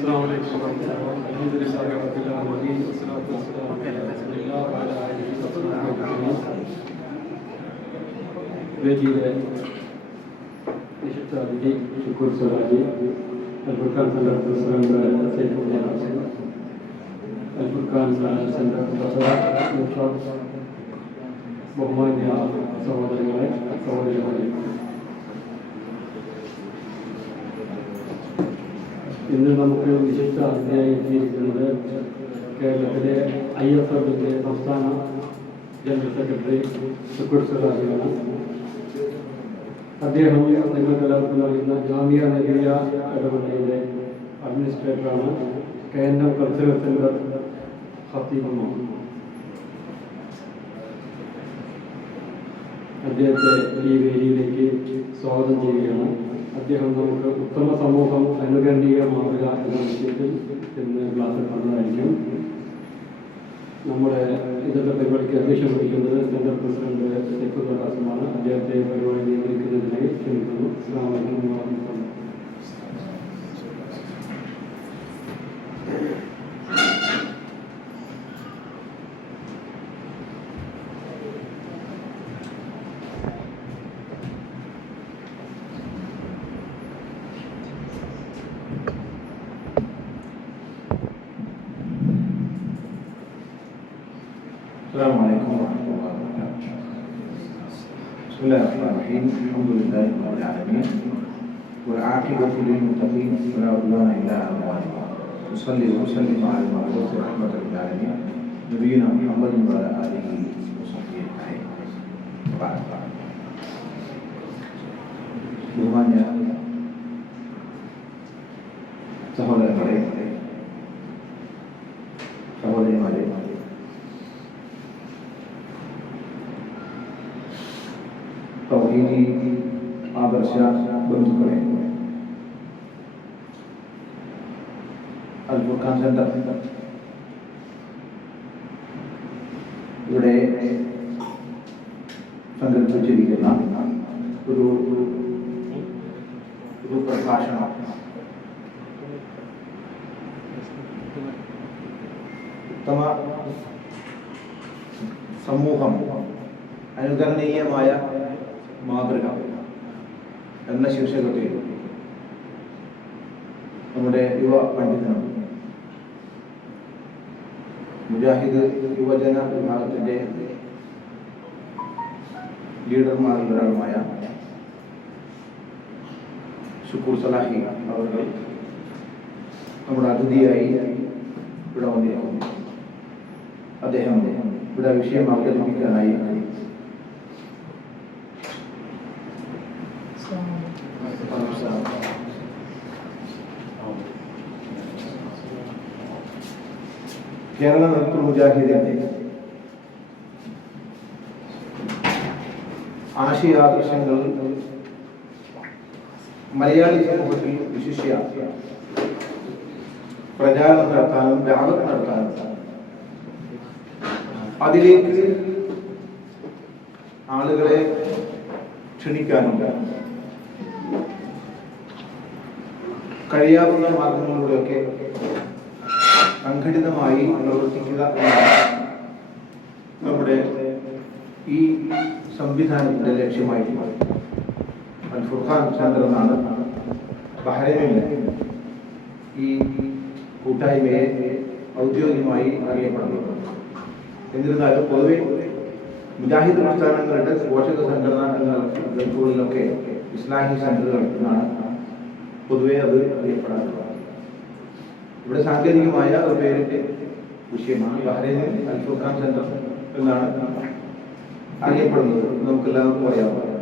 السلام عليكم ورحمة الله. الحمد لله رب العالمين والصلاة والسلام على رسول الله وعلى آله وصحبه أجمعين. വേദിയിലെ വിശിഷ്ടാതിഥി Shukoor Swaraji, Alfurqan centre president Alfurqan centre president, ബഹുമാന്യ സഹോദരങ്ങളെ സഹോദരികളെ, ഇന്ന് നമുക്ക് വിശിഷ്ട അതിഥിയായി എത്തിയിരിക്കുന്നത് കേരളത്തിലെ IFFന്റെ സംസ്ഥാന ജനറൽ സെക്രട്ടറി ഷുക്കൂർ സ്വരാജിയാണ്. അദ്ദേഹം നിങ്ങൾക്കെല്ലാവർക്കും അറിയുന്ന ജാമിയ നബിയ ഇടപെടലിലെ അഡ്മിനിസ്ട്രേറ്ററാണ്. KNM കൾച്ചറൽ സെന്റർ ഖത്തീബുമാണ്. അദ്ദേഹത്തെ ഈ വേദിയിലേക്ക് സ്വാഗതം ചെയ്യുകയാണ്. അദ്ദേഹം നമുക്ക് ഉത്തമ സമൂഹം അനുകരണീയ മാതൃക എന്ന വിഷയത്തിൽ ഇന്ന് ക്ലാസ്സിൽ പറഞ്ഞതായിരിക്കും. നമ്മുടെ ഇന്നത്തെ പരിപാടിക്ക് അധ്യക്ഷം വഹിക്കുന്നത് സെന്റർ പ്രസിഡന്റ് സൈഫുൽ ഖാസിമാണ്. അദ്ദേഹത്തെ പരിപാടി നിയന്ത്രിക്കുന്നതിനായി ക്ഷണിക്കുന്നു. അസ്സലാമു അലൈക്കും വറഹ്മത്തുള്ളാഹി. السلام عليكم ورحمة الله وبركاته. بسم الله الرحمن الرحيم. الحمد لله رب العالمين والعاقبة للمتقين ولا عدوان إلا على الظالمين. أصلي وأسلم على المبعوث رحمة للعالمين نبينا محمد وعلى آله وصحبه أجمعين. وبعد. ബഹുമാന്യ സഹോദരന്മാരെ, സഹോദരിമാരെ, തൗഹീദി ആദർശ ബന്ധുക്കളെ, അൽഫുർഖാൻ സെന്റർ ഇവിടെ സംഘടിപ്പിച്ചിരിക്കുന്ന ഒരു പ്രഭാഷണം ഉത്തമ സമൂഹം അനുകരണീയമായ മാതൃക എന്ന ശീർഷകത്തിൽ നമ്മുടെ യുവ പണ്ഡിതനും മുജാഹിദ് യുവജന വിഭാഗത്തിൻ്റെ ലീഡർമാരിൽ ഒരാളുമായ ഷുക്കൂർ സലാഹി അവർ നമ്മുടെ അതിഥിയായി ഇവിടെ വന്നിരിക്കുന്നു. അദ്ദേഹം ഇവിടെ വിഷയം അവതരിപ്പിക്കാനായി കേരള നദുൽ മുജാഹിദിന്റെ ആശയാദർശങ്ങൾ മലയാളി സമൂഹത്തിൽ വിശിഷ്യ പ്രചാരണം നടത്താനും ദഅവത്ത് നടത്താനും അതിലേക്ക് ആളുകളെ ക്ഷണിക്കാനും കഴിയാവുന്ന മാർഗങ്ങളിലൂടെയൊക്കെ സംഘടിതമായി പ്രവർത്തിക്കുക എന്നതാണ് നമ്മുടെ ഈ സംവിധാനത്തിന്റെ ലക്ഷ്യമായി. അൽഫുർഖാൻ സെന്റർ എന്നാണ് ബഹ്റൈനിൽ ഈ കൂട്ടായ്മയെ ഔദ്യോഗികമായി അറിയപ്പെടുന്നത്. എന്നിരുന്നാലും പൊതുവെ മുജാഹിദ് പ്രസ്ഥാനങ്ങളുടെ പോഷക സംഘടന എന്ന ഗൾഫുകളിലൊക്കെ ഇസ്ലാഹി സെന്ററുകൾ എന്നാണ് പൊതുവെ അത് അറിയപ്പെടാറുള്ളത്. ഇവിടെ സാങ്കേതികമായ ഒരു പേരിന്റെ വിഷയമാണ്. ബഹ്റൈനിൽ അൽഫുർഖാൻ സെന്റർ എന്നാണ് അറിയപ്പെടുന്നത്. നമുക്കെല്ലാവർക്കും അറിയാവുന്നത്.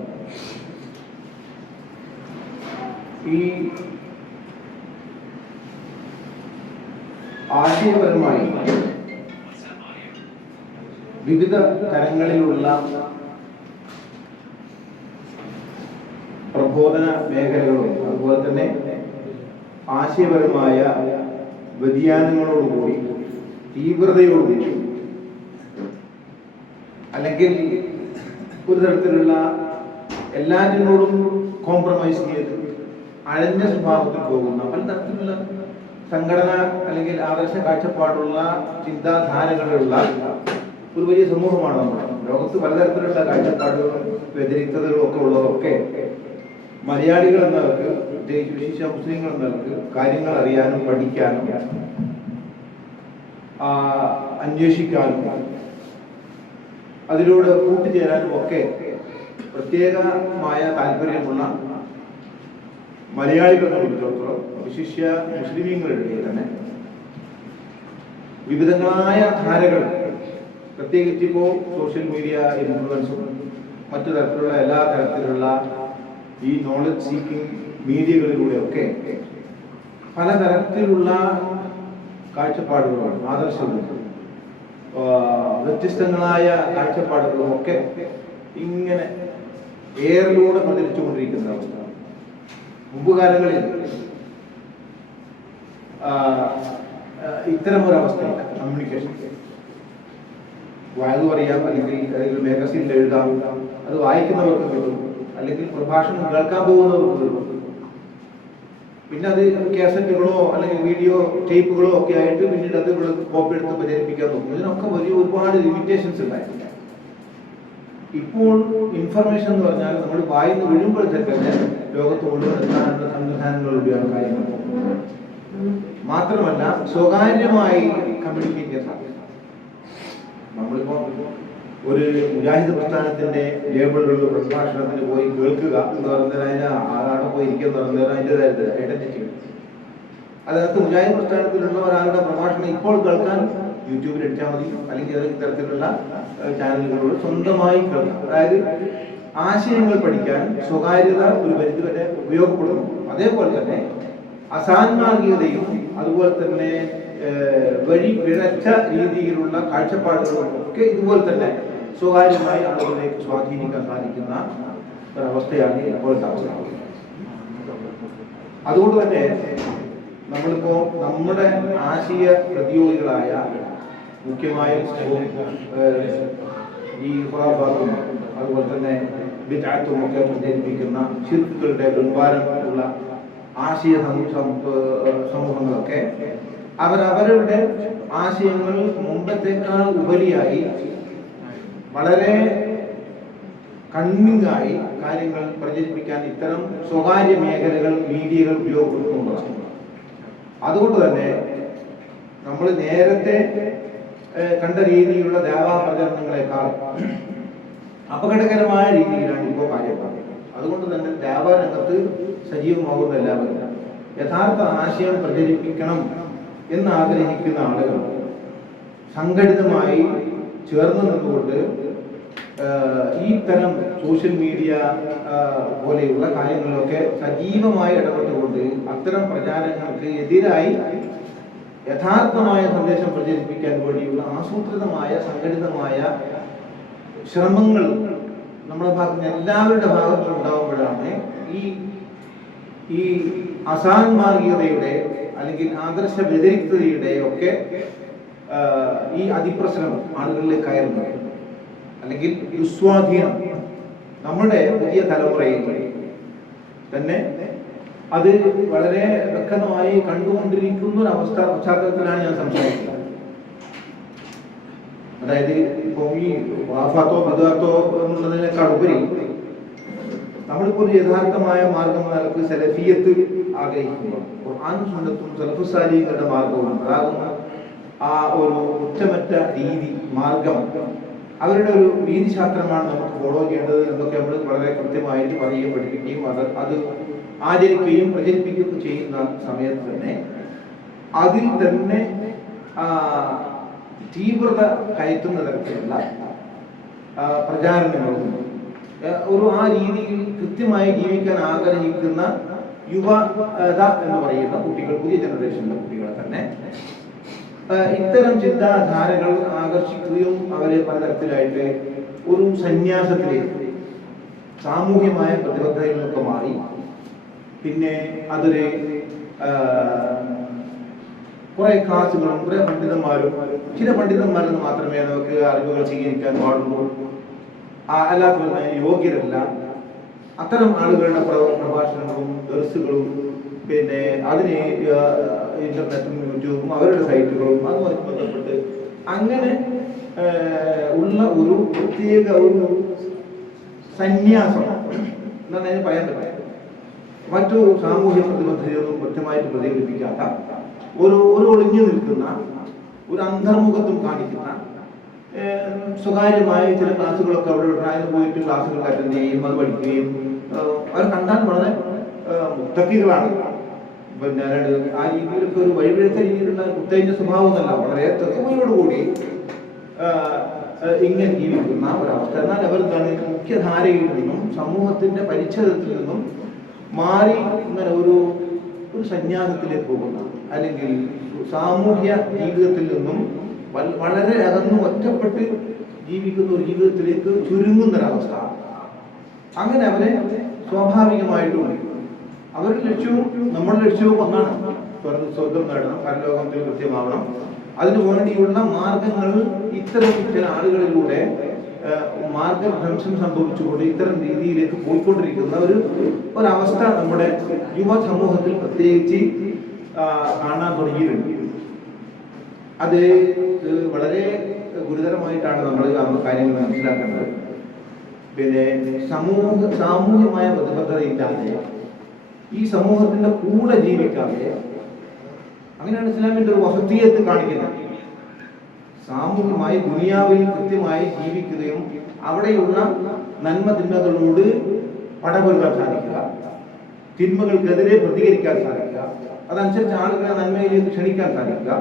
ഈ ആശയപരമായി വിവിധ തരങ്ങളിലുള്ള പ്രബോധന മേഖലകളും അതുപോലെ തന്നെ ആശയപരമായ വ്യതിയാനങ്ങളോടുകൂടി തീവ്രതയോടുകൂടി അല്ലെങ്കിൽ ഒരു തരത്തിലുള്ള എല്ലാറ്റിനോടും കോംപ്രമൈസ് ചെയ്ത് അഴഞ്ഞ സ്വഭാവത്തിൽ പോകുന്ന പലതരത്തിലുള്ള സംഘടന അല്ലെങ്കിൽ ആദർശ കാഴ്ചപ്പാടുള്ള ചിന്താധാരകളുള്ള ഒരു വലിയ സമൂഹമാണ് നമ്മൾ. ലോകത്ത് പലതരത്തിലുള്ള കാഴ്ചപ്പാടുകളും വ്യതിരിക്തതകളും ഒക്കെ ഉള്ളതൊക്കെ മലയാളികൾ എന്നവർക്ക്, പ്രത്യേകിച്ച് വിശേഷ മുസ്ലിങ്ങൾ എന്നവർക്ക് കാര്യങ്ങൾ അറിയാനും പഠിക്കാനും അന്വേഷിക്കാനും അതിലൂടെ കൂട്ടുചേരാനും ഒക്കെ പ്രത്യേകമായ താല്പര്യമുള്ള മലയാളികളെ സംബന്ധിച്ചിടത്തോളം, വിശിഷ്യ മുസ്ലിമീങ്ങളുടെ തന്നെ വിവിധങ്ങളായ ധാരകൾ, പ്രത്യേകിച്ച് ഇപ്പോൾ സോഷ്യൽ മീഡിയ ഇൻഫ്ലുവൻസും മറ്റു തരത്തിലുള്ള എല്ലാ തരത്തിലുള്ള ഈ നോളജ് സീക്കിംഗ് മീഡിയകളിലൂടെയൊക്കെ പലതരത്തിലുള്ള കാഴ്ചപ്പാടുകളാണ്, ആദർശങ്ങളും വ്യത്യസ്തങ്ങളായ കാഴ്ചപ്പാടുകളും ഒക്കെ ഇങ്ങനെ എയറിലൂടെ പ്രചരിച്ചുകൊണ്ടിരിക്കുന്ന അവസ്ഥ. മുമ്പ് കാലങ്ങളിൽ ഇത്തരമൊരവസ്ഥയില്ല. കമ്മ്യൂണിക്കേഷൻ വായു പറയാം, അല്ലെങ്കിൽ മാഗസീനിൽ എഴുതാം, അത് വായിക്കുന്നവർക്ക് കിട്ടും, അല്ലെങ്കിൽ പ്രഭാഷണം കേൾക്കാൻ പോകുന്നവർക്ക് കിട്ടും. പിന്നെ അത് കാസറ്റുകളോ അല്ലെങ്കിൽ വീഡിയോ ടേപ്പുകളോ ഒക്കെ ആയിട്ട് പിന്നീട് അത് ഇവിടെ കോപ്പി എടുത്ത് പ്രചരിപ്പിക്കാൻ നോക്കും. ഇതിനൊക്കെ ഒരുപാട് ലിമിറ്റേഷൻസ് ഉണ്ടായിരുന്നു. ഇപ്പോൾ ഇൻഫർമേഷൻ എന്ന് പറഞ്ഞാൽ നമ്മൾ വായിന്ന് വീഴുമ്പോഴത്തേക്ക് തന്നെ ലോകത്ത് മുഴുവൻ എത്താനുള്ള സംവിധാനങ്ങളിലൂടെയാണ് കാര്യങ്ങൾ. മാത്രമല്ല സ്വകാര്യമായി കമ്മ്യൂണിക്കേറ്റ് ചെയ്യാൻ സാധിക്കും. നമ്മളിപ്പോ ഒരു മുജാഹിദ് പ്രസ്ഥാനത്തിന്റെ ലേബിളുള്ള പ്രഭാഷണത്തിന് പോയി കേൾക്കുക എന്ന് പറഞ്ഞാൽ അതിന് ആരാണ് പോയി ഇരിക്കുക എന്ന് പറഞ്ഞാൽ അതിൻ്റെതായ ഐഡന്റിറ്റി. അതിനകത്ത് മുജാഹിദ് പ്രസ്ഥാനത്തിലുള്ള ഒരാളുടെ പ്രഭാഷണം ഇപ്പോൾ കേൾക്കാൻ യൂട്യൂബിൽ അടിച്ചാൽ മതി, അല്ലെങ്കിൽ ഏതെങ്കിലും തരത്തിലുള്ള ചാനലുകളോട് സ്വന്തമായി കേൾക്കാം. അതായത് ആശയങ്ങൾ പഠിക്കാൻ സ്വകാര്യത ഒരു പരിധിവരെ ഉപയോഗപ്പെടുന്നു. അതേപോലെ തന്നെ അസാൻമാർഗികതയും അതുപോലെ തന്നെ വഴി പിഴച്ച രീതിയിലുള്ള കാഴ്ചപ്പാടുകളും ഒക്കെ ഇതുപോലെ തന്നെ സ്വകാര്യമായി ആളുകളിലേക്ക് സ്വാധീനിക്കാൻ സാധിക്കുന്ന ഒരവസ്ഥയാണ് ഇപ്പോഴത്തെ അവസ്ഥ. അതുകൊണ്ട് തന്നെ നമ്മളിപ്പോ നമ്മുടെ ആശയ പ്രതിയോഗികളായ മുഖ്യമായും ഈ ഖുറാഫാത്തും അതുപോലെ തന്നെ ബിദ്അത്തും ഒക്കെ പ്രചരിപ്പിക്കുന്ന ശിർക്കുകളുടെ പിൻവാരമുള്ള ആശയ സമൂഹങ്ങളൊക്കെ അവരവരുടെ ആശയങ്ങൾ മുമ്പത്തേക്കാൾ ഉപരിയായി വളരെ കണ്ണിങ്ങായി കാര്യങ്ങൾ പ്രചരിപ്പിക്കാൻ ഇത്തരം സ്വകാര്യ മേഖലകൾ, മീഡിയകൾ ഉപയോഗപ്പെടുത്തുന്നതാണ്. അതുകൊണ്ട് തന്നെ നമ്മൾ നേരത്തെ കണ്ട രീതിയിലുള്ള ദേവാ പ്രചരണങ്ങളെക്കാൾ അപകടകരമായ രീതിയിലാണ് ഇപ്പോൾ കാര്യങ്ങൾ. അതുകൊണ്ട് തന്നെ ദേവാ രംഗത്ത് സജീവമാകുന്ന എല്ലാവരും യഥാർത്ഥ ആശയം പ്രചരിപ്പിക്കണം എന്ന് ആഗ്രഹിക്കുന്ന ആളുകൾ സംഘടിതമായി ചേർന്ന് നിന്നുകൊണ്ട് ഈ തരം സോഷ്യൽ മീഡിയ പോലെയുള്ള കാര്യങ്ങളിലൊക്കെ സജീവമായി ഇടപെട്ടുകൊണ്ട് അത്തരം പ്രചാരങ്ങൾക്ക് എതിരായി യഥാർത്ഥമായ സന്ദേശം പ്രചരിപ്പിക്കാൻ വേണ്ടിയുള്ള ആസൂത്രിതമായ സംഘടിതമായ ശ്രമങ്ങൾ നമ്മുടെ ഭാഗത്ത് എല്ലാവരുടെ ഭാഗത്തും ഉണ്ടാകുമ്പോഴാണ് ഈ അസാൻമാർഗികതയുടെ അല്ലെങ്കിൽ ആദർശ വ്യതിരിക്തതയുടെ ഒക്കെ ഈ അതിപ്രസരം ആളുകളിലേക്ക് കയറുന്നത്, അല്ലെങ്കിൽ ദുസ്വാധീനം നമ്മുടെ പുതിയ തലമുറയിൽ തന്നെ അത് വളരെ വ്യക്തമായി കണ്ടുകൊണ്ടിരിക്കുന്ന ഒരു അവസ്ഥ പശ്ചാത്തലത്തിലാണ് ഞാൻ സംസാരിക്കുന്നത്. അതായത് ഇപ്പൊ ഈ ഖുറാഫാത്തോ ബിദ്അത്തോ എന്നുള്ളതിനേക്കാൾ ഉപരി നമ്മളിപ്പോൾ ഒരു യഥാർത്ഥമായ മാർഗം നിലക്ക് സലഫിയത്ത് ആഗ്രഹിക്കുന്നു. ഖുർആനും സുന്നത്തും സലഫു സാലിഹീങ്ങളുടെ മാർഗവും അതാകുന്ന ആ ഒരു ഉച്ചമറ്റ രീതി മാർഗം, അവരുടെ ഒരു രീതിശാസ്ത്രമാണ് നമുക്ക് ഫോളോ ചെയ്യേണ്ടത് എന്നൊക്കെ നമ്മൾ വളരെ കൃത്യമായിട്ട് പറയുകയും പഠിപ്പിക്കുകയും അത് ആചരിക്കുകയും പ്രചരിപ്പിക്കുകയും ചെയ്യുന്ന സമയത്ത് തന്നെ അതിൽ തന്നെ തീവ്രത കയറ്റുന്ന തരത്തിലുള്ള പ്രചാരണങ്ങളും ഒരു ആ രീതിയിൽ കൃത്യമായി ജീവിക്കാൻ ആഗ്രഹിക്കുന്ന യുവത എന്ന് പറയുന്ന കുട്ടികൾ, പുതിയ ജനറേഷനിലെ കുട്ടികളെ തന്നെ ഇത്തരം ചിന്താധാരകൾ ആകർഷിക്കുകയും അവരെ പലതരത്തിലായിട്ട് ഒരു സന്യാസത്തിലേക്ക് സാമൂഹ്യമായ പ്രതിബദ്ധതയിൽ നിന്നൊക്കെ മാറി പിന്നെ അതൊരു കുറെ ക്ലാസുകളും കുറെ പണ്ഡിതന്മാരും ചില പണ്ഡിതന്മാരിൽ നിന്ന് മാത്രമേ നമുക്ക് അറിവുകൾ സ്വീകരിക്കാൻ പാടുള്ളൂ, അല്ലാത്തവർ യോഗ്യരല്ല, അത്തരം ആളുകളുടെ പ്രഭാഷണങ്ങളും ദർസുകളും പിന്നെ അതിന് ഇന്റർനെറ്റും യൂട്യൂബും അവരുടെ സൈറ്റുകളും അതുമായി ബന്ധപ്പെട്ട് അങ്ങനെ ഉള്ള ഒരു പ്രത്യേക ഒരു സന്യാസം എന്നാണ് അതിന് പറയാൻ പറ്റുക. മറ്റു സാമൂഹ്യ പ്രതിബദ്ധതയൊന്നും കൃത്യമായിട്ട് പ്രതിഫലിപ്പിക്കാത്ത ഒരു ഒളിഞ്ഞു നിൽക്കുന്ന ഒരു അന്തർമുഖത്വം കാണിക്കുന്ന സ്വകാര്യമായ ചില ക്ലാസ്സുകളൊക്കെ അവിടെ അതിന് പോയിട്ട് ക്ലാസ്സുകൾ അറ്റൻഡ് ചെയ്യുകയും അത് പഠിക്കുകയും അവർ കണ്ടാൽ വളരെ മുത്തക്കികളാണ്. പിന്നെ ആ രീതിയിലൊക്കെ ഒരു വഴിപിഴച്ച രീതിയിലുള്ള മുത്തൈന്റെ സ്വഭാവം എന്നല്ല, വളരെ തെക്കുമയോടുകൂടി ഇങ്ങനെ ജീവിക്കുന്ന ഒരവസ്ഥ. എന്നാൽ അവർ എന്താണ് മുഖ്യധാരയിൽ നിന്നും സമൂഹത്തിന്റെ പരിച്ഛേദത്തിൽ നിന്നും മാറി ഇങ്ങനെ ഒരു സന്യാസത്തിലേക്ക് പോകുന്ന, അല്ലെങ്കിൽ സാമൂഹ്യ ജീവിതത്തിൽ നിന്നും വളരെ അകന്ന് ഒറ്റപ്പെട്ട് ജീവിക്കുന്ന ഒരു ജീവിതത്തിലേക്ക് ചുരുങ്ങുന്നൊരവസ്ഥ. അങ്ങനെ അവരെ സ്വാഭാവികമായിട്ടും അവരുടെ ലക്ഷ്യവും നമ്മുടെ ലക്ഷ്യവും ഒന്നാണ്. സ്വർഗം നേടണം, പരലോകത്തിൽ കൃത്യമാവണം. അതിനു വേണ്ടിയുള്ള മാർഗങ്ങൾ ഇത്തരം ചില ആളുകളിലൂടെ മാർഗഭ്രംശം സംഭവിച്ചുകൊണ്ട് ഇത്തരം രീതിയിലേക്ക് പോയിക്കൊണ്ടിരിക്കുന്ന ഒരവസ്ഥ നമ്മുടെ യുവ സമൂഹത്തിൽ പ്രത്യേകിച്ച് കാണാൻ തുടങ്ങിയിട്ടുണ്ട്. അത് വളരെ ഗുരുതരമായിട്ടാണ് നമ്മൾ കാര്യങ്ങൾ മനസ്സിലാക്കേണ്ടത്. പിന്നെ സാമൂഹ്യമായ പ്രതിബദ്ധതയില്ലാതെ ഈ സമൂഹത്തിന്റെ കൂടെ ജീവിക്കാതെ, അങ്ങനെയാണ് ഇസ്ലാമിന്റെ ഒരു വസതിയത്ത് കാണിക്കുന്നത്. സാമൂഹികമായി ദുനിയാവിൽ കൃത്യമായി ജീവിക്കുകയും അവിടെയുള്ള നന്മ തിന്മകളോട് പടപൊരുതാൻ സാധിക്കുക, തിന്മകൾക്കെതിരെ പ്രതികരിക്കാൻ സാധിക്കുക, അതനുസരിച്ച് ആളുകളെ നന്മയിലേക്ക് ക്ഷണിക്കാൻ സാധിക്കുക,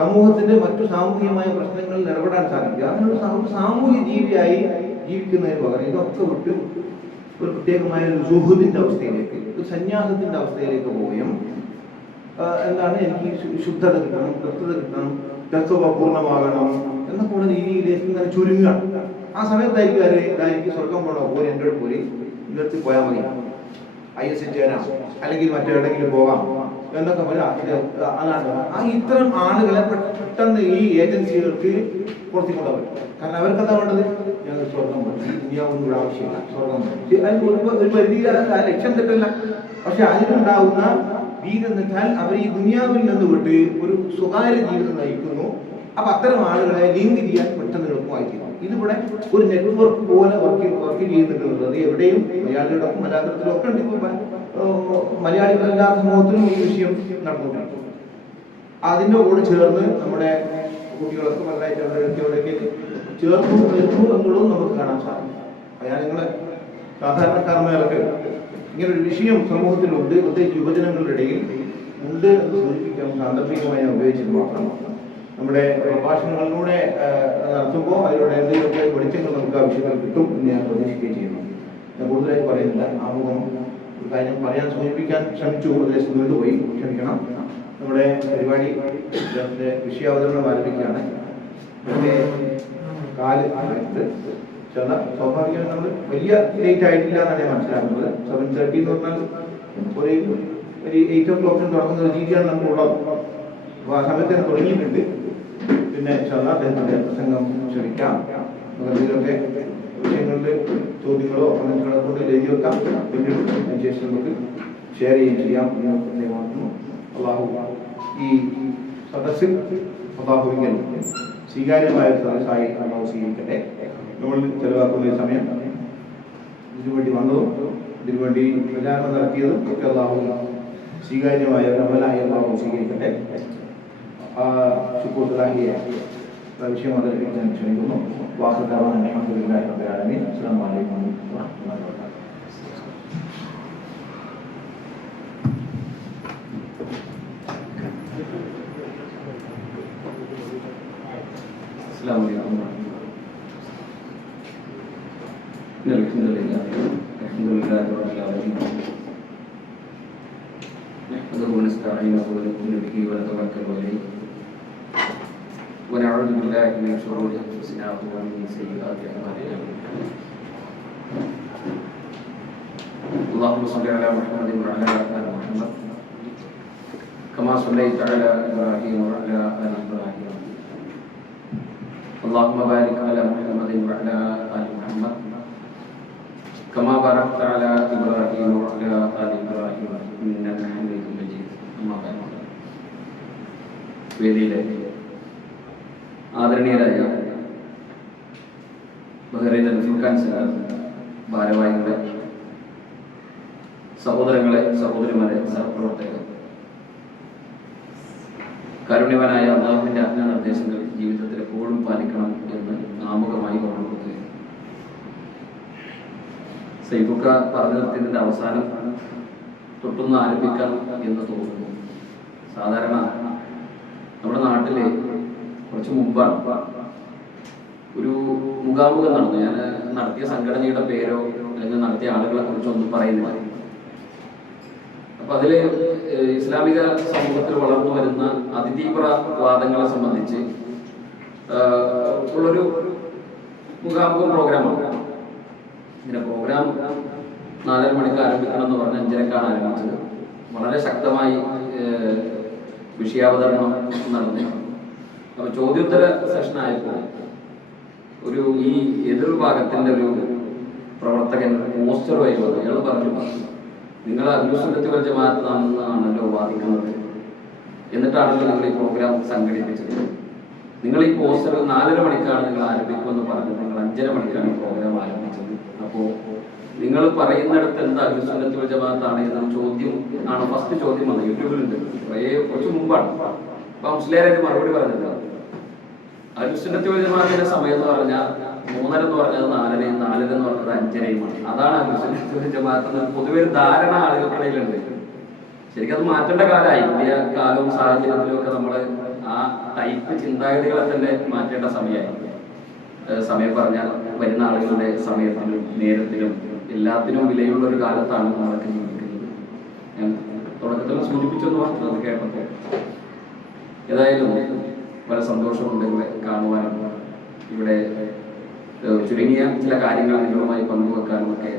സമൂഹത്തിന്റെ മറ്റു സാമൂഹികമായ പ്രശ്നങ്ങളിൽ ഇടപെടാൻ സാധിക്കുക. അങ്ങനെയുള്ള സാമൂഹ്യ ജീവിയായി ജീവിക്കുന്നതിന് പകരം ഇതൊക്കെ വിട്ട് ഒരു പ്രത്യേകമായ ഒരു സുഹൃത്തിന്റെ അവസ്ഥയിലേക്ക്, ഒരു സന്യാസത്തിന്റെ അവസ്ഥയിലേക്ക് പോവുകയും എന്താണ് എനിക്ക് ശുദ്ധത കിട്ടണം, കൃത്യത കിട്ടണം, തത്വ പൂർണ്ണമാകണം എന്നൊക്കെയുള്ള രീതിയിലേക്ക് ഇങ്ങനെ ചുരുങ്ങുക. ആ സമയത്തായിരിക്കും സ്വർഗം പോണോ പോയി എൻ്റെ പോയി എൻ്റെ അടുത്ത് പോയാൽ മതി, IS ചേരാം, അല്ലെങ്കിൽ മറ്റെവിടെങ്കിലും പോകാം എന്നൊക്കെ അതാണ്. ഇത്തരം ആളുകളെ പെട്ടെന്ന് ഈ ഏജൻസികൾക്ക് പുറത്തിക്കൊണ്ടാവും. കാരണം അവർക്ക് എന്താ വേണ്ടത്? ഞങ്ങൾ സ്വർഗം പോയി, ദുനിയാവൊന്നും ഇവിടെ ആവശ്യമില്ല, സ്വർഗം പോയി. അതിന് ഒരു പരിധിയിൽ ലക്ഷ്യം തെറ്റല്ല. പക്ഷെ അതിനുണ്ടാവുന്ന ഭീതി എന്ന് വെച്ചാൽ അവർ ഈ ദുനിയാവിൽ നിന്ന് വിട്ട് ഒരു സ്വകാര്യ ജീവിതം നയിക്കുന്നു. അപ്പൊ അത്തരം ആളുകളെ ലിങ്ക് ചെയ്യാൻ പെട്ടെന്ന് എളുപ്പമായിരിക്കും. ഇതിവിടെ ഒരു നെറ്റ്വർക്ക് പോലെ വർക്ക് ചെയ്യുന്നുണ്ട്. അത് എവിടെയും മലയാളികളോടൊപ്പം മലയാളത്തിലും ഒക്കെ ഉണ്ട്. മലയാളികളെല്ലാ സമൂഹത്തിലും ഈ വിഷയം നടന്നുകൊണ്ടിരിക്കും. അതിൻ്റെ കൂടെ ചേർന്ന് നമ്മുടെ കുട്ടികളൊക്കെ വലുതായിട്ട് അവരുടെ വ്യക്തികളൊക്കെ ചേർന്ന് വരുന്നു എന്നുള്ളതും നമുക്ക് കാണാൻ സാധിക്കും. അയാൾ നിങ്ങളെ സാധാരണക്കാരന്മാരൊക്കെ ഇങ്ങനൊരു വിഷയം സമൂഹത്തിലുണ്ട്, പ്രത്യേകിച്ച് യുവജനങ്ങളുടെ ഇടയിൽ ഉണ്ട് എന്ന് സൂചിപ്പിക്കാൻ സാന്ദർഭികമായി ഉപയോഗിച്ചത് മാത്രം. നമ്മുടെ പ്രഭാഷണങ്ങളിലൂടെ നടത്തുമ്പോൾ അതിലൂടെ എന്തെങ്കിലുമൊക്കെ വെളിച്ചങ്ങൾ നമുക്ക് ആവശ്യങ്ങൾ കിട്ടും എന്ന് ഞാൻ പ്രതീക്ഷിക്കുകയും ചെയ്യുന്നു. ഞാൻ കൂടുതലായി പറയുന്നില്ല. ആമുഖം ഒരു കാര്യം പറയാൻ സൂചിപ്പിക്കാൻ ശ്രമിച്ചു, ഉപദേശം നീണ്ടുപോയി, ക്ഷമിക്കണം. നമ്മുടെ പരിപാടി വിഷയാവതരണം ആരംഭിക്കുകയാണ്. അതിൻ്റെ കാല് ആയിട്ട് ചില സ്വാഭാവികമായി നമ്മൾ വലിയ ലേറ്റ് ആയിട്ടില്ല എന്നാണ് ഞാൻ മനസ്സിലാക്കുന്നത്. 7:30 എന്ന് പറഞ്ഞാൽ ഒരു 8 o'clock തുടങ്ങുന്ന ഒരു രീതിയാണ് നമുക്കുള്ളത്. അപ്പോൾ ആ സമയത്ത് തന്നെ തുടങ്ങിയിട്ടുണ്ട്. പിന്നെ അദ്ദേഹത്തിൻ്റെ പ്രസംഗം ക്ഷണിക്കാം. എന്തെങ്കിലുമൊക്കെ വിഷയങ്ങളുടെ ചോദ്യങ്ങളോ കമന്റുകളോ കൊണ്ട് എഴുതി വെക്കാം. പിന്നീട് അതിനുശേഷം നമുക്ക് ഷെയർ ചെയ്യാം എന്ന് മാത്രം. അള്ളാഹു ഈ സദസ്സിൽ അള്ളാഹുവിൽ സ്വീകാര്യമായ ഒരു സദസ്സായി അള്ളാഹു സ്വീകരിക്കട്ടെ. നമ്മൾ ചെലവാക്കുന്ന സമയം ഇതിനുവേണ്ടി വന്നതും ഇതിനുവേണ്ടി പ്രചാരണം നടത്തിയതും ഒക്കെ അള്ളാഹു സ്വീകാര്യമായ ഒരു അമലായി അള്ളാഹു സ്വീകരിക്കട്ടെ. ശുക്കൂർലാഹിയെ വിഷയം അവതരിപ്പിക്കാൻ ക്ഷണിക്കുന്നു. വാഹുദാവാൻ അൽഹംദുലില്ലാഹി റബ്ബിൽ ആലമീൻ. അസ്സലാമു അലൈക്കും വറഹ്മത്തുള്ളാഹി വബറകാതുഹു. അസ്സലാമു അലൈക്കും. അൽഹംദുലില്ലാഹി റബ്ബിൽ ആലമീൻ. نحمده ونستعينه ونؤمن به ونتوكل عليه ونعوذ بالله من شرور انفسنا ومن سيئات اعمالنا. اللهم صل على محمد وعلى ال محمد كما صليت على ابراهيم وعلى ال ابراهيم. اللهم بارك على محمد وعلى ال محمد كما باركت على ابراهيم وعلى ال ابراهيم انك حميد مجيد. اما بعد വേദിയിലെ ആദരണീയരായ ബഹ്റൈൻ ഫുർഖാൻ സെന്റർ ഭാരവാഹികളെ, സഹോദരങ്ങളെ, സഹോദരിമാരെ, സഹപ്രവർത്തകർ, കാരുണ്യവാനായ അല്ലാഹുവിന്റെ ആജ്ഞാനിർദ്ദേശങ്ങൾ ജീവിതത്തിൽ എപ്പോഴും പാലിക്കണം എന്ന് ആമുഖമായി ഓർമ്മപ്പെടുത്തുകയാണ്. സൈബുക്ക പറഞ്ഞു നിർത്തിയതിന്റെ അവസാനം തൊട്ടൊന്ന് ആരംഭിക്കാം എന്ന് തോന്നുന്നു. സാധാരണ നമ്മുടെ നാട്ടിലെ കുറച്ച് മുമ്പാണ് ഒരു മുഖാമുഖം നടന്നു. ഞാൻ നടത്തിയ സംഘടനയുടെ പേരോ അല്ലെങ്കിൽ നടത്തിയ ആളുകളെ കുറിച്ചോ ഒന്നും പറയുന്നില്ല. അപ്പൊ അതില് ഇസ്ലാമിക സമൂഹത്തിൽ വളർന്നു വരുന്ന അതിതീവ്ര വാദങ്ങളെ സംബന്ധിച്ച് ഉള്ളൊരു മുഖാമുഖം പ്രോഗ്രാമാണ്. ഇങ്ങനെ പ്രോഗ്രാം 4:30 മണിക്ക് ആരംഭിക്കണം എന്ന് പറഞ്ഞ് 5:30ക്കാണ് ആരംഭിച്ചത്. വളരെ ശക്തമായി വിഷയാവതരണം നടന്നു. അപ്പൊ ചോദ്യോത്തര സെഷനായപ്പോൾ ഈ എതിർഭാഗത്തിന്റെ ഒരു പ്രവർത്തകൻ പോസ്റ്ററുമായി വന്നു. അയാൾ പറഞ്ഞു, നിങ്ങൾ അഹ്ലുസുന്നത്തി വൽ ജമാഅത്താണെന്നാണല്ലോ വാദിക്കുന്നത്, എന്നിട്ടാണല്ലോ നിങ്ങൾ ഈ പ്രോഗ്രാം സംഘടിപ്പിച്ചത്. നിങ്ങൾ ഈ പോസ്റ്റർ 4:30 മണിക്കാണ് നിങ്ങൾ ആരംഭിക്കുമെന്ന് പറഞ്ഞത്, നിങ്ങൾ 5:30 മണിക്കാണ് പ്രോഗ്രാം ആരംഭിച്ചത്. അപ്പോൾ നിങ്ങൾ പറയുന്നിടത്ത് എന്താ അഹ്ലുസുന്നത്തി വൽ ജമാഅത്താണ് എന്ന ചോദ്യം ആണ് ഫസ്റ്റ് ചോദ്യം വന്നത്. യൂട്യൂബിലുണ്ട്, കുറച്ച് മുമ്പാണ്. അപ്പൊ മുസ്ലിയാരെ മറുപടി പറഞ്ഞത്, അഹ്ലുസുന്നത്തി വൽ ജമാഅത്തിന്റെ സമയം എന്ന് പറഞ്ഞാൽ 3:30 എന്ന് പറഞ്ഞത് 4:00, 4:00 എന്ന് പറഞ്ഞത് 5:30യുമാണ്. അതാണ് അഹ്ലുസുന്നത്തി വൽ ജമാഅത്ത് പൊതുവെ ഒരു ധാരണ ആളുകൾക്കിടയിലുണ്ട്. ശരിക്കും അത് മാറ്റേണ്ട കാലമായി. പുതിയ കാലവും സാഹചര്യത്തിലും ഒക്കെ നമ്മൾ ആ ടൈപ്പ് ചിന്താഗതികളെ തന്നെ മാറ്റേണ്ട സമയമായി. സമയം പറഞ്ഞാൽ വരുന്ന ആളുകളുടെ സമയത്തിനും നേരത്തിനും എല്ലാത്തിനും വിലയുള്ള ഒരു കാലത്താണ് നമ്മളൊക്കെ ജീവിക്കുന്നത്. ഞാൻ തുടക്കത്തിൽ സൂചിപ്പിച്ചെന്ന് പറഞ്ഞത് കേട്ടപ്പോൾ ഏതായാലും വളരെ സന്തോഷമുണ്ട് ഇവിടെ കാണുവാനും ഇവിടെ ചുരുങ്ങിയ ചില കാര്യങ്ങൾ നിങ്ങളുമായി പങ്കുവെക്കാനും ഒക്കെ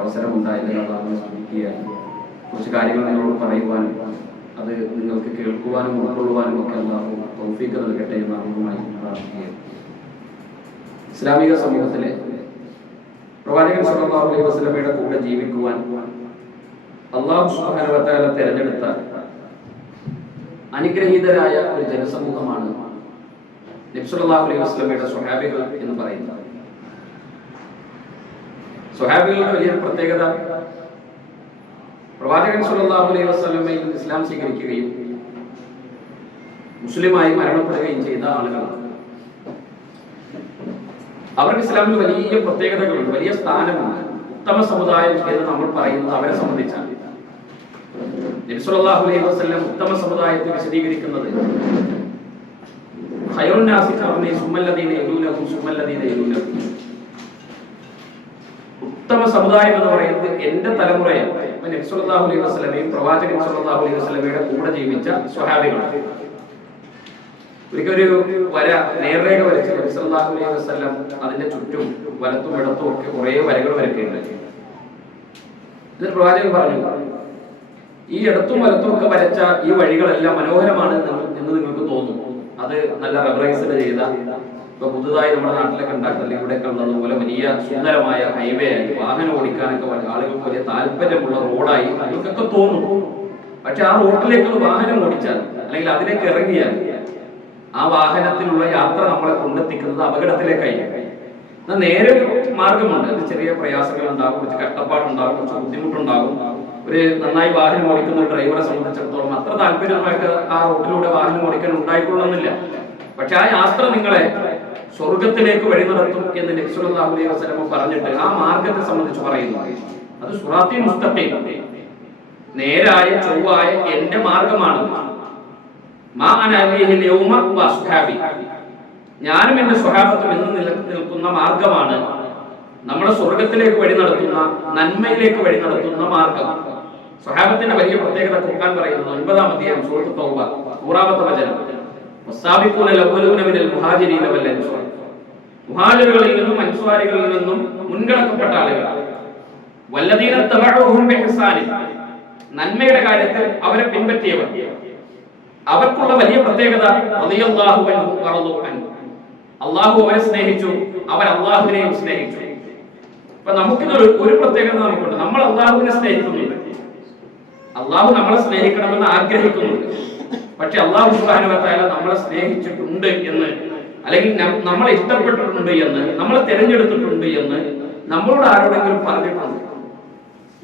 അവസരമുണ്ടായതിൽ അതാണ് സ്തുതിക്കുകയാണ്. കുറച്ച് കാര്യങ്ങൾ നിങ്ങളോട് പറയുവാനും അത് നിങ്ങൾക്ക് കേൾക്കുവാനും ഉൾക്കൊള്ളുവാനും ഒക്കെ അല്ലാഹു തൗഫീഖ് നൽകട്ടെ എന്ന് ആമുഖമായി പ്രാർത്ഥിക്കുകയാണ്. ഇസ്ലാമിക സമൂഹത്തിലെ പ്രവാചകൻ സല്ലല്ലാഹു അലൈഹി വസല്ലമയുടെ കൂടെ ജീവിക്കുവാൻ അല്ലാഹു സുബ്ഹാനഹു വ തആല തിരഞ്ഞെടുത്ത അനുഗ്രഹീതരായ ഒരു ജനസമൂഹമാണ് നബി സല്ലല്ലാഹു അലൈഹി വസല്ലമയുടെ സ്വഹാബികൾ എന്ന് പറയുന്നത്. സ്വഹാബികളുടെ വലിയ പ്രത്യേകത, പ്രവാചകൻ സല്ലല്ലാഹു അലൈഹി വസല്ലമയിൽ ഇസ്ലാം സ്വീകരിക്കുകയും മുസ്ലിമായി മരണപ്പെടുകയും ചെയ്ത ആളുകളാണ്. അവർക്ക് ഇസ്ലാമിൽ വലിയ പ്രത്യേകതകളുണ്ട്, വലിയ സ്ഥാനമുണ്ട്. ഉത്തമ സമുദായം എന്ന് നമ്മൾ പറയുന്നത് അവരെ സംബന്ധിച്ചാണ്. നബി സല്ലല്ലാഹു അലൈഹി വസല്ലം ഉത്തമ സമുദായത്തെ വിശദീകരിക്കുന്നത് ഖൈറുൻ നാസി ഖർനി സുമ്മല്ലദീന യലൂനഹും സുമ്മല്ലദീന യലൂനഹും. ഉത്തമ സമുദായം എന്ന് പറയുന്നത് എന്റെ തലമുറയാണ്. നബി സല്ലല്ലാഹു അലൈഹി വസല്ലമയും പ്രവാചകൻ സല്ലല്ലാഹു അലൈഹി വസല്ലമയുടെ കൂടെ ജീവിച്ച സ്വഹാബികളാണ്. ഒരിക്കലൊരു നേർരേഖ വരച്ച് നബി സല്ലല്ലാഹു അലൈഹി വസല്ലം അതിന്റെ ചുറ്റും വലത്തും ഇടത്തും ഒക്കെ കുറെ വരകൾ വരയ്ക്കുകയുണ്ടായി. എന്നിട്ട് പ്രവാചകൻ പറഞ്ഞു, ഈ ഇടത്തും വലത്തും ഒക്കെ വരച്ച ഈ വഴികളെല്ലാം മനോഹരമാണ് എന്ന് നിങ്ങൾക്ക് തോന്നും. അത് നല്ല റബ്ബറൈസ്ഡ് ചെയ്ത, ഇപ്പൊ പുതുതായി നമ്മുടെ നാട്ടിലൊക്കെ ഉണ്ടാക്കുന്ന ഇവിടെയൊക്കെ ഉള്ളതുപോലെ വലിയ സുന്ദരമായ ഹൈവേ ആയി വാഹനം ഓടിക്കാനൊക്കെ ആളുകൾക്ക് വലിയ താല്പര്യമുള്ള റോഡായി നിങ്ങൾക്കൊക്കെ തോന്നും. പക്ഷെ ആ റോഡിലേക്ക് വാഹനം ഓടിച്ചാൽ അല്ലെങ്കിൽ അതിലേക്ക് ഇറങ്ങിയാൽ ആ വാഹനത്തിലുള്ള യാത്ര നമ്മളെ കൊണ്ടെത്തിക്കുന്നത് അപകടത്തിലേക്കായി. നേരെ മാർഗമുണ്ട്, അത് ചെറിയ പ്രയാസങ്ങൾ ഉണ്ടാകും, കുറച്ച് കഷ്ടപ്പാടുണ്ടാകും, കുറച്ച് ബുദ്ധിമുട്ടുണ്ടാകും. ഒരു നന്നായി വാഹനം ഓടിക്കുന്ന ഒരു ഡ്രൈവറെ സംബന്ധിച്ചിടത്തോളം അത്ര താല്പര്യമായിട്ട് ആ റോഡിലൂടെ വാഹനം ഓടിക്കാൻ ഉണ്ടായിക്കൊള്ളുന്നില്ല. പക്ഷെ ആ യാത്ര നിങ്ങളെ സ്വർഗത്തിലേക്ക് വഴി നടത്തും എന്ന് നബി സല്ലല്ലാഹു അലൈഹി വസല്ലം പറഞ്ഞിട്ട് ആ മാർഗത്തെ സംബന്ധിച്ച് പറയുന്നു. അത് സിറാത്തി മുസ്തഖീം, നേരായ ചൊവ്വായ എന്റെ മാർഗമാണ്. ഞാനും എന്റെ സ്വഹാബത്തും എന്ന് നിൽക്കുന്ന മാർഗമാണ് നമ്മളെ സ്വർഗത്തിലേക്ക് വഴി നടത്തുന്ന, നന്മയിലേക്ക് വഴി നടത്തുന്ന മാർഗം. സ്വഹാബത്തിന്റെ വലിയ പ്രത്യേകത ഖുർആൻ പറയുന്നത് 9-ാം അധ്യായം സൂറത്ത് തൗബ 100-ാമത്തെ വചനം, വസ്സാബിഖൂനൽ അവ്വലൂന മിനൽ മുഹാജിരീന വൽ അൻസ്വാർ. മുഹാജിറുകളിൽ നിന്നും അൻസ്വാരികളിൽ നിന്നും മുൻഗണക്കപ്പെട്ട ആളുകൾ, വല്ലദീന തബഉഹും ബിഇഹ്സാൻ, നന്മയുടെ കാര്യത്തിൽ അവരെ പിൻപറ്റിയവർ. അവർക്കുള്ള വലിയ പ്രത്യേകത റളിയല്ലാഹു അൻഹു വറളു അൻഹു, അല്ലാഹു അവരെ സ്നേഹിച്ചു, അവർ അല്ലാഹുവിനെയും സ്നേഹിച്ചു. അപ്പൊ നമുക്കിത് ഒരു പ്രത്യേകത നമുക്കുണ്ട്, നമ്മൾ അല്ലാഹുവിനെ സ്നേഹിക്കുന്നുണ്ട്, അല്ലാഹു നമ്മളെ സ്നേഹിക്കണമെന്ന് ആഗ്രഹിക്കുന്നുണ്ട്. പക്ഷെ അല്ലാഹു സുബ്ഹാനഹു വ തആല നമ്മളെ സ്നേഹിച്ചിട്ടുണ്ട് എന്ന്, അല്ലെങ്കിൽ നമ്മളെ ഇഷ്ടപ്പെട്ടിട്ടുണ്ട് എന്ന്, നമ്മളെ തിരഞ്ഞെടുത്തിട്ടുണ്ട് എന്ന് നമ്മളോട് ആരോടെങ്കിലും പറഞ്ഞിട്ടുണ്ട്?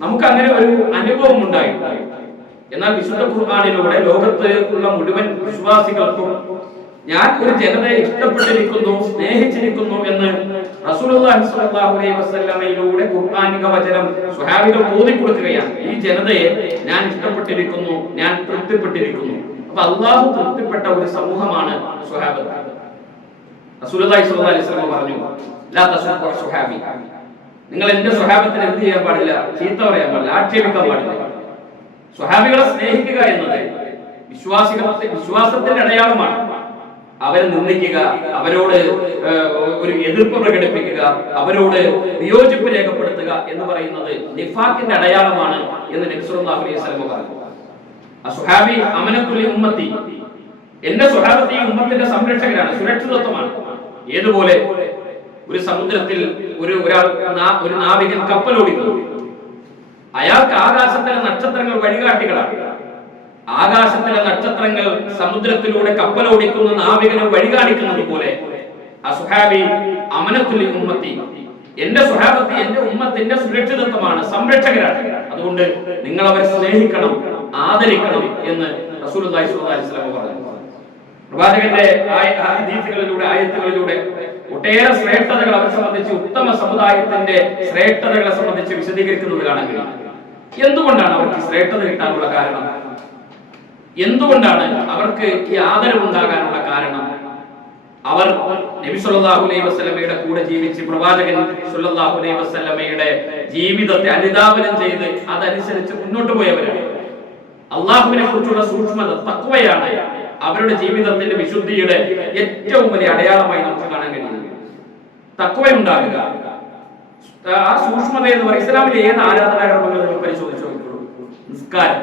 നമുക്ക് അങ്ങനെ ഒരു അനുഭവം ഉണ്ടായിട്ടുണ്ട്. എന്നാൽ വിശുദ്ധ ഖുർആനിലൂടെ ലോകത്ത് ഉള്ള മുഴുവൻ വിശ്വാസികൾക്കും ഞാൻ ഒരു ജനതയെ ഇഷ്ടപ്പെട്ടിരിക്കുന്നു, സ്നേഹിച്ചിരിക്കുന്നു എന്ന് റസൂലുള്ളാഹി സ്വല്ലല്ലാഹു അലൈഹി വസല്ലമയിലൂടെ ഖുർആനിക വചനം സ്വഹാബികൾ ഓതിക്കൊടുക്കുകയാണ്. ഈ ജനതയെ ഞാൻ ഇഷ്ടപ്പെട്ടിരിക്കുന്നു, ഞാൻ തൃപ്തിപ്പെട്ടിരിക്കുന്നു. അപ്പൊ അല്ലാഹു തൃപ്തിപ്പെട്ട ഒരു സമൂഹമാണ് സ്വഹാബത്ത്. റസൂലുള്ളാഹി സ്വല്ലല്ലാഹു അലൈഹി വസല്ലം പറഞ്ഞു, ലാ തസ്ബഹു സ്വഹാബി, നിങ്ങൾ എന്റെ സ്വഹാബത്തിന് എന്ത് ചെയ്യാൻ പാടില്ല? ചീത്ത പറയാൻ പാടില്ല, ആക്ഷേപിക്കാൻ പാടില്ല. സ്വഹാബികളെ സ്നേഹിക്കുക എന്നത് വിശ്വാസത്തിന്റെ അടയാളമാണ്. അവരെ നിന്ദിക്കുക, അവരോട് ഒരു എതിർപ്പ് പ്രകടിപ്പിക്കുക, അവരോട് വിയോജിപ്പ് രേഖപ്പെടുത്തുക എന്ന് പറയുന്നത് നിഫാഖിന്റെ അടയാളമാണ് എന്ന് നബി സല്ലല്ലാഹു അലൈഹി വസല്ലം പറഞ്ഞു. അസ്ഹാബി അമനത്തുൽ ഉമ്മത്തി, എന്റെ സ്വഹാബത്ത് ഈ ഉമ്മത്തിന്റെ സംരക്ഷകരാണ്, സുരക്ഷിതത്വമാണ്. ഏതുപോലെ ഒരു സമുദ്രത്തിൽ ഒരു നാവികൻ കപ്പലോടിക്കുന്നു. അയാൾക്ക് ആകാശത്തിലെ നക്ഷത്രങ്ങൾ വഴികാട്ടികളാണ്. ആകാശത്തിലെ നക്ഷത്രങ്ങൾ സമുദ്രത്തിലൂടെ കപ്പലോടിക്കുന്ന നാവികനെ വഴികാണിക്കുന്നത് പോലെ അസ്ഹാബി അമനത്തുൽ ഉമ്മത്തി, എന്റെ സ്വഹാബത്ത് എന്റെ ഉമ്മത്തിന്റെ സുരക്ഷിതത്വമാണ്, സംരക്ഷകരാണ്. അതുകൊണ്ട് നിങ്ങൾ അവരെ സ്നേഹിക്കണം, ആദരിക്കണം എന്ന് റസൂലുള്ളാഹി സ്വല്ലല്ലാഹു അലൈഹി വസല്ലം പറഞ്ഞു. പ്രവാചകന്റെ ഹദീസുകളിലൂടെ, ആയത്തുകളിലൂടെ ഒട്ടേറെ ശ്രേഷ്ഠതകൾ അവരെ സംബന്ധിച്ച്, ഉത്തമ സമുദായത്തിന്റെ ശ്രേഷ്ഠതകളെ സംബന്ധിച്ച് വിശദീകരിക്കുന്നത് കാണാൻ കഴിയും. എന്തുകൊണ്ടാണ് അവർക്ക് ശ്രേഷ്ഠത കിട്ടാനുള്ള കാരണം? എന്തുകൊണ്ടാണ് അവർക്ക് ഈ ആദരവുണ്ടാകാനുള്ള കാരണം? അവർ നബി സല്ലല്ലാഹു അലൈഹി വസല്ലമയുടെ കൂടെ ജീവിച്ച് പ്രവാചകൻ സല്ലല്ലാഹു അലൈഹി വസല്ലമയുടെ ജീവിതത്തെ അനുധാവനം ചെയ്ത് അതനുസരിച്ച് മുന്നോട്ട് പോയവരാണ്. അള്ളാഹുവിനെ കുറിച്ചുള്ള സൂക്ഷ്മത, തഖ്വയാണ് അവരുടെ ജീവിതത്തിന്റെ വിശുദ്ധിയുടെ ഏറ്റവും വലിയ അടയാളമായി നമുക്ക് കാണാൻ കഴിയുന്നത്. തഖ്വയുണ്ടാകുക, ആ സൂക്ഷ്മത എന്ന് പറയുന്നത് ഇസ്ലാമിലെ ഏത് ആരാധനാകർമ്മങ്ങൾ നിങ്ങൾ പരിശോധിച്ചു നോക്കിക്കോളൂ.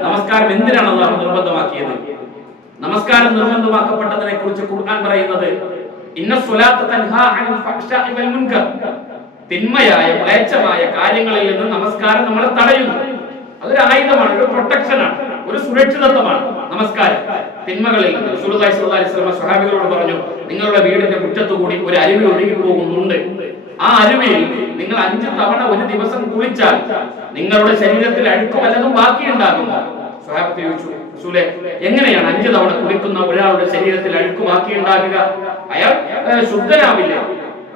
നമസ്കാരം എന്തിനാണ് അള്ളാഹു നിർബന്ധമാക്കിയത്? നമസ്കാരം നിർബന്ധമാക്കപ്പെട്ടതിനെ കുറിച്ച് ഖുർആൻ പറയുന്നത് ഇന്ന സ്വലാത്ത തൻഹാ അനിൽ ഫഹ്ശാഇ വൽ മുൻകർ, തിന്മയായ മ്ലേച്ഛമായ കാര്യങ്ങളിൽ നിന്ന് നമസ്കാരം നമ്മളെ തടയുന്നു. അതൊരു ആയുധമാണ്, ഒരു പ്രൊട്ടക്ഷനാണ്, ഒരു സുരക്ഷിതത്വമാണ് നമസ്കാരം തിന്മകളിൽ നിന്ന്. റസൂലുള്ളാഹി സ്വല്ലല്ലാഹു അലൈഹി വസല്ലം സ്വഹാബികളോട് പറഞ്ഞു, നിങ്ങളുടെ വീടിന്റെ മുറ്റത്തു കൂടി ഒരു അരുവി ഒഴുകി പോകുന്നുണ്ട്. ആ അരുവിയിൽ നിങ്ങൾ 5 തവണ ഒരു ദിവസം കുളിച്ചാൽ നിങ്ങളുടെ ശരീരത്തിൽ അഴുക്ക് വല്ലതും ബാക്കിയുണ്ടാകുമോ? സ്വഹാബത്ത് ചോദിച്ചു, റസൂലേ, എങ്ങനെയാണ് 5 തവണ കുളിക്കുന്ന ഒരാളുടെ ശരീരത്തിൽ അഴുക്ക് ബാക്കിയുണ്ടാകുക? അയാൾ ശുദ്ധനാവില്ല.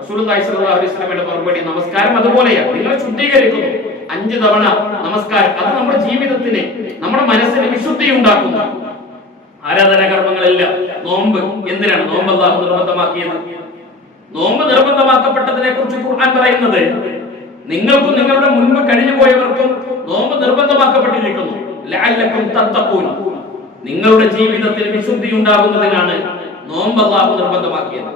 റസൂലുള്ളാഹി സ്വല്ലല്ലാഹു അലൈഹി വസല്ലമയുടെ മറുപടി, നമസ്കാരം അതുപോലെയാണ്, നിങ്ങൾ ശുദ്ധീകരിക്കുന്നു 5 തവണ നമസ്കാരം. അത് നമ്മുടെ ജീവിതത്തിന്, നമ്മുടെ മനസ്സിന് വിശുദ്ധി ഉണ്ടാക്കുന്നു. ആരാധനാകർമ്മങ്ങളെല്ലാം. നോമ്പ് എന്തിനാണ് നോമ്പ് അല്ലാഹു നിർബന്ധമാക്കിയത്? നോമ്പ് നിർബന്ധമാക്കപ്പെട്ടതിനെ കുറിച്ച് ഖുർആൻ പറയുന്നത് നിങ്ങൾക്കും നിങ്ങളുടെ മുൻപ് കഴിഞ്ഞു പോയവർക്കും നോമ്പ് നിർബന്ധമാക്കപ്പെട്ടിരിക്കുന്നു. ലഅല്ലക്കും തത്തഖൂൻ, നിങ്ങളുടെ ജീവിതത്തിൽ വിശുദ്ധി ഉണ്ടാകുന്നതിനാണ് നോമ്പ് അല്ലാഹു നിർബന്ധമാക്കിയത്.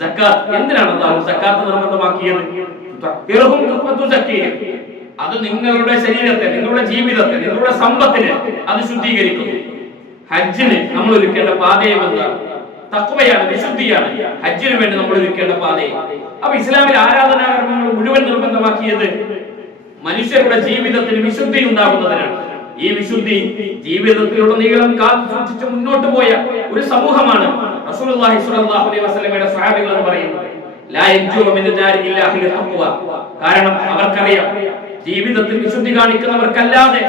സക്കാത്ത് എന്തിനാണ് അല്ലാഹു സക്കാത്ത് നിർബന്ധമാക്കിയത്? അത് നിങ്ങളുടെ ശരീരത്തെ, നിങ്ങളുടെ ജീവിതത്തെ, നിങ്ങളുടെ സമ്പത്തിനെ അത് ശുദ്ധീകരിക്കുന്നു. ഹജ്ജിന് നമ്മൾ ഒരുക്കേണ്ട പാതയും എന്താണ്? തഖ്വയാണ്, വിശുദ്ധിയാണ്. ഹജ്ജിന് വേണ്ടി നമ്മൾ ഒരുക്കേണ്ട പാതയും. അപ്പൊ ഇസ്ലാമിൽ ആരാധനാകർമ്മങ്ങൾ മുഴുവൻ നിർബന്ധമാക്കിയത് മനുഷ്യരുടെ ജീവിതത്തിന് വിശുദ്ധി ഉണ്ടാകുന്നതിനാണ്. ഈ വിശുദ്ധി ജീവിതത്തിലുടനീളം കാത്തു സൂക്ഷിച്ച് മുന്നോട്ട് പോയ ഒരു സമൂഹമാണ് റസൂലുള്ളാഹി സ്വല്ലല്ലാഹു അലൈഹി വസല്ലമയുടെ സ്വഹാബികൾ എന്ന് പറയുന്നത്. ലാ യൻജു മിൻ ദാരി ഇല്ലാഹി തഖ്വ, കാരണം അവർക്കറിയാം ജീവിതത്തിൽ വിശുദ്ധി കാണിക്കുന്നവർക്കല്ലാതെ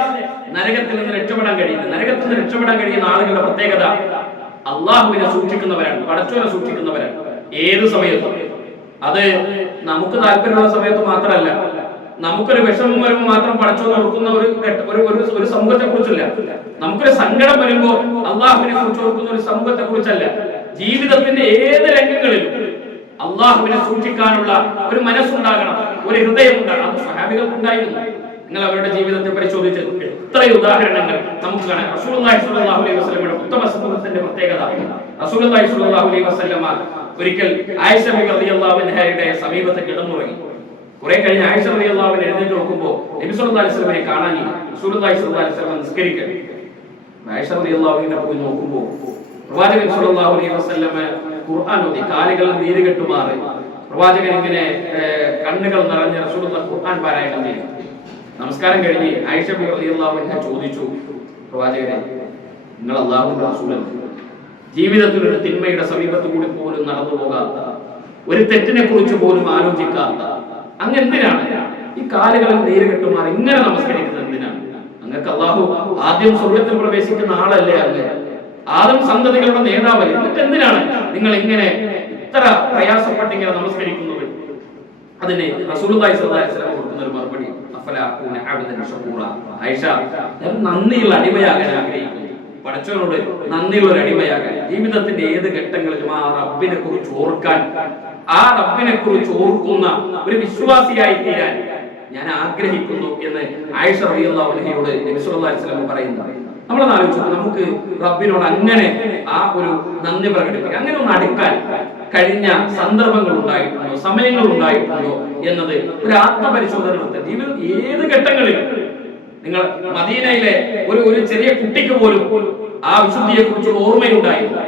നരകത്തിൽ നിന്ന് രക്ഷപ്പെടാൻ കഴിയില്ല. നരകത്തിൽ നിന്ന് രക്ഷപ്പെടാൻ കഴിയുന്ന ആളുകളുടെ പ്രത്യേകത അള്ളാഹുവിനെ സൂക്ഷിക്കുന്നവരാണ്, പടച്ചവനെ സൂക്ഷിക്കുന്നവരാണ്. ഏത് സമയത്തും, അത് നമുക്ക് താല്പര്യമുള്ള സമയത്ത് മാത്രമല്ല, നമുക്കൊരു വിഷമം വരുമ്പോൾ മാത്രം പടച്ചവനെ ഓർക്കുന്ന ഒരു സമൂഹത്തെ കുറിച്ചല്ല. നമുക്കൊരു സങ്കടം വരുമ്പോൾ അള്ളാഹുവിനെ കുറിച്ച് ഓർക്കുന്ന ഒരു സമൂഹത്തെ കുറിച്ചല്ല. ജീവിതത്തിന്റെ ഏത് രംഗങ്ങളിലും അള്ളാഹുവിനെ സൂക്ഷിക്കാനുള്ള ഒരു മനസ്സുണ്ടാകണം, ഒരു ഹൃദയം ഉണ്ടാകണം. അത് സ്വഹാബികൾക്കുണ്ടായിരുന്നു. നിങ്ങൾ അവരുടെ ജീവിതത്തെ പരിശോധിച്ച് എത്ര ഉദാഹരണങ്ങൾ നമുക്ക് കാണാം. റസൂലുള്ളാഹി സ്വല്ലല്ലാഹു അലൈഹി വസല്ലമയുടെ ഉത്തമ സമൂഹത്തിന്റെ പ്രത്യേകത, റസൂലുള്ളാഹി സ്വല്ലല്ലാഹു അലൈഹി വസല്ലമ ഒരിക്കൽ ആയിഷ റളിയല്ലാഹു അൻഹയുടെ സമീപത്ത് കിടന്നുറങ്ങി. കുറെ കഴിഞ്ഞ് ആയിഷ റളിയല്ലാഹു അൻഹ എഴുന്നേറ്റ് നോക്കുമ്പോൾ നബി സല്ലല്ലാഹു അലൈഹി വസല്ലമയെ കാണാനില്ല. റസൂലുള്ളാഹി സ്വല്ലല്ലാഹു അലൈഹി വസല്ലം നിസ്കരിക്കാൻ ആയിഷ റളിയല്ലാഹു അൻഹ പോയി നോക്കുമ്പോൾ പ്രവാചകൻ സല്ലല്ലാഹു അലൈഹി വസല്ലമ ഖുർആൻ ഓതി, കാലുകളിൽ നീര് കെട്ടുമാറി പ്രവാചകൻ ഇങ്ങനെ കണ്ണുകൾ നിറഞ്ഞ് റസൂലുള്ളാഹി ഖുർആൻ പാരായണം ചെയ്തു. നമസ്കാരം കഴിഞ്ഞ് ആയിഷ റളിയല്ലാഹു അൻഹ ചോദിച്ചു, പ്രവാചകനെ, നിങ്ങൾ അല്ലാഹുവിന്റെ റസൂലല്ലേ? ജീവിതത്തിൽ ഒരു തിന്മയുടെ സമീപത്ത് കൂടി പോലും നടന്നു പോകാത്ത, ഒരു തെറ്റിനെ കുറിച്ച് പോലും ആലോചിക്കാത്ത അങ്ങ് എന്തിനാണ് ഈ കാലുകളിൽ നീര് കെട്ടുമാർ ഇങ്ങനെ നമസ്കരിക്കുന്നത്? എന്തിനാണ്? അങ്ങക്ക് അള്ളാഹു ആദ്യം സ്വർഗത്തിൽ പ്രവേശിക്കുന്ന ആളല്ലേ? അങ്ങ് ആദം സന്തതികളുടെ നേതാവല്ലേ? എന്നിട്ട് എന്തിനാണ് നിങ്ങൾ ഇങ്ങനെ ഇത്ര പ്രയാസപ്പെട്ട് ഇങ്ങനെ നമസ്കരിക്കുന്നത്? അതിന് റസൂലുള്ളാഹി സ്വല്ലല്ലാഹു അലൈഹി വസല്ലം കൊടുക്കുന്ന ഒരു മറുപടി, അഫലാ അകൂന അബ്ദൻ ശകൂറ. ആയിഷ, ഞാൻ നന്ദിയുള്ള അടിമയാകാൻ ആഗ്രഹിക്കുന്നു. പടച്ചവനോട് നന്ദിയുള്ള ഒരു അടിമയാകാൻ, ജീവിതത്തിന്റെ ഏത് ഘട്ടങ്ങളിലും ആ റബ്ബിനെ കുറിച്ച് ഓർക്കാൻ, ആ റബ്ബിനെ കുറിച്ച് ഓർക്കുന്ന ഒരു വിശ്വാസിയായി തീരാൻ ഞാൻ ആഗ്രഹിക്കുന്നു എന്ന് ആയിഷ റളിയല്ലാഹു അൻഹയോട് നബി സല്ലല്ലാഹു അലൈഹി വസല്ലം പറയുന്നു. നമ്മളൊന്ന് ആലോചിച്ചു, നമുക്ക് റബ്ബിനോട് അങ്ങനെ ആ ഒരു നന്ദി പ്രകടിപ്പിക്കാൻ, അങ്ങനെ ഒന്ന് അടുക്കാൻ കഴിഞ്ഞ സന്ദർഭങ്ങൾ ഉണ്ടായിട്ടുണ്ടോ, സമയങ്ങൾ ഉണ്ടായിട്ടുണ്ടോ എന്നത് ഒരു ആത്മപരിശോധന നടത്തുക. ജീവിതം ഏത് ഘട്ടങ്ങളിലും നിങ്ങൾ മദീനയിലെ ഒരു ചെറിയ കുട്ടിക്ക് പോലും ആ വിശുദ്ധിയെ കുറിച്ച് ഓർമ്മയുണ്ടായിരുന്നു.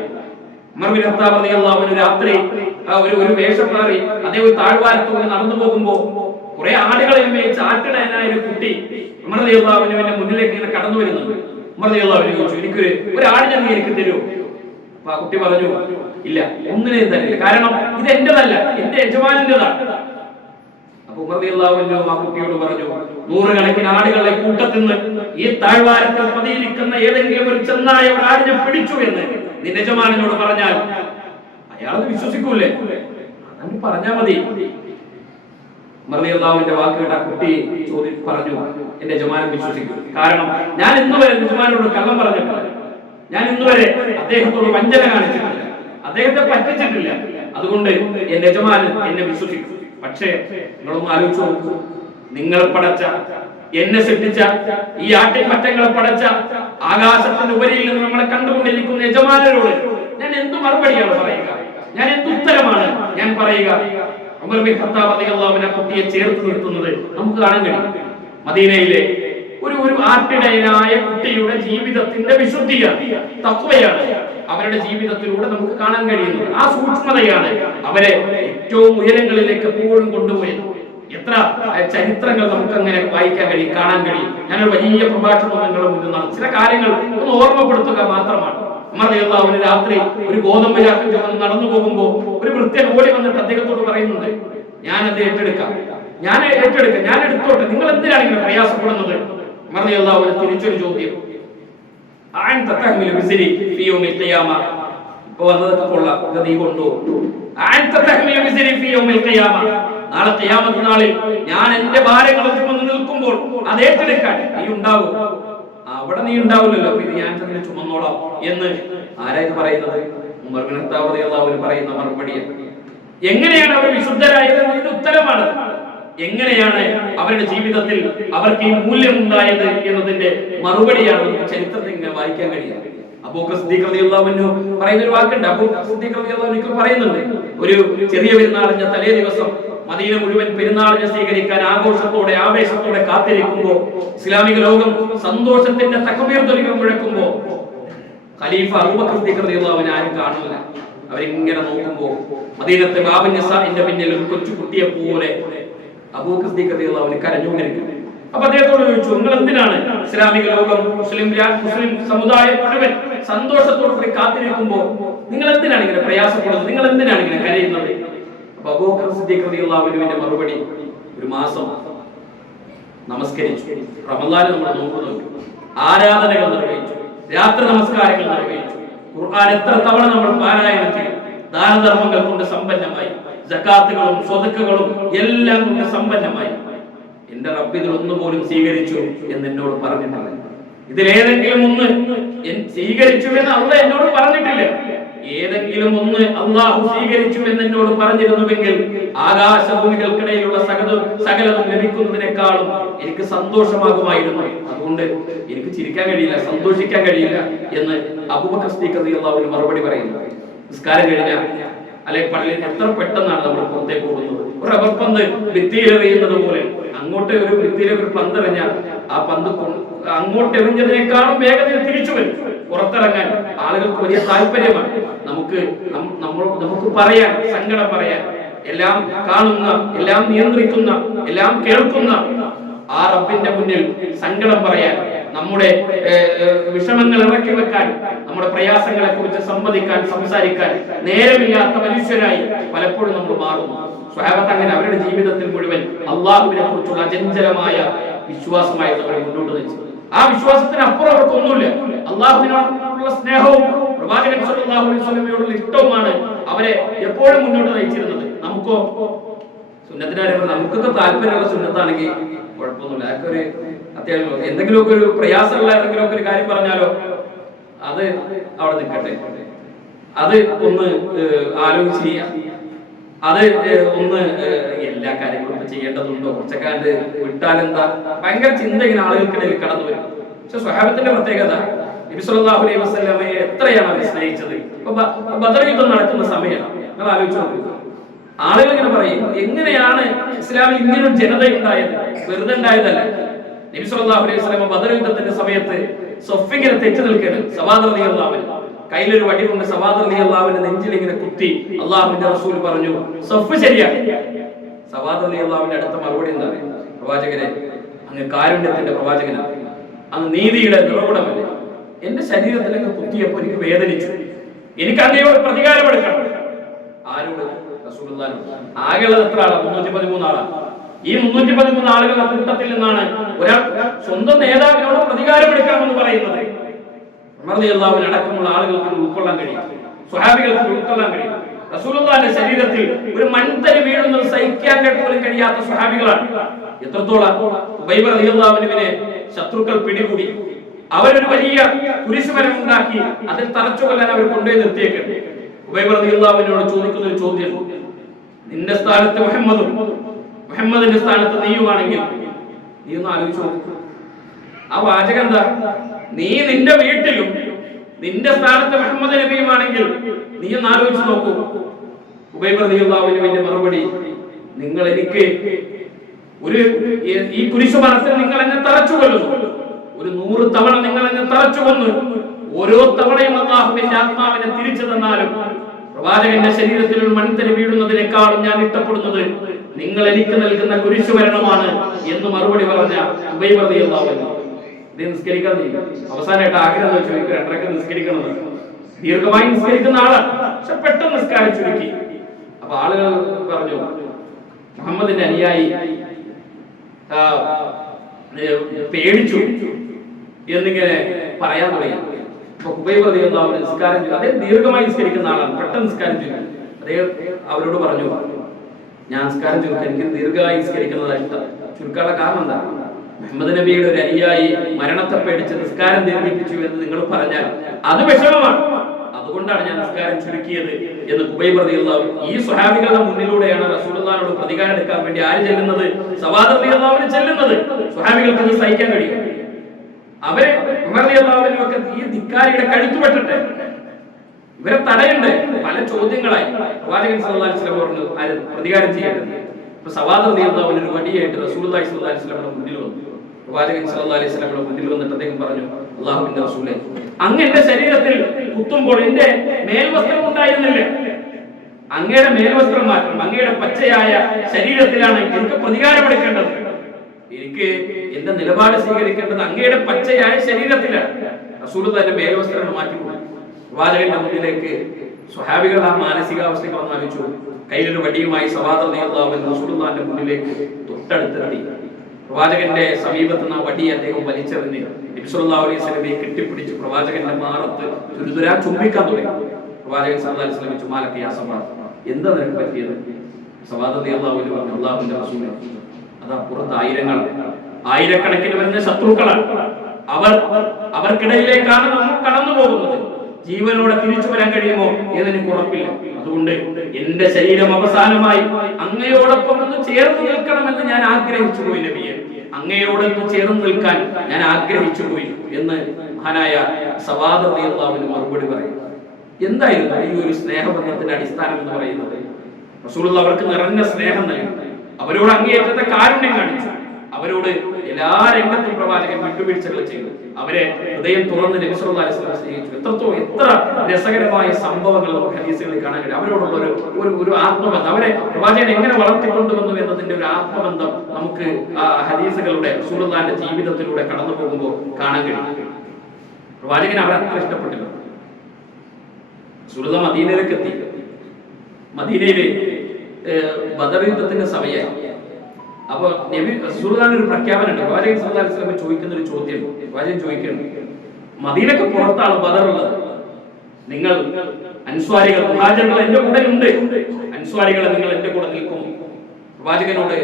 ഉമർ ബിൻ ഖത്താബ് റളിയല്ലാഹു അൻഹു രാത്രി ഒരു വേഷക്കാരി അദ്ദേഹം ഒരു താഴ്വാരത്തൂടെ നടന്നു പോകുമ്പോ കുറെ ആടുകളെ മേയിച്ച് ആട്ടിടയനായ ഒരു കുട്ടി ഉമർ റളിയല്ലാഹു അൻഹുവിന്റെ മുന്നിലേക്ക് ഇങ്ങനെ കടന്നു വരുന്നുണ്ട്. ഉമർ റളിയല്ലാഹു അൻഹു ചോദിച്ചു, എനിക്കൊരു ആടിനെ നീ എനിക്ക് തരുമോ? അപ്പൊ ആ കുട്ടി പറഞ്ഞു, ഇല്ല, ഒന്നിനെയും തരില്ല, കാരണം ഇത് എന്റേതല്ല, എന്റെ യജമാനന്റേതാണ്. അപ്പൊ ഉമർ റളിയല്ലാഹു അൻഹു ആ കുട്ടിയോട് പറഞ്ഞു, നൂറുകണക്കിന് ആടുകളെ കൂട്ടത്തിൽ നിന്ന് ഈ താഴ്വാരത്തിൽ പതിയിരിക്കുന്ന ഏതെങ്കിലും ഒരു ചെന്നായ ഒരു ആടിനെ പിടിച്ചു എന്ന് നിന്റെ യജമാനനോട് പറഞ്ഞാൽ അയാളത് വിശ്വസിക്കൂലേ? അതങ്ങ് പറഞ്ഞാ മതി. ഉമർ റളിയല്ലാഹു അൻഹുവിന്റെ വാക്ക് കേട്ട കുട്ടി പറഞ്ഞു, എന്റെ യജമാനൻ വിശ്വസിക്കും, കാരണം ഞാൻ ഇന്നുവരെ യജമാനോട് കള്ളം പറഞ്ഞിട്ടില്ല, ഞാൻ ഇന്നുവരെ അദ്ദേഹത്തോട് വഞ്ചന കാണിച്ചിട്ടില്ല, അദ്ദേഹത്തെ പറ്റിച്ചിട്ടില്ല, അതുകൊണ്ട് എന്റെ യജമാനൻ എന്നെ വിശ്വസിക്കും. പക്ഷേ നിങ്ങളൊന്ന് ആലോചിച്ചു നോക്കൂ, നിങ്ങൾ പടച്ച, എന്നെ സൃഷ്ടിച്ച, ഈ ആട്ടിൻപറ്റങ്ങളെ പടച്ച, ആകാശത്തിന്റെ ഉപരിയിൽ നിന്ന് നമ്മളെ കണ്ടുകൊണ്ടിരിക്കുന്ന യജമാനരോട് ഞാൻ എന്ത് മറുപടിയാണ് പറയുക? ഞാൻ എന്ത് ഉത്തരമാണ് ഞാൻ പറയുക? ഉമർ ബിൻ ഖത്താബ് റളിയല്ലാഹു അൻഹു കുട്ടിയെ ചേർത്ത് നിർത്തുന്നത് നമുക്ക് കാണാൻ കഴിയും. മദീനയിലെ ഒരു ആട്ടിടയനായ കുട്ടിയുടെ ജീവിതത്തിന്റെ വിശുദ്ധിയാണ്, തഖ്വയാണ് അവരുടെ ജീവിതത്തിലൂടെ നമുക്ക് കാണാൻ കഴിയുന്നത്. ആ സൂക്ഷ്മതയാണ് അവരെ ഏറ്റവും ഉയരങ്ങളിലേക്ക് എപ്പോഴും കൊണ്ടുപോയത്. എത്ര ചരിത്രങ്ങൾ നമുക്ക് അങ്ങനെ വായിക്കാൻ കഴിയും, കാണാൻ കഴിയും. ഞാനൊരു വലിയ പ്രഭാഷണം നിങ്ങളുടെ മുന്നിൽ നടത്തി ചില കാര്യങ്ങൾ ഒന്ന് ഓർമ്മപ്പെടുത്തുക മാത്രമാണ്. ഉമർ റളിയല്ലാഹു അൻഹു രാത്രി ഒരു ഗോതമ്പ് ചാക്ക് ചുമന്ന് നടന്നു പോകുമ്പോൾ ഒരു വൃത്യൻ ഓടി വന്നിട്ട് അദ്ദേഹത്തോട് പറയുന്നുണ്ട്, ഞാനത് ഏറ്റെടുക്കാം, ഞാൻ എടുത്തോട്ടെ, നിങ്ങൾ എന്തിനാണ് ഇങ്ങനെ പ്രയാസപ്പെടുന്നത്? ഉമർ റളിയല്ലാഹു അൻഹു തിരിച്ചൊരു ചോദ്യം, ഇപ്പൊ വന്നതൊക്കെ കൊള്ളാം, നീ കൊണ്ടുപോകും. നാളെ ഖിയാമത്ത് നാളിൽ ഞാൻ എന്റെ ഭാരങ്ങൾ ചുമന്ന് നിൽക്കുമ്പോൾ അത് ഏറ്റെടുക്കാൻ നീ ഉണ്ടാവും. അവിടെ നീ ഉണ്ടാവില്ലല്ലോ, പിന്നെ ഞാൻ തന്നെ ചുമന്നോളാം എന്ന് ആരായത് പറയുന്നത്? ഉമർ ബിൻ ഖത്താബ് റളിയല്ലാഹു അൻഹു പറയുന്ന മറുപടിയാണ്. എങ്ങനെയാണ് അവർ വിശുദ്ധരായത് എന്നതിന്റെ ഉത്തരമാണ്. എങ്ങനെയാണ് അവരുടെ ജീവിതത്തിൽ അവർക്ക് ഈ മൂല്യം ഉണ്ടായത് എന്നതിന്റെ മറുപടിയാണ് നമുക്ക് ചരിത്രത്തിൽ ഇങ്ങനെ വായിക്കാൻ കഴിയുന്നത്. അബൂബക്കർ സിദ്ദീഖ് റളിയല്ലാഹു അൻഹു പറയുന്ന ഒരു വാക്കുണ്ട്. അബൂബക്കർ സിദ്ദീഖ് റളിയല്ലാഹു അൻഹു പറയുന്നുണ്ട്, ഒരു ചെറിയ പെരുന്നാളിന്റെ തലേ ദിവസം മദീന മുഴുവൻ പെരുന്നാളിനെ സ്വീകരിക്കാൻ ആഘോഷത്തോടെ ആവേശത്തോടെ കാത്തിരിക്കുമ്പോൾ, ഇസ്ലാമിക ലോകം സന്തോഷത്തിന്റെ തക്ബീർ ധ്വനികൾ മുഴക്കുമ്പോൾ ഖലീഫ അബൂബക്കർ സിദ്ദീഖ് റളിയല്ലാഹു അൻഹു ആരും കാണില്ല. അവരിങ്ങനെ നോക്കുമ്പോൾ മദീനത്തെ ബാബുൻ നിസാഇന്റെ പിന്നിൽ ഒരു കൊച്ചു കുട്ടിയെ പോലെ അബൂബക്കർ സിദ്ദീഖ് റളിയല്ലാഹു അൻഹു കരഞ്ഞുകൊണ്ടിരിക്കുന്നു. അപ്പൊ അദ്ദേഹത്തോട് ചോദിച്ചു, നിങ്ങൾ എന്തിനാണ് ഇസ്ലാമിക ലോകം മുസ്ലിം സമുദായം മുഴുവൻ സന്തോഷത്തോടു കൂടി കാത്തിരിക്കുമ്പോ നിങ്ങൾ എന്തിനാണ് ഇങ്ങനെ പ്രയാസപ്പെടുന്നത്? നിങ്ങൾ എന്തിനാണ് ഇങ്ങനെ കരയുന്നത്? അപ്പൊ അബൂബക്കർ സിദ്ദീഖ് റളിയല്ലാഹു അൻഹുവിന്റെ മറുപടി, ഒരു മാസം നമസ്കരിച്ചു, റമളാൻ നമ്മൾ നോക്കുന്നുണ്ട്, ആരാധനകൾ നിർവഹിച്ചു, രാത്രി നമസ്കാരങ്ങൾ നിർവഹിച്ചു, ഖുർആൻ എത്ര തവണ നമ്മൾ പാരായണം ചെയ്തു, ദാനധർമ്മങ്ങൾ കൊണ്ട് സമ്പന്നമായി, സകാത്തുകളും സ്വതക്കകളും എല്ലാം കൊണ്ട് സമ്പന്നമായി. എന്റെ റബ്ബ് ഇതിൽ ഒന്നുപോലും സ്വീകരിച്ചു എന്ന് എന്നോട് പറഞ്ഞിട്ടില്ല. ഇതിലേതെങ്കിലും ഒന്ന് സ്വീകരിച്ചു എന്ന് അള്ളാഹ് എന്നോട് പറഞ്ഞിട്ടില്ല. ഏതെങ്കിലും ഒന്ന് അള്ളാഹു സ്വീകരിച്ചു എന്ന് എന്നോട് പറഞ്ഞിരുന്നുവെങ്കിൽ ആകാശഭൂമികൾക്കിടയിലുള്ള സകലതും ലഭിക്കുന്നതിനേക്കാളും എനിക്ക് സന്തോഷമാകുമായിരുന്നു. അതുകൊണ്ട് എനിക്ക് ചിരിക്കാൻ കഴിയില്ല, സന്തോഷിക്കാൻ കഴിയില്ല എന്ന് അബൂബക്കർ സിദ്ദീഖ് റളിയല്ലാഹു അൻഹു മറുപടി പറയുന്നു. നിസ്കാരം കഴിഞ്ഞാൽ അല്ലെ പള്ളിയിൽ എത്ര പെട്ടെന്നാണ് നമ്മൾ പുറത്തേക്ക് പോകുന്നത്. ഒരു റബ്ബർ പന്ത് ഭിത്തിയിലെറിയുന്നത് പോലെ അങ്ങോട്ട് ഒരു ഭിത്തിയിലേക്ക് ഒരു പന്ത് എറിഞ്ഞാൽ ആ പന്ത് അങ്ങോട്ട് എറിഞ്ഞതിനേക്കാളും വേഗത്തിൽ തിരിച്ചു വരും. പുറത്തിറങ്ങാൻ ആളുകൾക്ക് വലിയ താല്പര്യമാണ്. നമുക്ക് പറയാൻ, സങ്കടം പറയാൻ, എല്ലാം കാണുന്ന, എല്ലാം നിയന്ത്രിക്കുന്ന, എല്ലാം കേൾക്കുന്ന ആ റബ്ബിന്റെ മുന്നിൽ സങ്കടം പറയാൻ നമ്മുടെ വിഷമങ്ങൾ ഇറക്കി വെക്കാൻ, നമ്മുടെ പ്രയാസങ്ങളെ കുറിച്ച് സംവദിക്കാൻ, സംസാരിക്കാൻ നേരമില്ലാത്ത മനുഷ്യരായി പലപ്പോഴും നമ്മൾ മാറുന്നു. സ്വഹാബത്ത് അങ്ങനെ അവരുടെ ജീവിതത്തിൽ മുഴുവൻ അള്ളാഹുവിനെ കുറിച്ചുള്ള അചഞ്ചലമായ വിശ്വാസമായിരുന്നു അവരെ മുന്നോട്ട് നയിച്ചത്. ആ വിശ്വാസത്തിന് അപ്പുറം അവർക്കൊന്നുമില്ല. അള്ളാഹുവിനോടുള്ള സ്നേഹവും പ്രവാചകൻ സല്ലല്ലാഹു അലൈഹി വസല്ലമയോടുള്ള ഇഷ്ടവുമാണ് അവരെ എപ്പോഴും മുന്നോട്ട് നയിച്ചിരുന്നത്. നമുക്കൊക്കെ താല്പര്യമുള്ള സുന്നത്താണെങ്കിൽ കുഴപ്പമൊന്നുമില്ല. അതൊക്കെ ഒരു അത്യാവശ്യം എന്തെങ്കിലുമൊക്കെ ഒരു പ്രയാസമുള്ള എന്തെങ്കിലുമൊക്കെ ഒരു കാര്യം പറഞ്ഞാലോ അത് അവിടെ നിൽക്കട്ടെ, അത് ഒന്ന് ആലോചിച്ച് ചെയ്യാം, അത് ഒന്ന് എല്ലാ കാര്യങ്ങളും ചെയ്യേണ്ടതുണ്ടോ, കുറച്ചൊക്കെ വിട്ടാലെന്താ, ഭയങ്കര ചിന്ത ഇങ്ങനെ ആളുകൾക്കിടയിൽ കടന്നു വരും. പക്ഷെ സ്വഹാബത്തിന്റെ പ്രത്യേകത നബി സല്ലല്ലാഹു അലൈഹി വസല്ലമയെ എത്രയാണ് അവർ സ്നേഹിച്ചത്. ഇപ്പൊ ബദർ യുദ്ധം നടക്കുന്ന സമയമാണ്, നിങ്ങൾ ആലോചിച്ച് നോക്കുക. ആളുകൾ ഇങ്ങനെ പറയും, എങ്ങനെയാണ് ഇസ്ലാമിൽ ഇങ്ങനെ ഒരു ജനത ഉണ്ടായത്? വെറുതെ ഉണ്ടായതല്ല. നബി സല്ലല്ലാഹു അലൈഹി വസല്ലമ ബദർ യുദ്ധത്തിന്റെ സമയത്ത് സഫിങ്ങനെ തെറ്റി നിൽക്കുകയാണ്. സവാദ് റളിയല്ലാഹു അൻഹു കയ്യിലൊരു വടി കൊണ്ട് സവാദ് റളിയല്ലാഹു അൻഹു നെഞ്ചിൽ ഇങ്ങനെ കുത്തി. അല്ലാഹുവിന്റെ റസൂൽ പറഞ്ഞു, സഫ് ശരിയാക്കി. സവാദ് റളിയല്ലാഹു അൻഹു അടുത്ത മറുപടി എന്താ? പ്രവാചകരെ, അങ്ങ് കാരുണ്യത്തിന്റെ പ്രവാചകനാണ്, അങ്ങ് നീതിയുടെ നിറകുടമല്ലേ. എന്റെ ശരീരത്തിൽ അങ്ങ് കുത്തിയപ്പോൾ എനിക്ക് വേദനിച്ചു, എനിക്ക് അങ്ങയോട് പ്രതികാരമെടുക്കണം. ആരോട്? റസൂലുള്ളാഹിനോട്. ആകെയുള്ളത് എത്ര ആളാണ്? 313 ആളാണ്. ഈ 313 ആളുകളുടെ കൂട്ടത്തിൽ നിന്നാണ് ഒരാൾ സ്വന്തം നേതാവിനോട് പ്രതികാരമെടുക്കണമെന്ന് പറയുന്നത്. ഉമർ റളിയല്ലാഹു അൻഹു അടക്കമുള്ള ആളുകൾക്ക് ഉൾക്കൊള്ളാൻ കഴിയും, സ്വഹാബികൾക്ക് ഉൾക്കൊള്ളാൻ കഴിയും. റസൂലുള്ളാഹിന്റെ ശരീരത്തിൽ ഒരു മൺതരി വീഴുന്നത് സഹിക്കാൻ പോലും കഴിയാത്ത സ്വഹാബികളാണ്. എത്രത്തോളം? ഉബൈബ റളിയല്ലാഹു അൻഹുവിനെ ശത്രുക്കൾ പിടികൂടി, അവരൊരു വലിയ കുരിശുമരം ഉണ്ടാക്കി അതിൽ തറച്ചു കൊല്ലാൻ അവർ കൊണ്ടുപോയി നിർത്തിയേക്കും. ഉബൈബ റളിയല്ലാഹു അൻഹുവിനോട് ചോദിക്കുന്ന ഒരു ചോദ്യം, നിന്റെ സ്ഥാനത്ത് മുഹമ്മദും മുഹമ്മദിന്റെ സ്ഥാനത്ത് നീയുമാണെങ്കിൽ നീ ഒന്ന് ആലോചിച്ചു നോക്കൂ. ആ വാചകം എന്താ? നീ നിന്റെ വീട്ടിലും നിന്റെ സ്ഥാനത്ത് മുഹമ്മദ് നബിയുമാണെങ്കിൽ നീ ഒന്ന് ആലോചിച്ചു നോക്കൂ. ഉബൈബ റളിയല്ലാഹു അൻഹുവിന്റെ മറുപടി, നിങ്ങൾ എനിക്ക് ഈ കുരിശുമരത്തിൽ നിങ്ങൾ എന്നെ തറച്ചു കൊല്ലുന്നു, ഒരു 100 തവണ നിങ്ങൾ എന്നെ തറച്ചു കൊന്നു, ഓരോ തവണയും അല്ലാഹുവിന്റെ ആത്മാവിനെ തിരിച്ചു തന്നാലും പ്രവാചകന്റെ ശരീരത്തിൽ ഒരു മൺതരി വീഴുന്നതിനേക്കാളും ഞാൻ ഇഷ്ടപ്പെടുന്നത് നിങ്ങൾ എനിക്ക് നൽകുന്ന കുരിശുമരണമാണ് എന്ന് മറുപടി പറഞ്ഞ ഉബൈബ റളിയല്ലാഹു അൻഹു നിസ്കരിക്കാൻ അവസാനമായിട്ട് ആഗ്രഹം വെച്ചു, എനിക്ക് 2 നിസ്കരിക്കണം. ദീർഘമായി നിസ്കരിക്കുന്ന ആളാണ്, പക്ഷെ പെട്ടെന്ന് നിസ്കാരം ചുരുക്കി. അപ്പൊ ആളുകൾ പറഞ്ഞു, മുഹമ്മദിന്റെ അനുയായി പേടിച്ചു എന്നിങ്ങനെ പറയാൻ തുടങ്ങി. അപ്പൊ ഉബൈബ റളിയല്ലാഹു അൻഹു നിസ്കാരം ചുരുക്കി. അദ്ദേഹം ദീർഘമായി നിസ്കരിക്കുന്ന ആളാണ്, പെട്ടെന്ന് നിസ്കാരം ചുരുക്കി. അദ്ദേഹം അവരോട് പറഞ്ഞു, ഞാൻ നിസ്കാരം ചുരുക്കാൻ, എനിക്ക് ദീർഘമായി നിസ്കരിക്കുന്നതായി ചുരുക്കാനുള്ള കാരണം എന്താ? മുഹമ്മദ് നബിയുടെ ഒരു അനുയായി മരണത്തെ പേടിച്ച് നിസ്കാരം ദീർഘിപ്പിച്ചു എന്ന് നിങ്ങൾ പറഞ്ഞാൽ അത് വിഷമമാണ്, അതുകൊണ്ടാണ് ഞാൻ നിസ്കാരം ചുരുക്കിയത് എന്ന് ഉബൈബ റളിയല്ലാഹു അൻഹു. ഈ സ്വഹാബികളുടെ മുന്നിലൂടെയാണ് റസൂലുള്ളാഹിനോട് പ്രതികാരം എടുക്കാൻ വേണ്ടി ആര് ചെല്ലുന്നത്? സവാദ് റളിയല്ലാഹു അൻഹു ചെല്ലുന്നത്. സ്വഹാബികൾക്ക് അത് സഹിക്കാൻ കഴിയും. അവരെ ഉമർ റളിയല്ലാഹു അൻഹു ഒക്കെ ഈ ധിക്കാരിയുടെ കഴുത്തുപെട്ടിട്ട് ഇവരെ തടയണ്ടേ? പല ചോദ്യങ്ങളായി പ്രവാചകൻ സല്ലല്ലാഹു അലൈഹി വസല്ലം പറഞ്ഞു ആര് പ്രതികാരം ചെയ്യേണ്ടത്. അപ്പൊ സവാദ് റളിയല്ലാഹു അൻഹു ഒരു വടിയായിട്ട് റസൂലുള്ളാഹി സ്വല്ലല്ലാഹു അലൈഹി വസല്ലമയുടെ മുന്നിൽ വന്നു. പ്രവാചകൻ സല്ലല്ലാഹു അലൈഹി വസല്ലമയുടെ മുന്നിൽ വന്നിട്ട് അദ്ദേഹം പറഞ്ഞു, അല്ലാഹുവിന്റെ റസൂലേ, അങ്ങ് എന്റെ ശരീരത്തിൽ കുത്തുമ്പോൾ എന്റെ മേൽവസ്ത്രം ഉണ്ടായിരുന്നില്ല, അങ്ങയുടെ മേൽവസ്ത്രം മാറ്റണം, അങ്ങയുടെ പച്ചയായ ശരീരത്തിലാണ് എനിക്ക് പ്രതികാരമെടുക്കേണ്ടത്, എനിക്ക് എന്റെ നിലപാട് സ്വീകരിക്കേണ്ടത് അങ്ങയുടെ പച്ചയായ ശരീരത്തിലാണ്. റസൂലുള്ളാഹിന്റെ മേൽവസ്ത്രം മാറ്റിക്കൊണ്ടു പ്രവാചകന്റെ മുന്നിലേക്ക് സ്വഹാബികൾ ആ മാനസികാവസ്ഥയ്ക്ക് വന്ന് ആലോചിച്ചു. കയ്യിലൊരു വടിയുമായി സവാദ് റളിയല്ലാഹു അൻഹു റസൂലുള്ളാഹിന്റെ മുന്നിലേക്ക് തൊട്ടടുത്തെത്തി. പ്രവാചകന്റെ സമീപത്ത് നിന്ന് വടി അദ്ദേഹം വലിച്ചെറിഞ്ഞ് നബി സല്ലല്ലാഹു അലൈഹി വസല്ലമയെ കെട്ടിപ്പിടിച്ച് പ്രവാചകന്റെ മാറത്ത് തുരുതുരാ ചുംബിക്കാൻ തുടങ്ങി. പ്രവാചകൻ സല്ലല്ലാഹു അലൈഹി വസല്ലം ചുമാലക്ക് യാ സവാദ്, എന്താ നിനക്ക് പറ്റിയത്? സവാദ് റളിയല്ലാഹു അൻഹു പറഞ്ഞു, അല്ലാഹുവിന്റെ റസൂലേ, അതാ പുറത്ത് ആയിരക്കണക്കിന് വരുന്ന ശത്രുക്കളാണ്, അവർക്കിടയിലേക്കാണ് നമ്മൾ കടന്നു പോകുന്നത്, ജീവനോടെ തിരിച്ചു വരാൻ കഴിയുമോ എന്നെനിക്ക് ഉറപ്പില്ല. അതുകൊണ്ട് എന്റെ ശരീരം അവസാനമായി അങ്ങയോടൊപ്പം ഒന്ന് ചേർന്ന് നിൽക്കണമെന്ന് ഞാൻ ആഗ്രഹിച്ചു പോയി നബിയെ, അങ്ങയോടൊപ്പം ചേർന്ന് നിൽക്കാൻ ഞാൻ ആഗ്രഹിച്ചു പോയി എന്ന് മഹാനായ സവാദ് റളിയല്ലാഹു അൻഹു മറുപടി പറയും. എന്തായിരുന്നു ഈ ഒരു സ്നേഹബന്ധത്തിന്റെ അടിസ്ഥാനം എന്ന് പറയുന്നത്? റസൂലുള്ളാഹി അവർക്ക് നിറഞ്ഞ സ്നേഹം നൽകി, അവരോട് അങ്ങേയറ്റത്തെ കാരുണ്യം കാണിച്ചു. അവരോട് എല്ലാ രംഗത്തും പ്രവാചകൻ വിട്ടുവീഴ്ചകൾ ചെയ്തു. അവരെ ഹൃദയം തുറന്ന് നബി സല്ലല്ലാഹു അലൈഹി വസല്ലം സ്നേഹിച്ചു. എത്ര രസകരമായ സംഭവങ്ങൾ നമുക്ക് ഹദീസുകളിൽ കാണാൻ കഴിയും. അവരോടുള്ള ഒരു ആത്മബന്ധം, അവരെ പ്രവാചകൻ എങ്ങനെ വളർത്തിക്കൊണ്ടുവന്നു എന്നതിന്റെ ഒരു ആത്മബന്ധം നമുക്ക് ആ ഹദീസുകളുടെ റസൂലുള്ളാഹിന്റെ ജീവിതത്തിലൂടെ കടന്നു പോകുമ്പോൾ കാണാൻ കഴിയും. പ്രവാചകൻ അവരെ അത്ര ഇഷ്ടപ്പെട്ടില്ല. റസൂലുള്ളാഹി മദീനയിലേക്ക് എത്തി. മദീനയിലെ ബദർ യുദ്ധത്തിന്റെ സമയമായി. അപ്പൊ നബി റസൂലുള്ളാഹിന്റെ ഒരു പ്രഖ്യാപനമുണ്ട്. പ്രവാചകൻ സല്ലല്ലാഹു അലൈഹി വസല്ലം ചോദിക്കുന്ന ഒരു ചോദ്യം, പ്രവാചകൻ ചോദിക്കുന്നു, മദീനക്ക് പുറത്താണ് ബദർ ഉള്ളത്, നിങ്ങൾ അൻസ്വാരികൾ മുഹാജിറുകൾ എന്റെ കൂടെ ഉണ്ട്, അൻസ്വാരികളെ നിങ്ങൾ എന്റെ കൂടെ നിൽക്കും. പ്രവാചകനോട്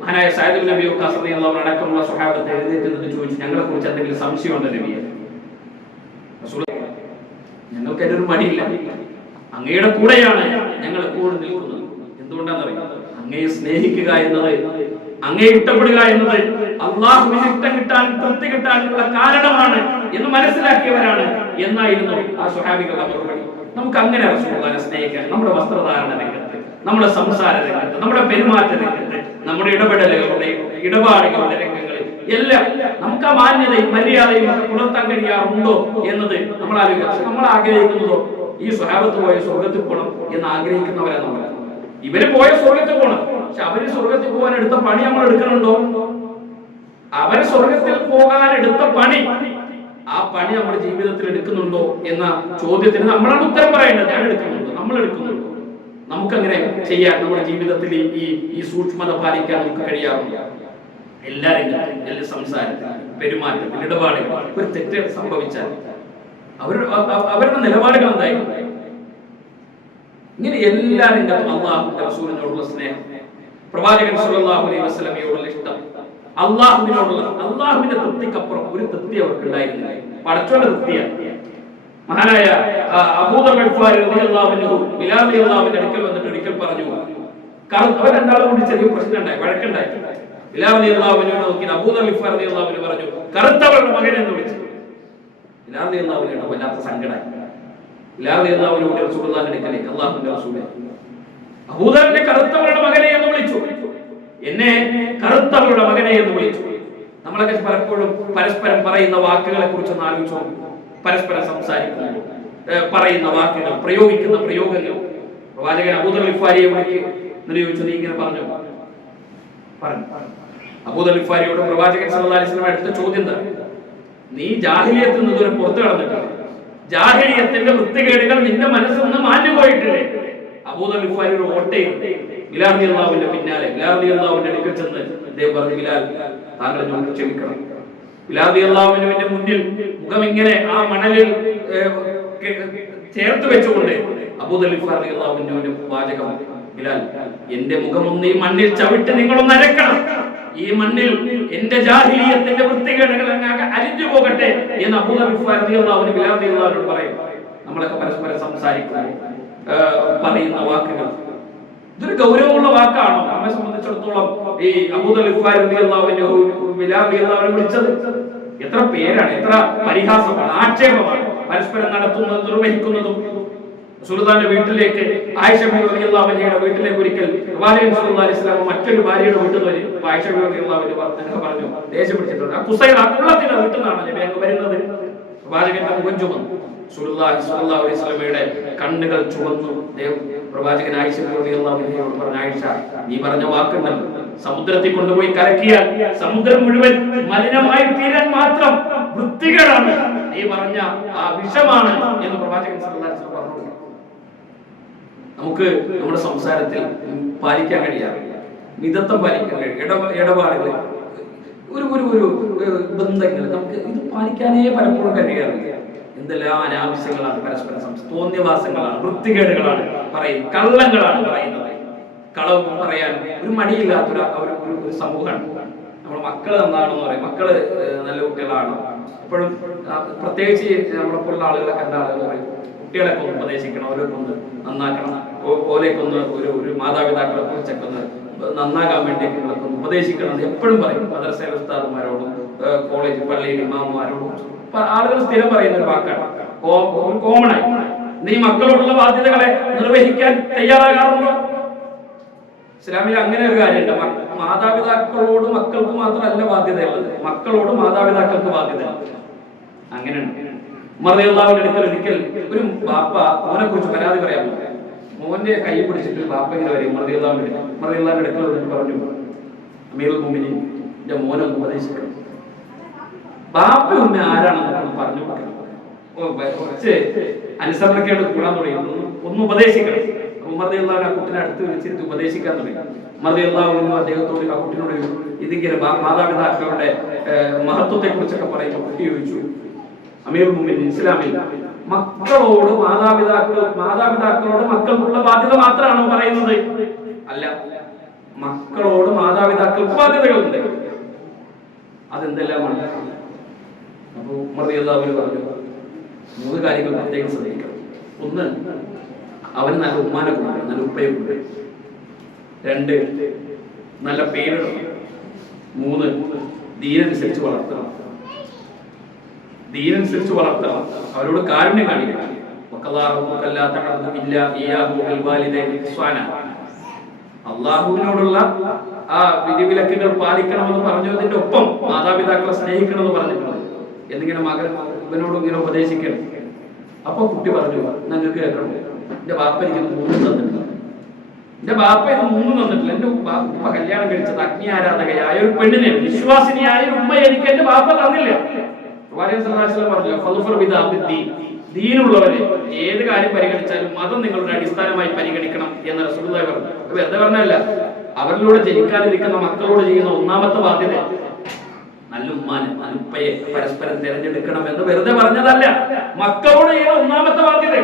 മഹാനായ സഅദ് ഇബ്നു അബീ വഖാസ് റളിയല്ലാഹു അൻഹു അടക്കമുള്ള സ്വഹാബത്ത് എഴുന്നേറ്റ് നിന്ന് ചോദിച്ചു, ഞങ്ങളെ കുറിച്ച് എന്തെങ്കിലും സംശയമുണ്ടോ നബിയെ? റസൂലുള്ളാഹി, ഞങ്ങൾക്ക് അതിനൊരു മടിയില്ല, അങ്ങയുടെ കൂടെയാണ് ഞങ്ങൾ എപ്പോഴും നിൽക്കുന്നത്. എന്തുകൊണ്ടാണെന്നറിയാം? അങ്ങയെ സ്നേഹിക്കുക എന്നത്, അങ്ങയെ ഇഷ്ടപ്പെടുക എന്നത് അള്ളാഹുവിന് ഇഷ്ടം കിട്ടാനും തൃപ്തി കിട്ടാനുള്ള കാരണമാണ് എന്ന് മനസ്സിലാക്കിയവരാണ് എന്നായിരുന്നു ആ സ്വഹാബികളുടെ മറുപടി. നമുക്ക് അങ്ങനെ റസൂലുള്ളാഹിനെ സ്നേഹിക്കാൻ നമ്മുടെ വസ്ത്രധാരണ രംഗത്ത്, നമ്മുടെ സംസാര രംഗത്ത്, നമ്മുടെ പെരുമാറ്റ രംഗത്ത്, നമ്മുടെ ഇടപെടലുകളുടെ ഇടപാടുകളുടെ രംഗങ്ങളിൽ എല്ലാം നമുക്ക് ആ മാന്യതയും മര്യാദയും ഒക്കെ പുലർത്താൻ കഴിയാറുണ്ടോ എന്നത് നമ്മൾ ആലോചിക്കുക. നമ്മൾ ആഗ്രഹിക്കുന്നതോ ഈ സ്വഹാബത്ത് പോയ സ്വർഗത്തിൽ പോകണം എന്ന് ആഗ്രഹിക്കുന്നവരാണ് നമ്മൾ. ഇവര് പോയ സ്വർഗത്തിൽ പോകണം, പക്ഷെ അവര് സ്വർഗത്തിൽ പോകാൻ എടുത്ത പണി നമ്മൾ എടുക്കണുണ്ടോ? അവര് സ്വർഗത്തിൽ പോകാൻ എടുത്ത പണി, ആ പണി നമ്മുടെ ജീവിതത്തിൽ എടുക്കുന്നുണ്ടോ എന്ന ചോദ്യത്തിന് നമ്മളാണ് ഉത്തരം പറയേണ്ടത്. ഞാൻ എടുക്കുന്നുണ്ടോ? നമ്മൾ എടുക്കുന്നുണ്ടോ? നമുക്കങ്ങനെ ചെയ്യാൻ നമ്മുടെ ജീവിതത്തിൽ ഈ സൂക്ഷ്മത പാലിക്കാൻ നമുക്ക് കഴിയാറില്ല. എല്ലാ രംഗത്തും, എല്ലാ സംസാരത്തിൽ, പെരുമാറ്റത്തിൽ, ഇടപാടുകൾ ഒരു തെറ്റ് സംഭവിച്ചാൽ അവരുടെ നിലപാടുകൾ എന്തായിരുന്നു? ഇങ്ങനെ എല്ലാ രംഗത്തും അള്ളാഹുവിന്റെ റസൂലിനോടുള്ള സ്നേഹം, പ്രവാചകൻ സല്ലല്ലാഹു അലൈഹി വസല്ലമയോടുള്ള ഇഷ്ടം, അള്ളാഹുവിന്റെ തൃപ്തിക്കപ്പുറം ഒരു തൃപ്തി അവർക്ക് ഉണ്ടായിരുന്നില്ല. പടച്ചോന്റെ തൃപ്തിയാണ്. മഹാനായ അബൂദർ ഗഫാരി റളിയല്ലാഹു അൻഹു ബിലാൽ റളിയല്ലാഹുവിന്റെ അടുക്കൽ വന്നിട്ട് ഒരിക്കൽ പറഞ്ഞു, അവർ രണ്ടാളും കൂടി ചെറിയ പ്രശ്നം ഉണ്ടായി, വഴക്കുണ്ടായി. ബിലാൽ റളിയല്ലാഹു അൻഹുവിനെ നോക്കി അബൂദർ ഗഫാരി റളിയല്ലാഹു അൻഹു പറഞ്ഞു, കറുത്തവളുടെ മകൻ എന്ന് വിളിച്ചു. ബിലാൽ റളിയല്ലാഹു അൻഹു വല്ലാത്ത സങ്കടമായി. ബിലാൽ റളിയല്ലാഹു അൻഹു റസൂലുള്ളാഹിന്റെ അടുക്കലേക്ക്, അല്ലാഹുവിന്റെ റസൂലേ, അബൂദറിനെ കറുത്തവളുടെ മകനെ എന്ന് വിളിച്ചു, എന്നെ കറുത്തവളുടെ മകനെ എന്ന് വിളിച്ചു. നമ്മളൊക്കെ പലപ്പോഴും പരസ്പരം പറയുന്ന വാക്കുകളെ കുറിച്ച് ഒന്ന് ആലോചിച്ചു നോക്കും. പരസ്പരം സംസാരിക്കുന്നു, പറയുന്ന വാക്കുകൾ, പ്രയോഗിക്കുന്ന പ്രയോഗങ്ങൾ. പ്രവാചകൻ അബൂദർ ഗഫാരിയെ വിളിക്ക് എന്ന് ചോദിച്ചു, നീ ഇങ്ങനെ പറഞ്ഞു. അബൂദർ ഗഫാരിയോട് പ്രവാചകൻ സല്ലല്ലാഹു അലൈഹി വസല്ലം അടുത്ത ചോദ്യം എന്താ? നീ ജാഹിലിയത്തിൽ നിന്ന് ദൂരെ പുറത്തു കടന്നിട്ടില്ല, ജാഹിലിയത്തിന്റെ വൃത്തികേടുകൾ നിന്റെ മനസ്സിൽ നിന്ന് മാഞ്ഞു പോയിട്ടില്ലേ? അബൂദർ ഗഫാരിയുടെ ഓട്ടയും ബിലാൽ റളിയല്ലാഹുവിന്റെ പിന്നാലെ ബിലാൽ റളിയല്ലാഹുവിന്റെ അടുക്കൽ ചെന്ന് അദ്ദേഹം പറഞ്ഞു, ബിലാൽ താങ്കൾ എന്നോട് ക്ഷമിക്കണം. ബിലാൽ റളിയല്ലാഹുവിന്റെ മുന്നിൽ മുഖം ഇങ്ങനെ ആ മണലിൽ ചേർത്ത് വെച്ചുകൊണ്ട് അബൂദർ റളിയല്ലാഹുവിന്റെ വാചകം, ബിലാൽ, എന്റെ മുഖമൊന്ന് ഈ മണ്ണിൽ ചവിട്ട് നിങ്ങളൊന്ന് അരക്കണം, ഈ മണ്ണിൽ എന്റെ ജാഹിലിയത്തിന്റെ വൃത്തികേടുകൾ അലിഞ്ഞു പോകട്ടെ എന്ന് അബൂദർ റളിയല്ലാഹു ബിലാൽ റളിയല്ലാഹുവിനോട് പറയും. നമ്മളൊക്കെ പരസ്പരം സംസാരിക്കുന്നു, പറയുന്ന വാക്കുകൾ ഇതൊരു ഗൗരവമുള്ള വാക്കാണോ? നമ്മെ സംബന്ധിച്ചിടത്തോളം ഈ അബൂദർ റളിയല്ലാഹു ബിലാൽ റളിയല്ലാഹുവിനെ വിളിച്ചത് എത്ര പേരാണ്, എത്ര പരിഹാസമാണ്, ആക്ഷേപമാണ് പരസ്പരം നടത്തുന്നതും നിർവഹിക്കുന്നതും. റസൂലുള്ളാഹിന്റെ വീട്ടിലേക്ക് ആയിഷ റളിയല്ലാഹു അൻഹയുടെ വീട്ടിലേക്ക് ഒരിക്കൽ പ്രവാചകൻ സല്ലല്ലാഹു അലൈഹി വസല്ലം മറ്റൊരു ഭാര്യയുടെ വീട്ടിൽ വരും. ആയിഷ റളിയല്ലാഹു അൻഹ പറഞ്ഞു, ദേഷ്യം പിടിച്ചിട്ടുണ്ട്, ആ കുസൈർ അക്കുള്ളത്തിന്റെ വീട്ടിൽ നിന്നാണ് നബി അങ്ങ് വരുന്നത്. പ്രവാചകന്റെ മുഖം ചുവന്നു, റസൂലുള്ളാഹി സ്വല്ലല്ലാഹു അലൈഹി വസല്ലമയുടെ കണ്ണുകൾ ചുവന്നു. പ്രവാചകൻ ആയിഷ റളിയല്ലാഹു അൻഹയോട് പറഞ്ഞു, ആയിഷ, നീ പറഞ്ഞ വാക്കുണ്ടല്ലോ, സമുദ്രത്തിൽ കൊണ്ടുപോയി കലക്കിയാൽ സമുദ്രം മുഴുവൻ മലിനമായി തീരാൻ മാത്രം വൃത്തികേടാണ് നീ പറഞ്ഞ ആ വിഷമാണ് എന്ന് പ്രവാചകൻ സല്ലല്ലാഹു അലൈഹി വസല്ലം പറഞ്ഞു. നമുക്ക് നമ്മുടെ സംസാരത്തിൽ പാലിക്കാൻ കഴിയാറില്ല, മിതത്വം പാലിക്കാൻ കഴിയും, ഇടപാടുകൾ, ഒരു ബന്ധങ്ങൾ നമുക്ക് ഇത് പാലിക്കാനേ പലപ്പോഴും കഴിയാറില്ല. എന്തെല്ലാം അനാവശ്യങ്ങളാണ് പരസ്പരം തോന്നിയവാസങ്ങളാണ്, വൃത്തികേടുകളാണ് പറയുന്നത്, കള്ളങ്ങളാണ് പറയുന്നത്. കളവ് പറയാൻ ഒരു മടിയില്ലാത്തൊരു സമൂഹമാണ്. നമ്മുടെ മക്കള് നന്നാണെന്ന് പറയും, മക്കള് നല്ല കുട്ടികളാണ്. എപ്പോഴും പ്രത്യേകിച്ച് നമ്മളെപ്പോലുള്ള ആളുകളെ കണ്ട ആളുകൾ പറയും, കുട്ടികളെയൊക്കെ ഒന്ന് ഉപദേശിക്കണം, അവരൊക്കെ ഒന്ന് നന്നാക്കണം, ഓലേക്കൊന്ന് ഒരു മാതാപിതാക്കളെ കുറിച്ചൊക്കെ ഒന്ന് നന്നാകാൻ വേണ്ടി ഉപദേശിക്കണം എന്ന് എപ്പോഴും പറയും. മദ്രസയിലെ ഉസ്താദുമാരോടും കോളേജ് പള്ളിയിൽ ഇമാമുമാരോടും ആളുകൾ സ്ഥിരം പറയുന്ന ഒരു വാക്കാണ്, കോമണായി. നീ മക്കളോടുള്ള ബാധ്യതകളെ നിർവഹിക്കാൻ തയ്യാറാകാറുണ്ടോ? ഇസ്ലാമിൽ അങ്ങനെ ഒരു കാര്യമുണ്ട്. മാതാപിതാക്കളോട് മക്കൾക്ക് മാത്രമല്ല ബാധ്യതയുള്ളത്, മക്കളോട് മാതാപിതാക്കൾക്ക് ബാധ്യത. അങ്ങനെയുണ്ട്. ഉമർ റളിയല്ലാഹുവിന്റെ അടുക്കൽ ഒരിക്കൽ ഒരു ബാപ്പ മോനെ കുറിച്ച് പരാതി പറയാൻ പറ്റില്ല. മോന്റെ കൈ പിടിച്ചിട്ട് ബാപ്പ ഇങ്ങനെ വരും. ഉമർ റളിയല്ലാഹുവിന്റെ അടുക്കൽ പറഞ്ഞു, അമീറുൽ മുഅ്മിനീൻ, എന്റെ മോനെ ഒന്ന് ഉപദേശിക്കണം. ബാപ്പ ഉമ്മ ആരാണെന്ന് പറഞ്ഞു കുറച്ച് അനുസരണക്കേട് കൂടാൻ തുടങ്ങി. ഒന്ന് ഉപദേശിക്കണം. ഉമർ റളിയല്ലാഹു ആ കുട്ടിനെ അടുത്ത് വിളിച്ചിട്ട് ഉപദേശിക്കാൻ തുടങ്ങി. ഉമർ റളിയല്ലാഹു അദ്ദേഹത്തോട് ആ കുട്ടിനോട് ഇതിങ്ങനെ മാതാപിതാക്കളുടെ മഹത്വത്തെ കുറിച്ചൊക്കെ പറയുമ്പോൾ കുട്ടി ചോദിച്ചു, അമീറുൽ മുഅ്മിനീൻ, ഇസ്ലാമിൽ മക്കളോട് മാതാപിതാക്കളോട് മക്കൾക്കുള്ള ബാധ്യത മാത്രമാണോ പറയുന്നത്? അല്ല, മക്കളോട് മാതാപിതാക്കൾക്ക് ബാധ്യതകളുണ്ട്. അതെന്തെല്ലാമാണ്? അപ്പൊ ഉമർ റളിയല്ലാഹു പറഞ്ഞു, 3 കാര്യങ്ങൾ പ്രത്യേകം ശ്രദ്ധിക്കണം. ഒന്ന്, അവന് നല്ല ഉമ്മാനെ കൊടുക്കണം, നല്ല ഉപ്പയെ കൊടുക്കണം. 2, നല്ല പേരിടണം. 3, ദീനനുസരിച്ച് വളർത്തണം. അവരോട് കാരുണ്യം കാണിക്കണം. അള്ളാഹുവിനോടുള്ള ആ വിധിവിലക്കുകൾ പാലിക്കണമെന്ന് പറഞ്ഞതിന്റെ ഒപ്പം മാതാപിതാക്കളെ സ്നേഹിക്കണമെന്ന് പറഞ്ഞിട്ടുണ്ട്. എന്നിങ്ങനെ മകനോട് ഇങ്ങനെ ഉപദേശിക്കണം. അപ്പൊ കുട്ടി പറഞ്ഞു, നിങ്ങൾക്ക് കേൾക്കണം, എന്റെ ബാപ്പ എനിക്ക് 3 തന്നിട്ടില്ല. എന്റെ ബാപ്പ ഇത് 3 തന്നിട്ടില്ല. എന്റെ ഉപ്പ കല്യാണം കഴിച്ചത് അഗ്നി ആരാധകയായ ഒരു പെണ്ണിനെ, വിശ്വാസിനിയായ ഒരു ഉമ്മയെ എനിക്ക് എന്റെ ബാപ്പ തന്നില്ല. പറഞ്ഞു, ദീനുള്ളവരെ ഏത് കാര്യം പരിഗണിച്ചാലും മതം നിങ്ങളുടെ അടിസ്ഥാനമായി പരിഗണിക്കണം എന്ന് റസൂലുള്ളാഹി പറഞ്ഞു. വെറുതെ പറഞ്ഞല്ല, അവരിലൂടെ ജനിക്കാതിരിക്കുന്ന മക്കളോട് ചെയ്യുന്ന ഒന്നാമത്തെ ബാധ്യത നല്ല ഉമ്മാനെ, നല്ല ഉപ്പയെ പരസ്പരം തിരഞ്ഞെടുക്കണം എന്ന് വെറുതെ പറഞ്ഞതല്ല. മക്കളോട് ചെയ്യുന്ന ഒന്നാമത്തെ ബാധ്യത,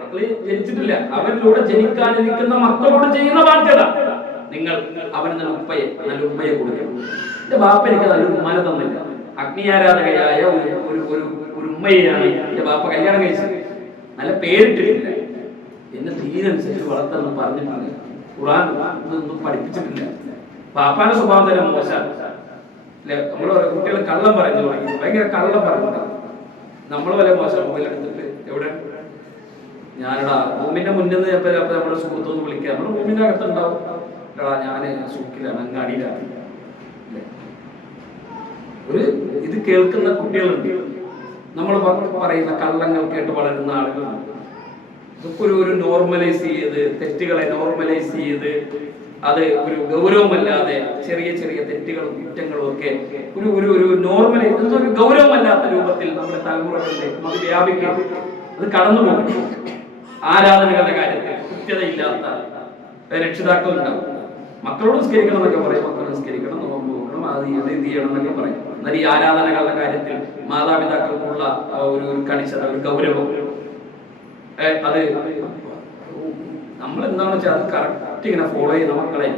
മക്കളെ ജനിച്ചിട്ടില്ല, അവരിലൂടെ ജനിക്കാതിരിക്കുന്ന മക്കളോട് ചെയ്യുന്ന ബാധ്യത, നിങ്ങൾ അവന് നല്ല ഉമ്മയെ കൊടുക്കണം. എന്റെ ബാപ്പ എനിക്ക് നല്ല ഉമ്മാനെ തന്നില്ല, അഗ്നിയാരാധകയായ ഒരു ഉമ്മയെയാണ് എന്റെ ബാപ്പ കല്യാണം കഴിച്ചത്, നല്ല പേരിട്ടിട്ടില്ല, എന്നെ ദീനനുസരിച്ച് വളർത്താൻ പറഞ്ഞിട്ടില്ല, ഖുർആൻ ഒന്നും പഠിപ്പിച്ചിട്ടില്ല. ബാപ്പാന്റെ സ്വഭാവം തന്നെ മോശം. നമ്മള് കുട്ടികൾ കള്ളം പറയുന്നത് തുടങ്ങി, ഭയങ്കര കള്ളം പറയുന്നത്. നമ്മൾ വല്ല മോശം മൊബൈൽ എടുത്തിട്ട് എവിടെ ഞാനിടാ റൂമിന്റെ മുന്നിൽ നിന്ന് ചിലപ്പോൾ നമ്മുടെ സുഹൃത്തൊന്ന് വിളിക്കുക, നമ്മുടെ റൂമിന്റെ അകത്തുണ്ടാവും, എടാ ഞാന് സൂക്കിലാണ്, അങ്ങാടിയിലാണ്. ഇത് കേൾക്കുന്ന കുട്ടികളുണ്ട്, നമ്മൾ പറയുന്ന കള്ളങ്ങൾ കേട്ട് വളരുന്ന ആളുകളാണ്. ഇതൊക്കെ ഒരു നോർമലൈസ് ചെയ്ത്, തെറ്റുകളെ നോർമലൈസ് ചെയ്ത്, അത് ഒരു ഗൗരവമല്ലാതെ ചെറിയ ചെറിയ തെറ്റുകളും കുറ്റങ്ങളും ഒക്കെ ഒരു നോർമലൈസ്, ഒരു ഗൗരവമല്ലാത്ത രൂപത്തിൽ നമ്മുടെ തലമുറകളിലേക്ക് അത് വ്യാപിക്കും, അത് കടന്നുപോകും. ആരാധനകളുടെ കാര്യത്തിൽ കൃത്യതയില്ലാത്ത രക്ഷിതാക്കൾ ഉണ്ടാവും. മക്കളോട് നിസ്കരിക്കണം എന്നൊക്കെ പറയും, മക്കൾ നിസ്കരിക്കണം, നോമ്പ് നോക്കണം, അത് ഇത് ചെയ്യണം എന്നൊക്കെ പറയും. എന്നാൽ ഈ ആരാധനകളുടെ കാര്യത്തിൽ മാതാപിതാക്കൾക്കുള്ള ഒരു കണിശത, ഒരു ഗൗരവം, അത് നമ്മൾ എന്താണെന്ന് വെച്ചാൽ അത് കറക്റ്റ് ഇങ്ങനെ ഫോളോ ചെയ്യുന്ന മക്കളെ.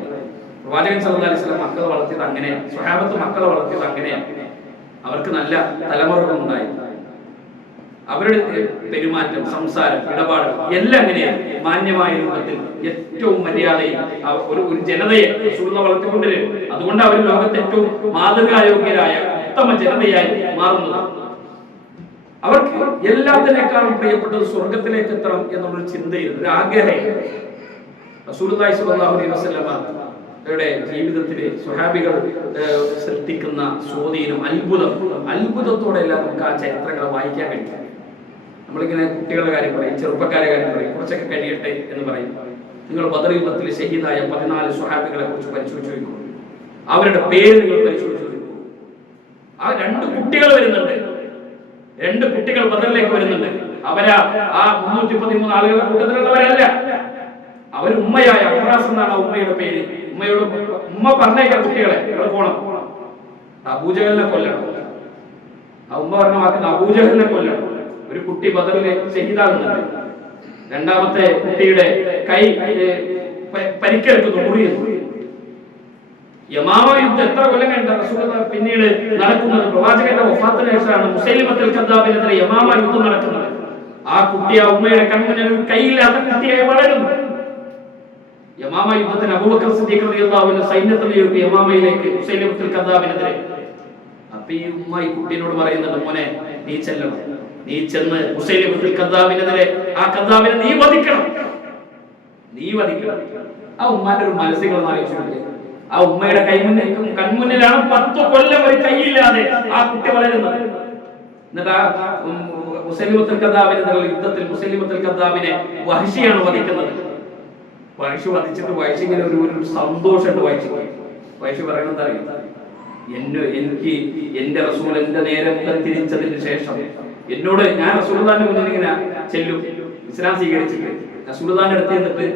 പ്രവാചകൻ സല്ലല്ലാഹു അലൈഹി വസല്ലം മക്കളെ വളർത്തിയത് അങ്ങനെയാണ്, സ്വഹാബത്ത് മക്കളെ വളർത്തിയത് അങ്ങനെയാണ്. അവർക്ക് നല്ല തലമുറകൾ ഉണ്ടായി, അവരുടെ പെരുമാറ്റം, സംസാരം, ഇടപാട് എല്ലാം അങ്ങനെയാണ് മാന്യമായ രൂപത്തിൽ ഏറ്റവും മര്യാദയിൽ ഒരു ജനതയെ റസൂലുള്ളാഹി വളർത്തിക്കൊണ്ടിരും. അതുകൊണ്ട് അവർ ലോകത്തെ ഏറ്റവും മാതൃകായോഗ്യരായ ഉത്തമ ജനതയായി മാറുന്നത്. അവർക്ക് എല്ലാത്തിനേക്കാളും പ്രിയപ്പെട്ടത് സ്വർഗത്തിലേക്ക് എത്തണം എന്നുള്ളൊരു ചിന്തയിൽ, ഒരു ആഗ്രഹം. റസൂലുള്ളാഹി സ്വല്ലല്ലാഹു അലൈഹി വസല്ലമയുടെ ജീവിതത്തിലെ സ്വഹാബികൾ സൃഷ്ടിക്കുന്ന സ്വാധീനം, അത്ഭുതത്തോടെ എല്ലാം നമുക്ക് ആ ചരിത്രങ്ങൾ വായിക്കാൻ കഴിയും. നമ്മളിങ്ങനെ കുട്ടികളുടെ കാര്യം പറയും, ചെറുപ്പക്കാരെ കാര്യം പറയും, കുറച്ചൊക്കെ കഴിയട്ടെ എന്ന് പറയും. നിങ്ങൾ ബദർ യുദ്ധത്തിൽ ഷഹീദായ 14 സ്വഹാബികളെ കുറിച്ച് പരിശോധിച്ചു നോക്കൂ, അവരുടെ പേര് നിങ്ങൾ പരിശോധിച്ചു നോക്കൂ. ആ 2 കുട്ടികൾ വരുന്നുണ്ട്, 2 കുട്ടികൾ ബദറിലേക്ക് വരുന്നുണ്ട്. അവരാ ആ 313 ആളുകളുടെ കൂട്ടത്തിലുള്ളവരല്ല. അവർ ഉമ്മയായ അബ്റാസ് എന്നാണ് ഉമ്മയുടെ പേര്. ഉമ്മ പറഞ്ഞേക്കാം കുട്ടികളെ പോണം, അബൂജഹലിനെ കൊല്ലണം. ആ ഉമ്മ പറഞ്ഞ വാക്കിന് അബൂജഹലിനെ കൊല്ലണം. ഒരു കുട്ടി ബദറിലെ ഷഹീദാകുന്നുണ്ട്. 2ാമത്തെ കുട്ടിയുടെ കൈ പരിക്കേൽക്കുന്നു, മുറിയുന്നു. യമാമ യുദ്ധം എത്ര കൊല്ലം കഴിഞ്ഞ റസൂലുള്ളാഹി പിന്നീട് നടക്കുന്നത്? പ്രവാചകന്റെ വഫാത്തിന് ശേഷമാണ് മുസൈലിമത്തുൽ കദ്ദാബിനെതിരെ യമാമ യുദ്ധം നടക്കുന്നത്. ആ കുട്ടി ആ ഉമ്മയുടെ കൺമുന്നിൽ കൈയില്ലാത്ത കുട്ടിയായി വളരുന്നു. യമാമ യുദ്ധത്തിന് അബൂബക്കർ സിദ്ദീഖ് റളിയല്ലാഹു അൻഹു സൈന്യത്തെ നിയോഗിച്ചു യമാമയിലേക്ക് മുസൈലിമത്തുൽ കദ്ദാബിനെതിരെ. അപ്പൊ ഈ ഉമ്മ ഈ കുട്ടിയോട് പറയുന്നുണ്ട്, മോനെ നീ ചെല്ലണം, നീ ചെന്ന് മുസൈലിമത്തുൽ കദ്ദാബിനെതിരെ ആ കദ്ദാബിനെ നീ വധിക്കണം. ആ ഉമ്മാന്റെ ഒരു മനസ്സികൾ ആലോചിച്ചിട്ടില്ലേ? ആ ഉമ്മയുടെ കൺമുന്നിലാണ് 10 കൊല്ലം ഒരു കൈയില്ലാതെ ആ കുട്ടി വളരുന്നത്. എന്നിട്ട് ആ മുസൈലിമത്തുൽ കദ്ദാബിന്റെ യുദ്ധത്തിൽ മുസൈലിമത്തുൽ കദ്ദാബിനെ വഹ്ശിയാണ് വധിക്കുന്നത്. വഹ്ശി വധിച്ചിട്ട് വഹ്ശി ഇങ്ങനെ ഒരു സന്തോഷമുണ്ട്. വഹ്ശി പറയുന്നത് അറിയാം, എനിക്ക് എന്റെ റസൂൽ എന്റെ നേരെ തിരിച്ചതിന് ശേഷം എന്നോട്, ഞാൻ റസൂലുള്ളാഹിന്റെ മുന്നിൽ ഇങ്ങനെ ചെല്ലും, ഇസ്ലാം സ്വീകരിച്ചിട്ട് റസൂലുള്ളാഹിന്റെ അടുത്ത് എന്നിട്ട്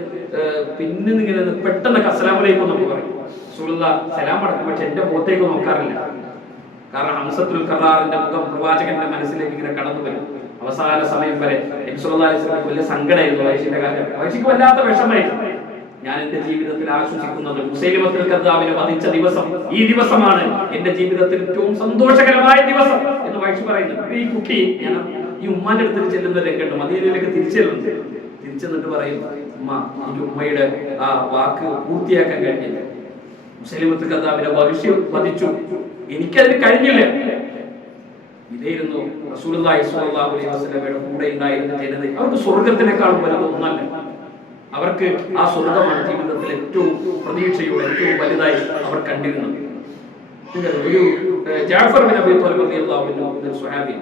പിന്നെ ഇങ്ങനെ പെട്ടെന്ന് അസ്സലാമു അലൈക്കും എന്നൊക്കെ പറയും. റസൂലുള്ളാഹി സലാം അടക്കും, പക്ഷെ എന്റെ മുഖത്തേക്ക് നോക്കാറില്ല. കാരണം ഹംസത്തുൽ ഖറാറിന്റെ മുഖം പ്രവാചകന്റെ മനസ്സിലേക്ക് ഇങ്ങനെ കടന്നു വരും. അവസാന സമയം വരെ നബി സല്ലല്ലാഹു അലൈഹി വസല്ലം വലിയ സങ്കടമായിരുന്നു വഹ്ശിയുടെ കാര്യം. വഹ്ശിക്ക് വല്ലാത്ത വിഷമായിരുന്നു. ഞാൻ എന്റെ ജീവിതത്തിൽ ആശ്വസിക്കുന്നത് മുസൈലിമത്തുൽ കദ്ദാബിനെ വധിച്ച ദിവസം, ഈ ദിവസമാണ് എന്റെ ജീവിതത്തിൽ ഏറ്റവും സന്തോഷകരമായ ദിവസം എന്ന് വഹ്ശി പറയുന്നു. ഈ കുട്ടി ഞാൻ ഈ ഉമ്മാന്റെ അടുത്ത് ചെല്ലുന്ന രംഗമുണ്ട്, മദീനയിലേക്ക് തിരിച്ചെല്ലുന്നുണ്ട്. തിരിച്ചെന്നിട്ട് പറയും, ഉമ്മ എനിക്ക് ഉമ്മയുടെ ആ വാക്ക് പൂർത്തിയാക്കാൻ കഴിഞ്ഞില്ല. മുസൈലിമത്തുൽ കദ്ദാബിനെ വഹ്ശി വധിച്ചു, എനിക്കതിന് കഴിഞ്ഞില്ല. ഇതായിരുന്നു റസൂലുള്ളാഹി സ്വല്ലല്ലാഹു അലൈഹി വസല്ലമയുടെ കൂടെ ഉണ്ടായിരുന്ന ജനത. അവർക്ക് സ്വർഗത്തിനേക്കാളും വലുതൊന്നല്ല. അവർക്ക് ആ സ്വർഗമാണ് ജീവിതത്തിൽ ഏറ്റവും പ്രതീക്ഷയോടെ ഏറ്റവും വലുതായി അവർ കണ്ടിരുന്നത്. ഒരു ജാഫർ ബിൻ അബീ ത്വാലിബ് റളിയല്ലാഹു അൻഹു സ്വഹാബി,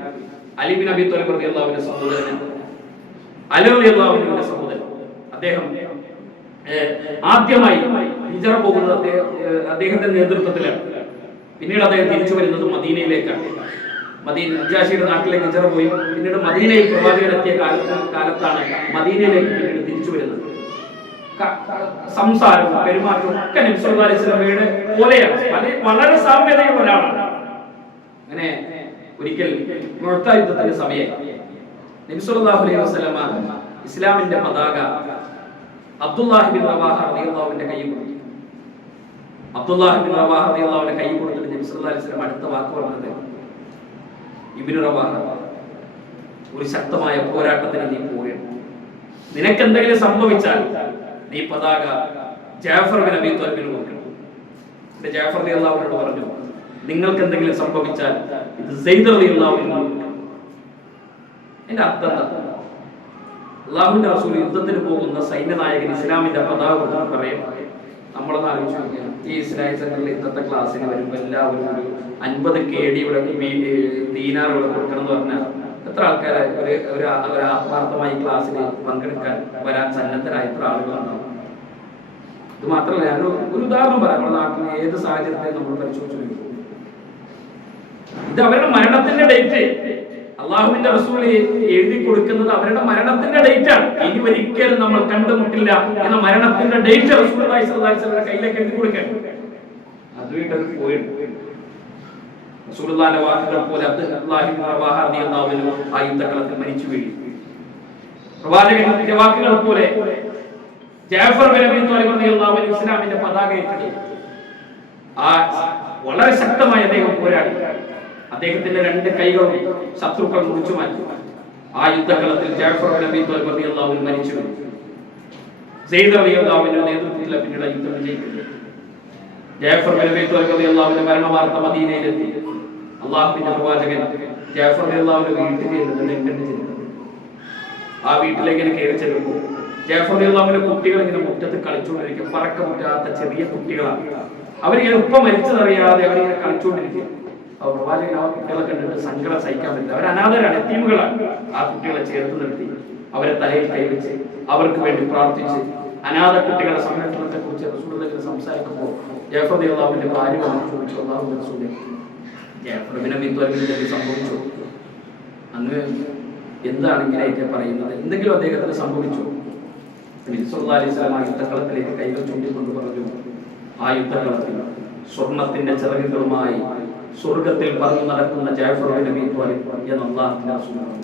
അലി ബിൻ അബീ ത്വാലിബ് റളിയല്ലാഹു അൻഹു സഹോദരൻ, അലി റളിയല്ലാഹു അൻഹുവിന്റെ സഹോദരൻ. അദ്ദേഹം ആദ്യമായി ഹിജ്റ പോകുന്നത് അദ്ദേഹത്തിന്റെ നേതൃത്വത്തിലാണ്. പിന്നീട് അദ്ദേഹം തിരിച്ചു വരുന്നത് മദീനയിലേക്കാണ്. നജാശിയുടെ നാട്ടിലേക്ക് ഹിജ്റ പോയി പിന്നീട് മദീനയിൽ പ്രവാചകൻ എത്തിയ കാലത്താണ് മദീനയിലേക്ക് പിന്നീട് തിരിച്ചു വരുന്നത്. സംസാരവും പെരുമാറ്റവും ഒക്കെ നബി സല്ലല്ലാഹു അലൈഹി വസല്ലമയുടെ പോലെയാണ്, വളരെ സാമ്യതയുള്ള ഒരാളാണ്. അങ്ങനെ ഒരിക്കൽ മുഅ്ത യുദ്ധത്തിന്റെ സമയം നബി സല്ലല്ലാഹു അലൈഹി വസല്ലമ ഇസ്ലാമിന്റെ പതാക അബ്ദുല്ലാഹി ബിൻ റവാഹ റളിയല്ലാഹു അൻഹുവിന്റെ കയ്യിൽ കൊടുത്തു. അബ്ദുല്ലാഹി ബിൻ റവാഹ റളിയല്ലാഹു അൻഹു കൈ കൊടുത്തിട്ട് നബി സല്ലല്ലാഹു അലൈഹി വസല്ലം അടുത്ത വാക്ക് പറഞ്ഞത്, ഇബ്നു റവാഹ, ഒരു ശക്തമായ പോരാട്ടത്തിന് നീ പോവുകയാണ്. നിനക്ക് എന്തെങ്കിലും സംഭവിച്ചാൽ നീ പതാക ജാഫർ ബിൻ അബീ ത്വാലിബിന് കൊടുക്കണം. ജാഫർ റളിയല്ലാഹു അൻഹു പറഞ്ഞു, നിങ്ങൾക്ക് എന്തെങ്കിലും സംഭവിച്ചാൽ ഇത് സെയ്ദ് റളിയല്ലാഹു അൻഹു കൊടുക്കണം. എന്റെ അർത്ഥം അല്ലാഹുവിന്റെ റസൂൽ യുദ്ധത്തിന് പോകുന്ന സൈന്യനായകൻ ഇസ്ലാമിന്റെ പതാക പറയും. നമ്മളൊന്ന് ആലോചിച്ച് നോക്കിയാൽ ഈ ഇസ്ലാമിക് സെന്ററിൽ ഇന്നത്തെ ക്ലാസ്സിന് വരുമ്പോൾ എല്ലാവരും ഒരു 50 KD ദീനാറുകൾ കൊടുക്കണം എന്ന് പറഞ്ഞാൽ എത്ര ആൾക്കാരെ ഒരു ആത്മാർത്ഥമായി ക്ലാസ്സിൽ പങ്കെടുക്കാൻ വരാൻ സന്നദ്ധരായ എത്ര ആളുകളാണ്. ഇത് മാത്രമല്ല, ഞാൻ ഒരു ഉദാഹരണം പറയാം. നമ്മുടെ നാട്ടിൽ ഏത് സാഹചര്യത്തെ നമ്മൾ പരിശോധിച്ചു, ഇത് അവരുടെ മരണത്തിന്റെ ഡേറ്റ് അള്ളാഹുവിന്റെ റസൂൽ എഴുതി കൊടുക്കുന്നത് അവരുടെ മരണത്തിന്റെ ഡേറ്റ് ആണ്. ഇനി ഒരിക്കലും നമ്മൾ കണ്ടുമുട്ടില്ല എന്ന മരണത്തിന്റെ ഡേറ്റ് റസൂലുള്ളാഹി സ്വല്ലല്ലാഹു അലൈഹി വസല്ലം കയ്യിലേക്ക് എഴുതി കൊടുക്കാൻ. അതുകൊണ്ട് പോയിട്ട് റസൂലുള്ളാഹിന്റെ വാക്കുകൾ പോലെ അബ്ദുല്ലാഹി ബിൻ റവാഹ റളിയല്ലാഹു അൻഹു ആ യുദ്ധക്കളത്തിൽ മരിച്ചു വീണു. പ്രവാചകന്റെ വാക്കുകൾ പോലെ ജാഫർ ബിൻ അബീ ത്വാലിബ് റളിയല്ലാഹു അൻഹു ഇസ്ലാമിന്റെ പതാക ഏറ്റെടുത്തു. ആ വളരെ ശക്തമായ അദ്ദേഹം പോരാടി. അദ്ദേഹത്തിന്റെ 2 കൈകളും ശത്രുക്കൾ മുറിച്ചു മാറ്റി. ആ യുദ്ധക്കളത്തിൽ ജാഫർ ബിൻ അബീ ത്വാലിബ് റളിയല്ലാഹു അൻഹു മരിച്ചു വീണു. സെയ്ദ് റളിയല്ലാഹു അൻഹുവിന്റെ നേതൃത്വത്തിൽ പിന്നീട് യുദ്ധം വിജയിക്കുന്നു. ജാഫർ ബിൻ അബീ ത്വാലിബ് റളിയല്ലാഹു അൻഹു മരണവാർത്ത മദീനയിലെത്തി. അല്ലാഹുവിന്റെ പ്രവാചകൻ ജാഫർ റളിയല്ലാഹു അൻഹു വീട്ടിൽ ആ വീട്ടിലേക്ക് കയറി ചെല്ലുമ്പോൾ ജാഫർ റളിയല്ലാഹു അൻഹു കുട്ടികൾ ഇങ്ങനെ മുറ്റത്ത് കളിച്ചുകൊണ്ടിരിക്കും. പറക്ക മുറ്റാത്ത ചെറിയ കുട്ടികളാണ്. അവരിങ്ങനെ ഉപ്പ മരിച്ചതറിയാതെ അവരിങ്ങനെ കളിച്ചുകൊണ്ടിരിക്കും. പ്രവാചകൻ ആ കുട്ടികളെ കണ്ടിട്ട് സങ്കടം സഹിക്കാൻ പറ്റില്ല. അവർ അനാഥരാണ്, എത്തീമുകളാണ്. ആ കുട്ടികളെ ചേർത്ത് നിർത്തി അവരെ തലയിൽ കൈവച്ച് അവർക്ക് വേണ്ടി പ്രാർത്ഥിച്ച് അനാഥ കുട്ടികളുടെ സംരക്ഷണത്തെ കുറിച്ച് റസൂലുള്ളാഹി സംസാരിക്കുമ്പോൾ ജാഫർ റളിയല്ലാഹു അൻഹുവിന്റെ ഭാര്യ ചോദിച്ചു, അല്ലാഹുവിന്റെ റസൂലേ, ജാഫർ ബിൻ അബീ ത്വാലിബിന് സംഭവിച്ചു, അങ്ങ് എന്താണ് ഇങ്ങനെയൊക്കെ പറയുന്നത്? എന്തെങ്കിലും അദ്ദേഹത്തിന് സംഭവിച്ചു? നബി സല്ലല്ലാഹു അലൈഹി വസല്ലം ആ യുദ്ധക്കളത്തിലേക്ക് കൈകൾ ചൂണ്ടിക്കൊണ്ട് പറഞ്ഞു, ആ യുദ്ധക്കളത്തിൽ സ്വർണത്തിന്റെ ചിറകുകളുമായി സ്വർഗത്തിൽ പറന്നു നടക്കുന്ന ജാഫർ ബിൻ അബീ ത്വാലിബ് എന്ന് അല്ലാഹുവിന്റെ റസൂലാണ്.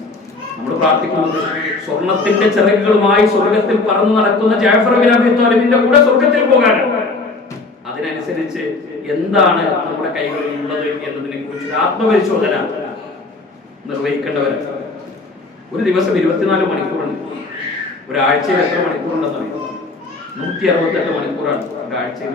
നമ്മൾ പ്രാർത്ഥിക്കുന്നത് സ്വർണത്തിന്റെ ചിറകുകളുമായി സ്വർഗത്തിൽ പറന്നു നടക്കുന്ന ജാഫർ ബിൻ അബീ ത്വാലിബിന്റെ കൂടെ സ്വർഗത്തിൽ പോകാനാണ്. അതിനനുസരിച്ച് എന്താണ് നമ്മുടെ കൈകളിൽ ഉള്ളത് എന്നതിനെ കുറിച്ച് ആത്മപരിശോധന നിർവഹിക്കേണ്ടവരാണ്. ഒരു ദിവസം 24 മണിക്കൂറുണ്ട്. ഒരാഴ്ചയിൽ എത്ര മണിക്കൂറുണ്ടെന്നറിയാം? 168 മണിക്കൂറാണ് ഒരാഴ്ചയിൽ.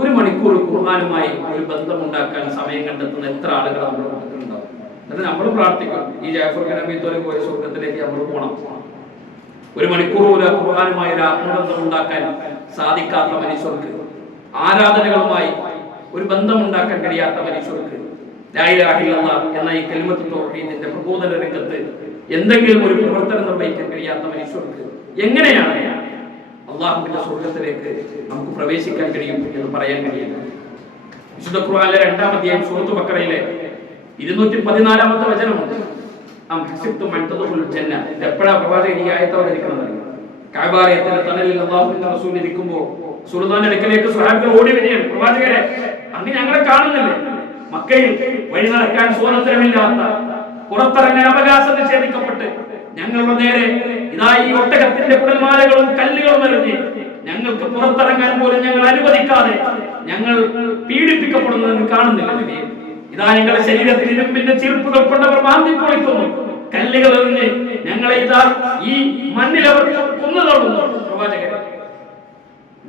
1 മണിക്കൂർ ഖുർആനുമായി ഒരു ബന്ധമുണ്ടാക്കാൻ സമയം കണ്ടെത്തുന്ന എത്ര ആളുകൾ നമ്മുടെ കൂട്ടത്തിലുണ്ടാവും? എന്നിട്ട് നമ്മൾ പ്രാർത്ഥിക്കും, ഈ ജാഫർ ബിൻ അബീ ത്വാലിബ് പോയ സ്വർഗത്തിലേക്ക് നമ്മൾ പോകണം. 1 മണിക്കൂർ പോലും ഖുർആനുമായി ഒരു ആത്മബന്ധം ഉണ്ടാക്കാൻ സാധിക്കാത്ത മനുഷ്യർക്ക്, ആരാധനകളുമായി ഒരു ബന്ധമുണ്ടാക്കാൻ കഴിയാത്ത മനുഷ്യർക്ക് ലാ ഇലാഹ ഇല്ലല്ലാഹ് എന്ന ഈ കലിമത്ത് തൗഹീദിന്റെ പ്രബോധന രംഗത്ത് എന്തെങ്കിലും ഒരു പ്രവർത്തനം നിർവഹിക്കാൻ കഴിയാത്ത മനുഷ്യർക്ക് എങ്ങനെയാണ് അള്ളാഹുവിന്റെ സ്വർഗത്തിലേക്ക് നമുക്ക് പ്രവേശിക്കാൻ കഴിയും എന്ന് പറയാൻ കഴിയില്ല. വിശുദ്ധ ഖുർആനിലെ 2-ാം അധ്യായം സൂറത്തുൽ ബഖറയിലെ 214-ാമത്തെ വചനമുണ്ട്. അം ഹസിബ്തും അൻ തദ്ഖുലുൽ ജന്ന. എപ്പോഴാ പ്രവാചകൻ ഈ ആയത്ത് അവതരിക്കുന്നത്? കഅബാലയത്തിന്റെ തണലിൽ അല്ലാഹുവിന്റെ റസൂൽ ഇരിക്കുമ്പോൾ സുൽത്താന്റെ അടുക്കലേക്ക് സ്വഹാബികൾ ഓടി വരികയാണ്. പ്രവാചകരെ, അങ്ങ് ഞങ്ങളെ കാണുന്നില്ലേ? മക്കയിൽ വഴി നടക്കാൻ സ്വാതന്ത്ര്യമില്ലാത്ത, പുറത്തിറങ്ങാൻ അവകാശം നിഷേധിക്കപ്പെട്ട് ഞങ്ങളുടെ നേരെ ഇതാ ഈ ഒട്ടകത്തിന്റെ കുടൽമാലകളും കല്ലുകളും എറിഞ്ഞ് ഞങ്ങൾക്ക് പുറത്തിറങ്ങാൻ പോലും ഞങ്ങൾ അനുവദിക്കാതെ ഞങ്ങൾ പീഡിപ്പിക്കപ്പെടുന്നത് കാണുന്നില്ല. ഇതാ ഞങ്ങളുടെ ശരീരത്തിൽ ഇരുമ്പിന്റെ ചീർപ്പുകൾ കൊണ്ടവർ മാന്തി പൊളിക്കുന്നു, കല്ലുകൾ എറിഞ്ഞ് ഞങ്ങളെ ഇതാ ഈ മണ്ണിൽ അവർ കൊന്നുതള്ളുന്നു. പ്രവാചകരെ,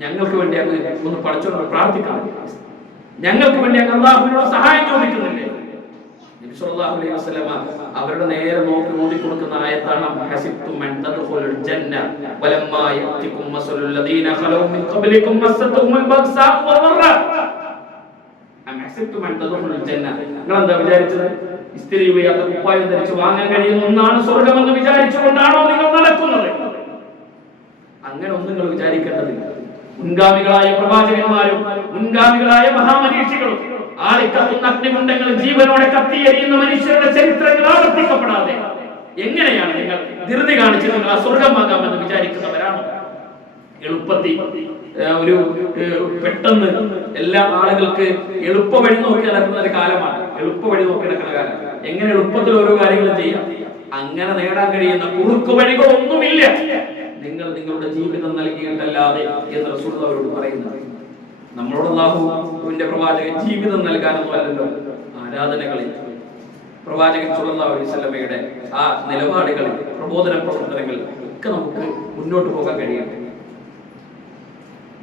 ഞങ്ങൾക്ക് വേണ്ടി അങ്ങ് ഒന്ന് പഠിച്ചോണ്ട് പ്രാർത്ഥിക്കണം, ഞങ്ങൾക്ക് വേണ്ടി അങ്ങ് അല്ലാഹുവിനോട് സഹായം ചോദിക്കുന്നില്ലേ? നബി സല്ലല്ലാഹു അലൈഹി വസല്ലമ അവരുടെ നേരെ നോക്കി ഓടിക്കൊടുക്കുന്ന ആയത്താണ് ഹസിബ്തും അൻ തദ്ഖുലുൽ ജന്ന വലമ്മാ യഅതികും മസലുൽ ലദീന ഖലൂ മിൻ ഖബ്ലികും മസ്സത്തുഹുൽ ബഗ്സാ വദറ. അം ഹസിബ്തും അൻ തദ്ഖുലുൽ ജന്ന. നിങ്ങൾ എന്താ വിചാരിച്ചത്? ഇസ്തിരി ചെയ്യാത്ത കുപ്പായം ധരിച്ച് വാങ്ങാൻ കഴിയുന്ന ഒന്നാണ് സ്വർഗ്ഗമെന്ന് വിചാരിച്ചുകൊണ്ടാണോ നിങ്ങൾ നടക്കുന്നത്? അങ്ങനെ ഒന്നും നിങ്ങൾ വിചാരിക്കേണ്ടതില്ല. മുൻഗാമികളായ പ്രവാചകന്മാരും മുൻഗാമികളായ മഹാമനീഷികളും ആളിക്കത്തുന്ന അഗ്നികുണ്ഡങ്ങൾ ജീവനോടെ കത്തിയെരിയുന്ന മനുഷ്യരുടെ ചരിത്രങ്ങൾ ആവർത്തിക്കപ്പെടാതെ എങ്ങനെയാണ് നിങ്ങൾ ധൃതി കാണിച്ച് നിങ്ങൾ ആ സ്വർഗമാകാമെന്ന് വിചാരിക്കുന്നവരാണ്? എളുപ്പത്തിൽ ഒരു പെട്ടെന്ന് എല്ലാ ആളുകൾക്ക് എളുപ്പ വഴി നോക്കി നടക്കുന്ന ഒരു കാലമാണ്. എളുപ്പ വഴി നോക്കി നടക്കുന്ന കാലം. എങ്ങനെ എളുപ്പത്തിൽ ഓരോ കാര്യങ്ങളും ചെയ്യാം, അങ്ങനെ നേടാൻ കഴിയുന്ന കുറുക്കു വഴികളൊന്നുമില്ല നിങ്ങൾ നിങ്ങളുടെ ജീവിതം നൽകിയിട്ടല്ലാതെ എന്ന് റസൂൽ അവരോട് പറയുന്നത്. നമ്മളോട് അല്ലാഹുവിന്റെ പ്രവാചകൻ ജീവിതം നൽകാനൊന്നും അല്ലല്ലോ, ആരാധനകളിൽ പ്രവാചകൻ സല്ലല്ലാഹു അലൈഹി വസല്ലമയുടെ ആ നിലപാടുകളിൽ, പ്രബോധന പ്രവർത്തനങ്ങളിൽ ഒക്കെ നമുക്ക് മുന്നോട്ട് പോകാൻ കഴിയട്ടെ.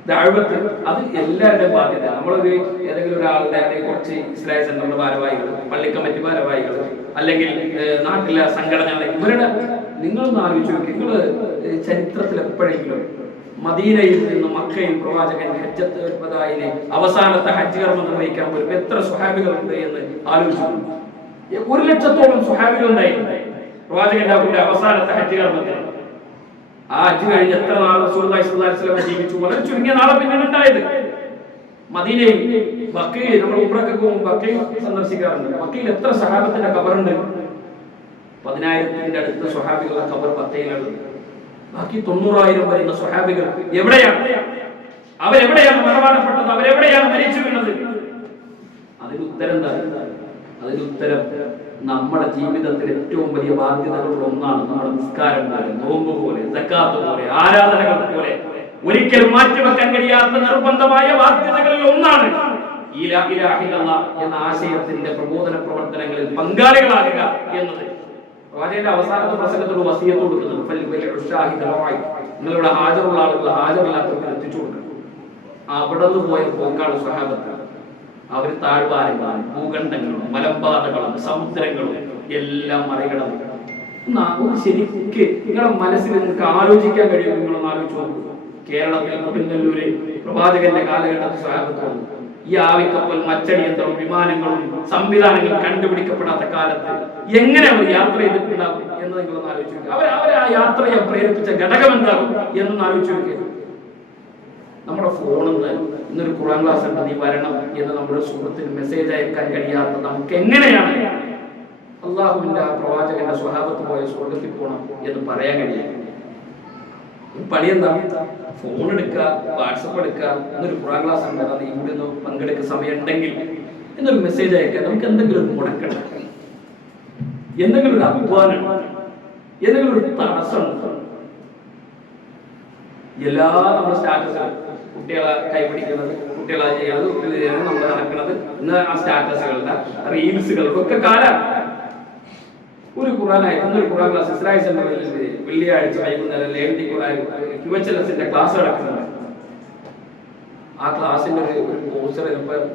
ദഅവത്ത് അത് എല്ലാവരുടെയും ബാധ്യത. നമ്മളൊരു ഏതെങ്കിലും ഒരാളുടെ കുറച്ച് ഇസ്ലാഹി സെന്ററിന്റെ ഭാരവാഹികൾ, പള്ളി കമ്മിറ്റി ഭാരവാഹികൾ, അല്ലെങ്കിൽ നാട്ടിലെ സംഘടനകൾ, ഇവരുടെ നിങ്ങളൊന്ന് ആലോചിച്ച് നോക്കി. നിങ്ങൾ ചരിത്രത്തിൽ എപ്പോഴെങ്കിലും മദീനയിൽ നിന്ന് മക്കയിൽ പ്രവാചകൻ ഹജ്ജത്തുൽ വദാഇലെ അവസാനത്തെ ഹജ്ജ് കർമ്മം നിർവഹിക്കാൻ പോലും എത്ര സ്വഹാബികളുണ്ട് എന്ന് ആലോചിച്ചു. 1,00,000-ഓളം സ്വഹാബികൾ ഉണ്ടായിരുന്നു പ്രവാചകന്റെ അവസാനത്തെ ഹജ്ജ് കർമ്മത്തിൽ. ആ ഹജ്ജ് കഴിഞ്ഞ് എത്ര നാൾ റസൂലുള്ളാഹി സ്വല്ലല്ലാഹു അലൈഹി വസല്ലം ജീവിച്ചു? വളരെ ചുരുങ്ങിയ നാളെ പിന്നീട് ഉണ്ടായത്. മദീനയിൽ മക്കയിൽ നമ്മൾ ഉംറയ്ക്ക് പോകുമ്പോൾ മക്കയിൽ സന്ദർശിക്കാറുണ്ട്. മക്കയിൽ എത്ര സ്വഹാബത്തിന്റെ ഖബറുണ്ട്? 10,000-ന്റെ അടുത്ത് സ്വഹാബികളുടെ ഖബർ മക്കയിലുള്ളത്. ബാക്കി 90,000 വരുന്ന സ്വഹാബികൾ എവിടെയാണ്? അവരെവിടെയാണ് മരണപ്പെട്ടത്? അവരെവിടെയാണ് മരിച്ചു വീണത്? അതിന് ഉത്തരം എന്താ? അതിന് ഉത്തരം നമ്മുടെ ജീവിതത്തിൽ ഏറ്റവും വലിയ ബാധ്യതകളിൽ ഒന്നാണ് നമ്മുടെ നിസ്കാരം പോലെ, നോമ്പ് പോലെ, സക്കാത്ത് പോലെ, ആരാധനകൾ പോലെ ഒരിക്കലും മാറ്റിവെക്കാൻ കഴിയാത്ത നിർബന്ധമായ ബാധ്യതകളിൽ ഒന്നാണ് ഈ ലാ ഇലാഹ ഇല്ലല്ലാഹ് എന്ന ആശയത്തിന്റെ പ്രബോധന പ്രവർത്തനങ്ങളിൽ പങ്കാളികളാകുക എന്നത്. പ്രവാചകന്റെ അവസാനത്തെ പ്രസംഗത്തിൽ ഒരു വസിയത്ത് കൊടുക്കുന്നുണ്ട്. നിങ്ങളുടെ ഹാജറുള്ള ആളുകൾ ഹാജറില്ലാത്തവർക്ക് എത്തിച്ചു കൊടുക്കണം. അവിടെ നിന്ന് പോയ പോക്കാണ് സ്വഹാബത്ത്. അവർ താഴ്വാരങ്ങളും ഭൂഖണ്ഡങ്ങളും മലമ്പാതകളും സമുദ്രങ്ങളും എല്ലാം മറികടന്നു. ശരിക്ക് നിങ്ങളുടെ മനസ്സിൽ നിങ്ങൾക്ക് ആലോചിക്കാൻ കഴിയും. നിങ്ങളൊന്ന് ആലോചിച്ച് നോക്കൂ. കേരളത്തിൽ കൊടുങ്ങല്ലൂര് പ്രവാചകന്റെ കാലഘട്ടത്തിൽ സ്വഹാബത്ത് വന്നു. ഈ ആവിക്കപ്പൽ, മച്ചടിയന്ത്രവും വിമാനങ്ങളും സംവിധാനങ്ങളും കണ്ടുപിടിക്കപ്പെടാത്ത കാലത്ത് എങ്ങനെ അവർ യാത്ര ചെയ്തിട്ടുണ്ടാകും എന്ന് നിങ്ങളൊന്ന് ആലോചിച്ച് നോക്കുക. അവരെ ആ യാത്രയെ പ്രേരിപ്പിച്ച ഘടകം എന്താകും എന്നൊന്ന് ആലോചിച്ച് നോക്കുക. നമ്മുടെ ഫോണിൽ നിന്ന് ഇന്നൊരു ഖുർആൻ ക്ലാസ് ഉണ്ട്, നീ വരണം എന്ന് നമ്മുടെ സുഹൃത്തിന് മെസ്സേജ് അയക്കാൻ കഴിയാത്ത നമുക്ക് എങ്ങനെയാണ് അള്ളാഹുവിന്റെ ആ പ്രവാചകന്റെ സ്വഹാബത്ത് പോയ സ്വർഗത്തിൽ പോകണം എന്ന് പറയാൻ കഴിയും? പണി എന്താ? ഫോൺ എടുക്കുക, വാട്സപ്പ് എടുക്കുക, എന്നൊരു ഖുർആൻ ക്ലാസ് ഉണ്ട്, അത് ഇവിടെ നിന്ന് പങ്കെടുക്കുന്ന സമയം ഉണ്ടെങ്കിൽ എന്നൊരു മെസ്സേജ് അയക്കാൻ നമുക്ക് എന്തെങ്കിലും ഒരു മുടക്കണം, എന്തെങ്കിലും ഒരു അധ്വാനം, എന്തെങ്കിലും ഒരു തടസ്സം. എല്ലാ നമ്മുടെ സ്റ്റാറ്റസ്, കുട്ടികളെ കൈപിടിക്കുന്നത്, കുട്ടികളെ ചെയ്യുന്നത്, കുട്ടികൾ നമ്മൾ നടക്കുന്നത്, ഇന്ന് ആ സ്റ്റാറ്റസുകളുടെ റീൽസുകൾക്കൊക്കെ കാലാണ്. ഒരു ഖുർആനായിട്ട് ഒരു ഖുർആൻ ക്ലാസ് ഇസ്രായേൽ സെന്ററിൽ വെള്ളിയാഴ്ച വൈകുന്നേരം QHLS-ന്റെ ക്ലാസ് നടക്കുന്നുണ്ട്. ആ ക്ലാസ്സിന്റെ ഒരു പോസ്റ്റർ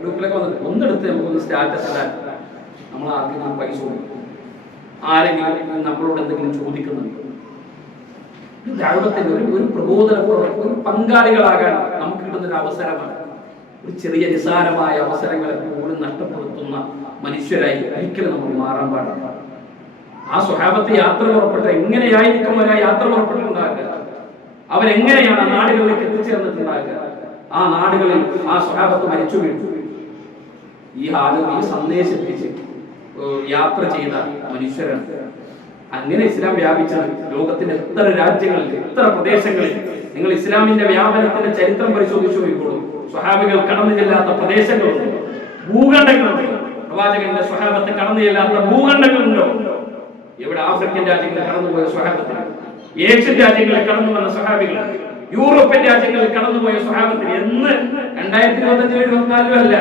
ഗ്രൂപ്പിലൊക്കെ വന്നിട്ട് ഒന്നെടുത്ത് നമുക്കൊന്ന് സ്റ്റാറ്റസ് ഇടാൻ നമ്മൾ ആർക്കെങ്കിലും പൈസ കൊടുക്കും, ആരെങ്കിലും നമ്മളോട് എന്തെങ്കിലും ചോദിക്കുന്നുണ്ട്. ദഅവത്തിന്റെ ഒരു പ്രബോധന ഒരു പങ്കാളികളാകാൻ നമുക്ക് കിട്ടുന്ന ഒരു അവസരമാണ്. ഒരു ചെറിയ നിസാരമായ അവസരങ്ങളെ പോലും നഷ്ടപ്പെടുത്തുന്ന മനുഷ്യരായി ഒരിക്കലും നമ്മൾ മാറാൻ പാടില്ല. ആ സ്വഹാബത്ത് യാത്ര പുറപ്പെട്ട എങ്ങനെയായിരിക്കും അവരാ യാത്ര പുറപ്പെട്ടിട്ടുണ്ടാകുക, അവരെങ്ങനെയാണ് ആ നാടുകളിലേക്ക് എത്തിച്ചേർന്നിട്ടുണ്ടാകുക, ആ നാടുകളിൽ ആ സ്വഹാബത്ത് മരിച്ചു വീഴ്ച ഈ ആളുകൾ ഈ സന്ദേശം എത്തിച്ച് യാത്ര ചെയ്ത മനുഷ്യരാണ്. അങ്ങനെ ഇസ്ലാം വ്യാപിച്ചത് ലോകത്തിന്റെ എത്ര രാജ്യങ്ങളിൽ എത്ര പ്രദേശങ്ങളിൽ നിങ്ങൾ ഇസ്ലാമിന്റെ വ്യാപനത്തിന്റെ ചരിത്രം പരിശോധിച്ചു നോക്കിക്കോളൂ. സ്വഹാബികൾ കടന്നു ചെല്ലാത്ത പ്രദേശങ്ങളുണ്ട്, ഭൂഖണ്ഡങ്ങളുണ്ട്. പ്രവാചകന്റെ സ്വഹാബത്ത് കടന്നു ചെല്ലാത്ത ഭൂഖണ്ഡങ്ങളുണ്ടോ? ഇവിടെ ആഫ്രിക്കൻ രാജ്യങ്ങളിൽ കടന്നുപോയ സ്വഹാബത്തിന്, ഏഷ്യൻ രാജ്യങ്ങളിൽ കടന്നു വന്ന സ്വഹാബികൾ, യൂറോപ്യൻ രാജ്യങ്ങളിൽ കടന്നുപോയ സ്വഹാബത്തിന് എന്ന് 2025-24 അല്ല,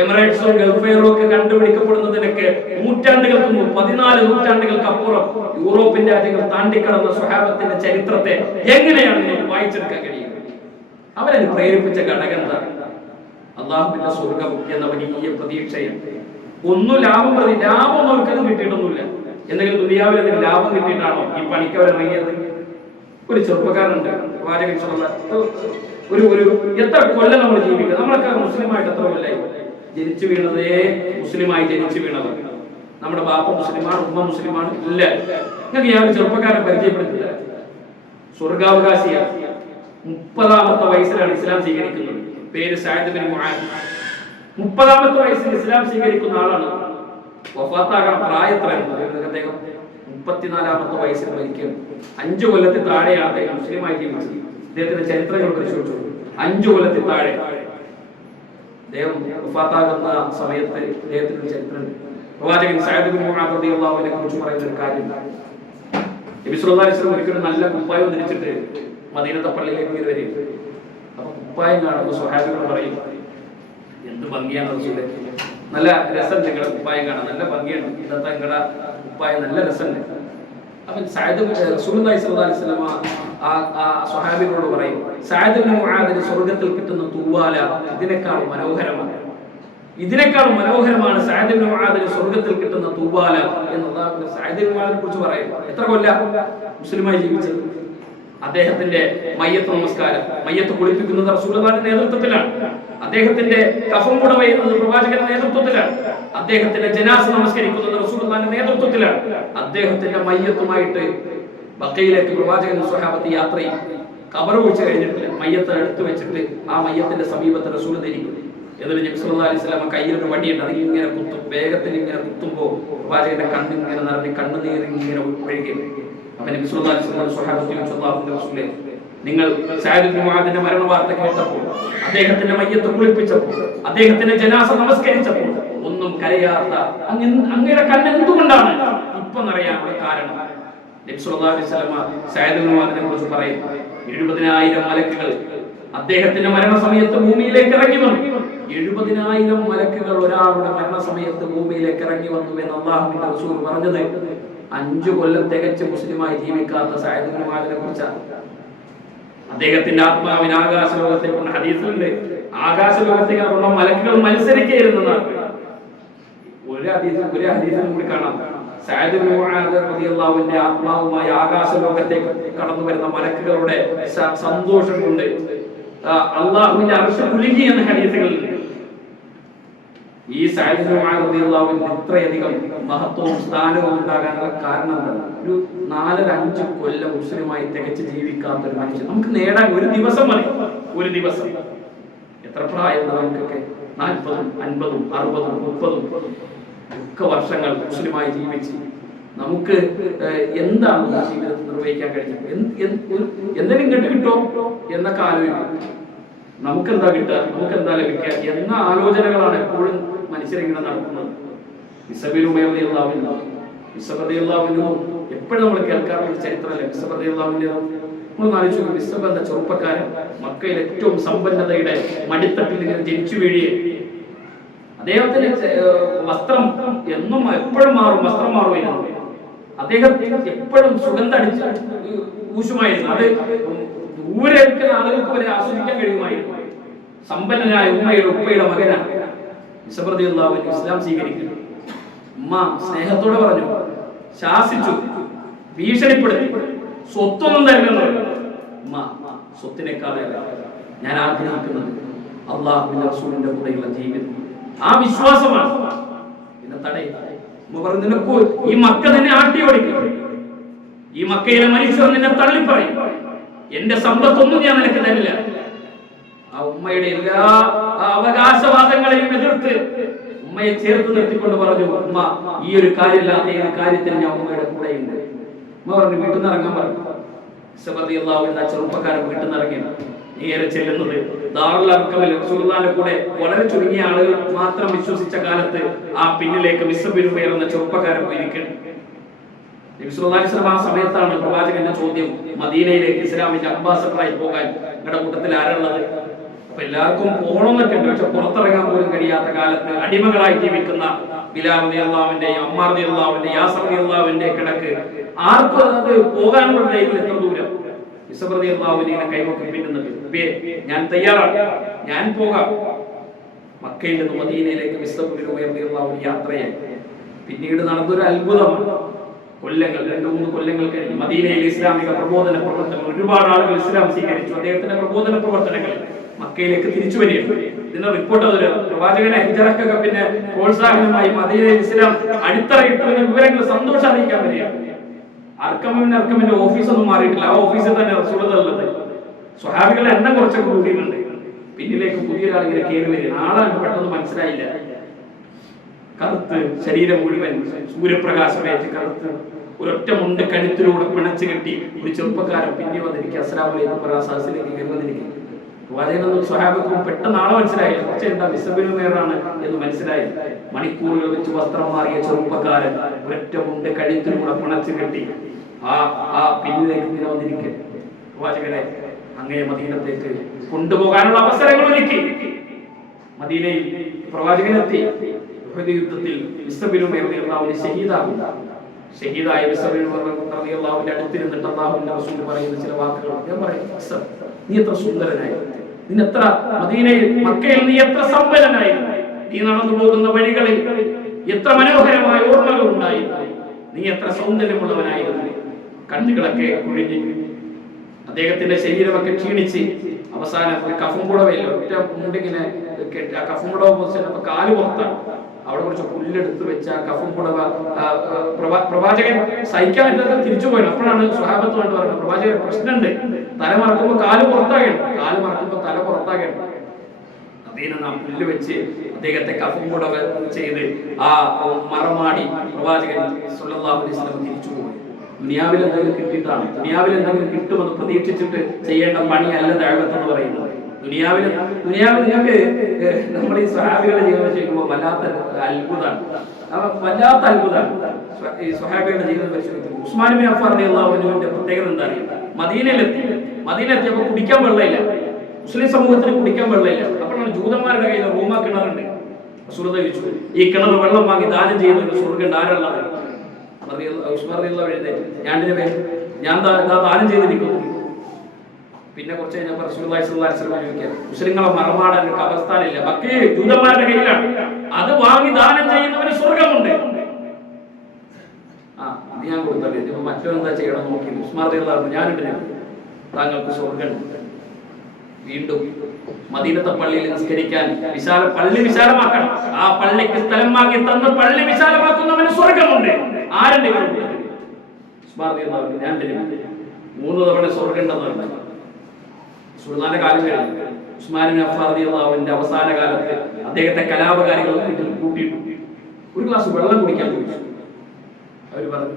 എമിറേറ്റ്സോ ഗൾഫെയറോ ഒക്കെ കണ്ടുപിടിക്കപ്പെടുന്നതിനൊക്കെ നൂറ്റാണ്ടുകൾക്ക് മുമ്പ് 14 നൂറ്റാണ്ടുകൾക്ക് അപ്പുറം യൂറോപ്യൻ രാജ്യങ്ങൾ താണ്ടിക്കടന്ന സ്വഹാബത്തിന്റെ ചരിത്രത്തെ എങ്ങനെയാണ് നിങ്ങൾക്ക് വായിച്ചെടുക്കാൻ കഴിയുന്നത്? അവരെ പ്രേരിപ്പിച്ച ഘടകം എന്താണ്? അള്ളാഹുവിന്റെ സ്വർഗം എന്ന വലിയ പ്രതീക്ഷയാണ്. ഒന്നും ലാഭം അവർക്കൊന്നും കിട്ടിയിട്ടൊന്നുമില്ല. എന്തെങ്കിലും ദുനിയാവിൽ എന്തെങ്കിലും ലാഭം കിട്ടിയിട്ടാണോ ഈ പണിക്ക് അവരിറങ്ങിയത്? ഒരു ചെറുപ്പക്കാരുണ്ട്, പ്രവാചകൻ ഒരു എത്ര കൊല്ലം നമ്മൾ ജീവിക്കുക, നമ്മളൊക്കെ മുസ്ലിമായിട്ട് എത്ര കൊല്ലായി ജനിച്ചു വീണതേ, മുസ്ലിമായി ജനിച്ചു വീണത്. നമ്മുടെ ബാപ്പ മുസ്ലിമാണ്, ഉമ്മ മുസ്ലിമാണ്. ഇല്ല, നിങ്ങൾക്ക് ഞാൻ ചെറുപ്പക്കാരൻ പരിചയപ്പെടുത്തില്ല. സ്വർഗാവകാശിയാണ്. 30-ാമത്തെ വയസ്സിലാണ് ഇസ്ലാം സ്വീകരിക്കുന്നത്. പേര് സഅദ് ബിൻ മുആദ്. 30-ാമത്തെ വയസ്സിൽ ഇസ്ലാം സ്വീകരിക്കുന്ന ആളാണ്. വഫാത്താകാൻ പ്രായത്രയാണ് അദ്ദേഹം. 34-ാമത്തെ വയസ്സിൽ മരിക്കും. 5 കൊല്ലത്തിൽ താഴെയാണ് അദ്ദേഹം മുസ്ലിമായി ജീവിച്ചത്. അദ്ദേഹത്തിന്റെ ചരിത്രങ്ങൾ പരിശോധിച്ചു. 5 കൊല്ലത്തിൽ താഴെ അദ്ദേഹം വഫാത്താകുന്ന സമയത്ത് അദ്ദേഹത്തിന്റെ ചരിത്രം പ്രവാചകൻ സഅദ് ബിൻ മുആദ് റളിയല്ലാഹു അൻഹുവിനെ കുറിച്ച് പറയുന്ന ഒരു കാര്യം, നബി സല്ലല്ലാഹു അലൈഹി വസല്ലം ഒരിക്കലും നല്ല കുപ്പായം ധരിച്ചിട്ട് മദീനത്തെ പള്ളിയിലേക്ക് വരും. അപ്പൊ കുപ്പായം കാണുമ്പോൾ സ്വഹാബികൾ പറയും, എന്ത് ഭംഗിയാണ് റസൂലേ, നല്ല രസം, നിങ്ങളുടെ കുപ്പായം കാണാൻ നല്ല ഭംഗിയാണ്, ഇന്നത്തെ നിങ്ങളുടെ കുപ്പായം നല്ല രസമുണ്ട്. അപ്പൊ റസൂലുള്ളാഹി സ്വല്ലല്ലാഹു അലൈഹി വസല്ലം ആ സ്വഹാബികളോട് പറയും, സഅദ് ഇബ്നു മുആദിന് സ്വർഗ്ഗത്തിൽ കിട്ടുന്ന തൂവാല ഇതിനേക്കാൾ മനോഹരമാണ്, ഇതിനേക്കാൾ മനോഹരമാണ് സഅദ് ഇബ്നു മുആദിന് സ്വർഗ്ഗത്തിൽ കിട്ടുന്ന തൂവാല എന്നുള്ളത് സഅദ് ഇബ്നു മുആദിനെ കുറിച്ച് പറയും. എത്ര കൊല്ലം മുസ്ലിമായി ജീവിച്ചത്? അദ്ദേഹത്തിന്റെ മയ്യത്ത് നമസ്കാരം, മയ്യത്ത് കുളിപ്പിക്കുന്നത് റസൂലുള്ളാഹിന്റെ നേതൃത്വത്തിലാണ്. അദ്ദേഹത്തിന്റെ കഫൻ കുടവയുന്നത് പ്രവാചകന്റെ നേതൃത്വത്തിലാണ്. അദ്ദേഹത്തിന്റെ ജനാസ നമസ്കരിക്കുന്നത് റസൂലുള്ളാഹിന്റെ നേതൃത്വത്തിലാണ്. അദ്ദേഹത്തിന്റെ മയ്യത്തുമായിട്ട് ബഖയിലേക്ക് പ്രവാചകൻ സ്വഹാബത്ത് യാത്ര ചെയ്യും. ഖബർ കുഴിച്ച് കഴിഞ്ഞിട്ട് മയ്യത്ത് എടുത്തു വെച്ചിട്ട് ആ മയ്യത്തിന്റെ സമീപത്ത് റസൂൽ ധരിക്കും. എന്നിട്ട് നബി സല്ലല്ലാഹു അലൈഹി വസല്ലം കയ്യിലൊരു വടിയുണ്ട്, അതിങ്ങനെ കുത്തും. വേഗത്തിൽ ഇങ്ങനെ കുത്തുമ്പോൾ പ്രവാചകന്റെ കണ്ണിങ്ങനെ നിറഞ്ഞ് കണ്ണുനീർ ഇങ്ങനെ ഒഴുകി. അപ്പൊ നബി സല്ലല്ലാഹു അലൈഹി വസല്ലം സ്വഹാബത്ത് ചോദിച്ചു, അല്ലാഹുവിന്റെ റസൂലേ, നിങ്ങൾ സഅദ് ഇബ്നു മുആദിന്റെ മരണ വാർത്ത കേട്ടപ്പോൾ, അദ്ദേഹത്തിന്റെ മയ്യത്ത് കുളിപ്പിച്ചപ്പോൾ, അദ്ദേഹത്തിന്റെ ജനാസ നമസ്കരിച്ചപ്പോൾ ഒന്നും കരയാത്ത അങ്ങയുടെ കണ്ണ് എന്തുകൊണ്ടാണ് ഇപ്പൊ നിറയാനുള്ള കാരണം? നബി സല്ലല്ലാഹു അലൈഹി വസല്ലം സഅദ് ഇബ്നു മുആദിനെ കുറിച്ച് പറയും, 70,000 മലക്കുകൾ അദ്ദേഹത്തിന്റെ മരണസമയത്ത് ഭൂമിയിലേക്ക് ഇറങ്ങി വന്നു. 70,000 മലക്കുകൾ ഒരാളുടെ മരണസമയത്ത് ഭൂമിയിലേക്ക് ഇറങ്ങി വന്നു എന്ന് അല്ലാഹുവിന്റെ റസൂൽ പറഞ്ഞത് 5 കൊല്ലം തികച്ച് മുസ്ലിമായി ജീവിക്കാത്ത സഅദ് ഇബ്നു മുആദിനെ കുറിച്ചാണ്. അദ്ദേഹത്തിന്റെ ആത്മാവിന് ആകാശലോകത്തേക്കുള്ള ഹദീസിലുണ്ട്, ആകാശലോകത്തേക്കുള്ള മലക്കുകൾ മത്സരിക്കുകയായിരുന്നതാണ്. ഒരു ഹദീസിലും കൂടി കാണാം, സഅദ് ഇബ്നു മുആദ് റളിയല്ലാഹു അൻഹു ആത്മാവുമായി ആകാശലോകത്തേക്ക് കടന്നു വരുന്ന മലക്കുകളുടെ സന്തോഷം കൊണ്ട് അല്ലാഹുവിന്റെ അർശ് കുലുങ്ങി എന്ന ഹദീസുകളിൽ. ഈ സഅദ് ഇബ്നു മുആദ് റളിയല്ലാഹു അൻഹു ഇത്രയധികം മഹത്വവും സ്ഥാനവും ഉണ്ടാകാനുള്ള കാരണം എന്താണ്? ഒരു 4-5 കൊല്ലം മുസ്ലിമായി തികച്ച് ജീവിക്കാത്ത ഒരു മനുഷ്യൻ നമുക്ക് നേടാൻ ഒരു ദിവസം മതി. ഒരു ദിവസം എത്ര പ്രായം നമുക്കൊക്കെ 40, 50, 60, 30 ഒക്കെ വർഷങ്ങൾ മുസ്ലിമായി ജീവിച്ച് നമുക്ക് എന്താണ് ജീവിതത്തിൽ നിർവഹിക്കാൻ കഴിഞ്ഞത്? എന്തെങ്കിലും കിട്ടോ എന്നൊക്കെ ആലോചിക്കും. നമുക്കെന്താ കിട്ടുക, നമുക്കെന്താ ലഭിക്കുക എന്ന ആലോചനകളാണ് എപ്പോഴും മനുഷ്യരിങ്ങനെ നടത്തുന്നത്. എപ്പോഴും നമ്മൾ കേൾക്കാറുള്ള ചരിത്രമല്ലേ വിസബിന്റെ. നമ്മൾ ആലോചിച്ചു, വിസബ് എന്ന ചെറുപ്പക്കാരൻ മക്കയിൽ ഏറ്റവും സമ്പന്നതയുടെ മടിത്തട്ടിൽ ഇങ്ങനെ ജനിച്ചു വീഴിയെ. അദ്ദേഹത്തിന് വസ്ത്രം എന്നും എപ്പോഴും മാറും, വസ്ത്രം മാറുമായിരുന്നു. അദ്ദേഹം എപ്പോഴും സുഗന്ധടിച്ച് ഊശുമായിരുന്നു. അത് ദൂരെ നിൽക്കുന്ന ആളുകൾക്ക് വരെ ആസ്വദിക്കാൻ കഴിയുമായിരുന്നു. സമ്പന്നനായ ഉപ്പയുടെ മകനാണ് ഇസബ് റളിയല്ലാഹു അൻഹു. ഇസ്ലാം സ്വീകരിക്കുന്നു. ഉമ്മ സ്നേഹത്തോടെ പറഞ്ഞു, ശാസിച്ചു, ഭീഷണിപ്പെടുത്തി, സ്വത്തൊന്നും തരുന്നത്. ഉമ്മ സ്വത്തിനേക്കാളേറെ ഞാൻ ആഗ്രഹിക്കുന്നത് അള്ളാഹുവിന്റെ റസൂലിന്റെ കൂടെയുള്ള ജീവിതം, ആ വിശ്വാസമാണ്. പിന്നെ തടയും പറഞ്ഞു, നിനക്ക് ഈ മക്ക നിന്നെ ആട്ടി ഓടിക്കും, ഈ മക്കയിലെ മനുഷ്യർ നിന്നെ തള്ളിപ്പറയും, എന്റെ സമ്പത്തൊന്നും ഞാൻ നിനക്ക് തരില്ല. ആ ഉമ്മയുടെ എല്ലാ അവകാശവാദങ്ങളെയും എതിർത്ത് ഉമ്മയെ ചേർത്ത് നിർത്തിക്കൊണ്ട് പറഞ്ഞു, ഉമ്മ ഈ ഒരു കാര്യമില്ലാത്ത ഈ കാര്യത്തിൽ ഞാൻ ഉമ്മയുടെ കൂടെയുണ്ട്. ഉമ്മ പറഞ്ഞു, വീട്ടിൽ നിന്ന് ഇറങ്ങാൻ പറഞ്ഞു. ചെറുപ്പക്കാരൻ വീട്ടിൽ നിന്ന് ഇറങ്ങി നേരെ ചെല്ലുന്നത് ദാറുൽ അർഖമിൽ റസൂലുള്ളാഹിന്റെ കൂടെ വളരെ ചുരുങ്ങിയ ആളുകൾ മാത്രം വിശ്വസിച്ച കാലത്ത് ആ പിന്നിലേക്ക് മിസ്അബ് ബിൻ ഉമൈർ എന്ന ചെറുപ്പക്കാരൻ പോയിരിക്കുന്നു. നബി സല്ലല്ലാഹു അലൈഹി വസല്ലം ആ സമയത്താണ് പ്രവാചകന്റെ ചോദ്യം, മദീനയിലേക്ക് ഇസ്ലാമിന്റെ അംബാസഡറായി പോകാൻ നിങ്ങളുടെ കൂട്ടത്തിൽ ആരുള്ളത്? അപ്പൊ എല്ലാവർക്കും പോകണമെന്നൊക്കെ ഉണ്ട്, പക്ഷെ പുറത്തിറങ്ങാൻ പോലും കഴിയാത്ത കാലത്ത് അടിമകളായി ജീവിക്കുന്ന ബിലാൽ റളിയല്ലാഹുവിന്റെയും അമ്മാർ റളിയല്ലാഹുവിന്റെയും യാസർ റളിയല്ലാഹുവിന്റെ കിടക്ക് ആർക്കും അത് പോകാനുള്ള ധൈര്യം എത്ര ദൂരം? മിസ്അബ് റളിയല്ലാഹുവിനെ കൈവക്കി പിന്നുന്നത്, ഞാൻ തയ്യാറാണ്, ഞാൻ പോകാം. മക്കയിൽ നിന്ന് മദീനയിലേക്ക് മിസ്അബ് ബിൻ ഉമൈർ റളിയല്ലാഹു യാത്രയായി. പിന്നീട് നടന്നൊരു അത്ഭുതമാണ്. കൊല്ലങ്ങൾ 2-3 കൊല്ലങ്ങൾ കഴിഞ്ഞ് മദീനയിൽ ഇസ്ലാമിക പ്രബോധന പ്രവർത്തനങ്ങൾ, ഒരുപാട് ആളുകൾ ഇസ്ലാം സ്വീകരിച്ചു. അദ്ദേഹത്തിന്റെ പ്രബോധന പ്രവർത്തനങ്ങൾ മക്കയിലേക്ക് തിരിച്ചു വരികയാണ്. ഇതിന്റെ റിപ്പോർട്ട് പ്രവാചകനെ ഹിജറക്കൊക്കെ പിന്നെ പ്രോത്സാഹനമായി മദീനയിൽ ഇസ്ലാം അടിത്തറയിട്ടുള്ള വിവരങ്ങൾ സന്തോഷം അറിയിക്കാൻ വരികയാണ്. അർക്കമിന്റെ ഓഫീസൊന്നും മാറിയിട്ടില്ല, ആ ഓഫീസിൽ തന്നെ റസൂലുള്ളാഹി ഉള്ളത്. സ്വഹാബികളുടെ എണ്ണം കുറച്ചൊക്കെ കൂടിയിട്ടുണ്ട്. പിന്നിലേക്ക് പുതിയൊരാളിങ്ങനെ കയറി വരികയാണ്. ആളാണ് പെട്ടെന്ന് മനസ്സിലായില്ല. കറുത്ത് ശരീരം മുഴുവൻ സൂര്യപ്രകാശമേറ്റ് കറുത്ത് ഒരൊറ്റ മുണ്ട് കഴുത്തിലൂടെ പിണച്ചു കെട്ടി ഒരു ചെറുപ്പക്കാരൻ പിന്നെ വന്നിരിക്കുക. അസ്സലാമു അലൈക്കും പറയാൻ സദസ്സിലേക്ക് കയറി വന്നിരിക്കും. പ്രവാചകനൊന്നും സ്വഹാബിക്കും പെട്ടെന്ന് ആളെ മനസ്സിലായില്ല. പക്ഷേ എന്താ മിസ്അബ് ബിൻ ഉമൈറാണ് എന്ന് മനസ്സിലായി. മണിക്കൂറുകൾ വെച്ച് വസ്ത്രം മാറിയ ചെറുപ്പക്കാരൻ ഒരൊറ്റ മുണ്ട് കഴുത്തിലൂടെ പിണച്ചു കെട്ടി ആ പിന്നിലേക്ക് ഇങ്ങനെ വന്നിരിക്കുക. പ്രവാചകനെ അങ്ങേ മദീനത്തേക്ക് കൊണ്ടുപോകാനുള്ള അവസരങ്ങൾ ഒരുക്കി. മദീനയിൽ പ്രവാചകനെത്തി. യുദ്ധത്തിൽ മിസ്അബ് ബിൻ ഉമൈർ റളിയല്ലാഹു ഷഹീദാകും. ഷഹീദായ മിസ്അബ് ബിൻ ഉമൈർ റളിയല്ലാഹുവിന്റെ അടുത്തിരുന്നിട്ട് അല്ലാഹുവിന്റെ റസൂൽ പറയുന്ന ചില വാക്കുകൾ ഞാൻ പറയും. നീ എത്ര സുന്ദരനായി, നീ എത്ര മദീനയിൽ മക്കയിൽ നീ എത്ര സമ്പന്നനായി, നീ നടന്നു പോകുന്ന വഴികളിൽ എത്ര മനോഹരമായ ഓർമ്മകൾ ഉണ്ടായിരുന്നു, നീ എത്ര സൗന്ദര്യമുള്ളവനായിരുന്നു. കണ്ണുകളൊക്കെ കുഴിഞ്ഞ് അദ്ദേഹത്തിന്റെ ശരീരമൊക്കെ ക്ഷീണിച്ച് അവസാനം ഒരു കഫം പുടവയില്ല, ഒറ്റ മുണ്ടിങ്ങനെ ആ കഫം പുടവ പൊസിച്ചപ്പോ കാല് പുറത്താണ്. അവിടെ കുറച്ച് പുല്ലെടുത്ത് വെച്ച ആ കഫം പുടവ പ്രവാചകൻ സഹിക്കാൻ പറ്റാതെ തിരിച്ചു പോയത്. അപ്പോഴാണ് സ്വഹാബത്തുമായിട്ട് പറയുന്നത്, പ്രവാചകൻ പ്രശ്നമുണ്ട്, തല മറക്കുമ്പോൾ കാല് പുറത്താകണം, കാല് മറക്കുമ്പോൾ തല പുറത്താകണം. അതിനെ നാം പുല്ല് വെച്ച് അദ്ദേഹത്തെ കഫം പുടവ ചെയ്ത് ആ മറമാടി പ്രവാചകൻ സല്ലല്ലാഹു അലൈഹി വസല്ലം തിരിച്ചു പോയി. ദുനിയാവിൽ എന്തെങ്കിലും കിട്ടിയിട്ടാണ്, ദുനിയാവിൽ എന്തെങ്കിലും കിട്ടുമെന്ന് പ്രതീക്ഷിച്ചിട്ട് ചെയ്യേണ്ട പണിയല്ല ദഅവത്ത് എന്ന് പറയുന്നത്. ദുനിയാവിൽ നിങ്ങൾക്ക് നമ്മൾ ഈ സ്വഹാബികളുടെ ജീവിതം ചെയ്യുമ്പോൾ വല്ലാത്ത അത്ഭുതമാണ്, വല്ലാത്ത അത്ഭുതമാണ്. ഈ സ്വഹാബികളുടെ ജീവിതം പരിശോധിക്കും. ഉസ്മാൻ ബിൻ അഫ്ഫാൻ റളിയല്ലാഹു അൻഹുവിന്റെ പ്രത്യേകത എന്താ അറിയാം? മദീനയിലെത്തിയപ്പോൾ കുടിക്കാൻ വെള്ളമില്ല, മുസ്ലിം സമൂഹത്തിന് കുടിക്കാൻ വെള്ളമില്ല. അപ്പോഴാണ് ജൂതന്മാരുടെ കയ്യിൽ റൂമാ കിണറുണ്ട്. റസൂലുള്ളാഹി ചോദിച്ചു, ഈ കിണർ വെള്ളം വാങ്ങി ദാനം ചെയ്യുന്ന സ്വർഗ്ഗം ആരുള്ളത്? ഞാൻ ദാനം ചെയ്തിരിക്കുന്നു. പിന്നെ കുറച്ച് കഴിഞ്ഞപ്പോൾ റസൂലുള്ളാഹി സ്വല്ലല്ലാഹു അലൈഹി വസല്ലം ചോദിക്കാൻ, മുസ്ലിങ്ങളെ മറമാടാൻ ഒരു കബർസ്ഥാനില്ല, മക്കേ ജൂതന്മാരുടെ കയ്യിലാണ്, അത് വാങ്ങി ദാനം ചെയ്യുന്നവന് സ്വർഗമുണ്ട്. ഇത് ഞാൻ കൊടുത്തല്ലേ, ഇപ്പൊ മറ്റൊരെന്താ ചെയ്യണം നോക്കി. ഉസ്മാൻ റളിയല്ലാഹു അൻഹു ഞാനിട്ട് താങ്കൾക്ക് സ്വർഗമുണ്ട്. വീണ്ടും മദീനത്തെ പള്ളിയിൽ നിസ്കരിക്കാൻ പള്ളി വിശാലമാക്കണം. ആ പള്ളിക്ക് സ്ഥലം വാങ്ങി തന്ന് പള്ളി വിശാലമാക്കുന്നവന് സ്വർഗമുണ്ട്. ആരുടെ ഞാൻ 3 തവണ സ്വർഗമുണ്ടെന്ന് സുൽത്താന്റെ കാലം കഴിഞ്ഞു. ഉസ്മാൻ ബിൻ അഫ്ഫാൻ റളിയല്ലാഹുവിന്റെ അവസാന കാലത്ത് അദ്ദേഹത്തെ കലാപകാരികൾ വീട്ടിൽ കൂട്ടിയിട്ടു. ഒരു ഗ്ലാസ് വെള്ളം കുടിക്കാൻ ചോദിച്ചു. അവർ പറഞ്ഞു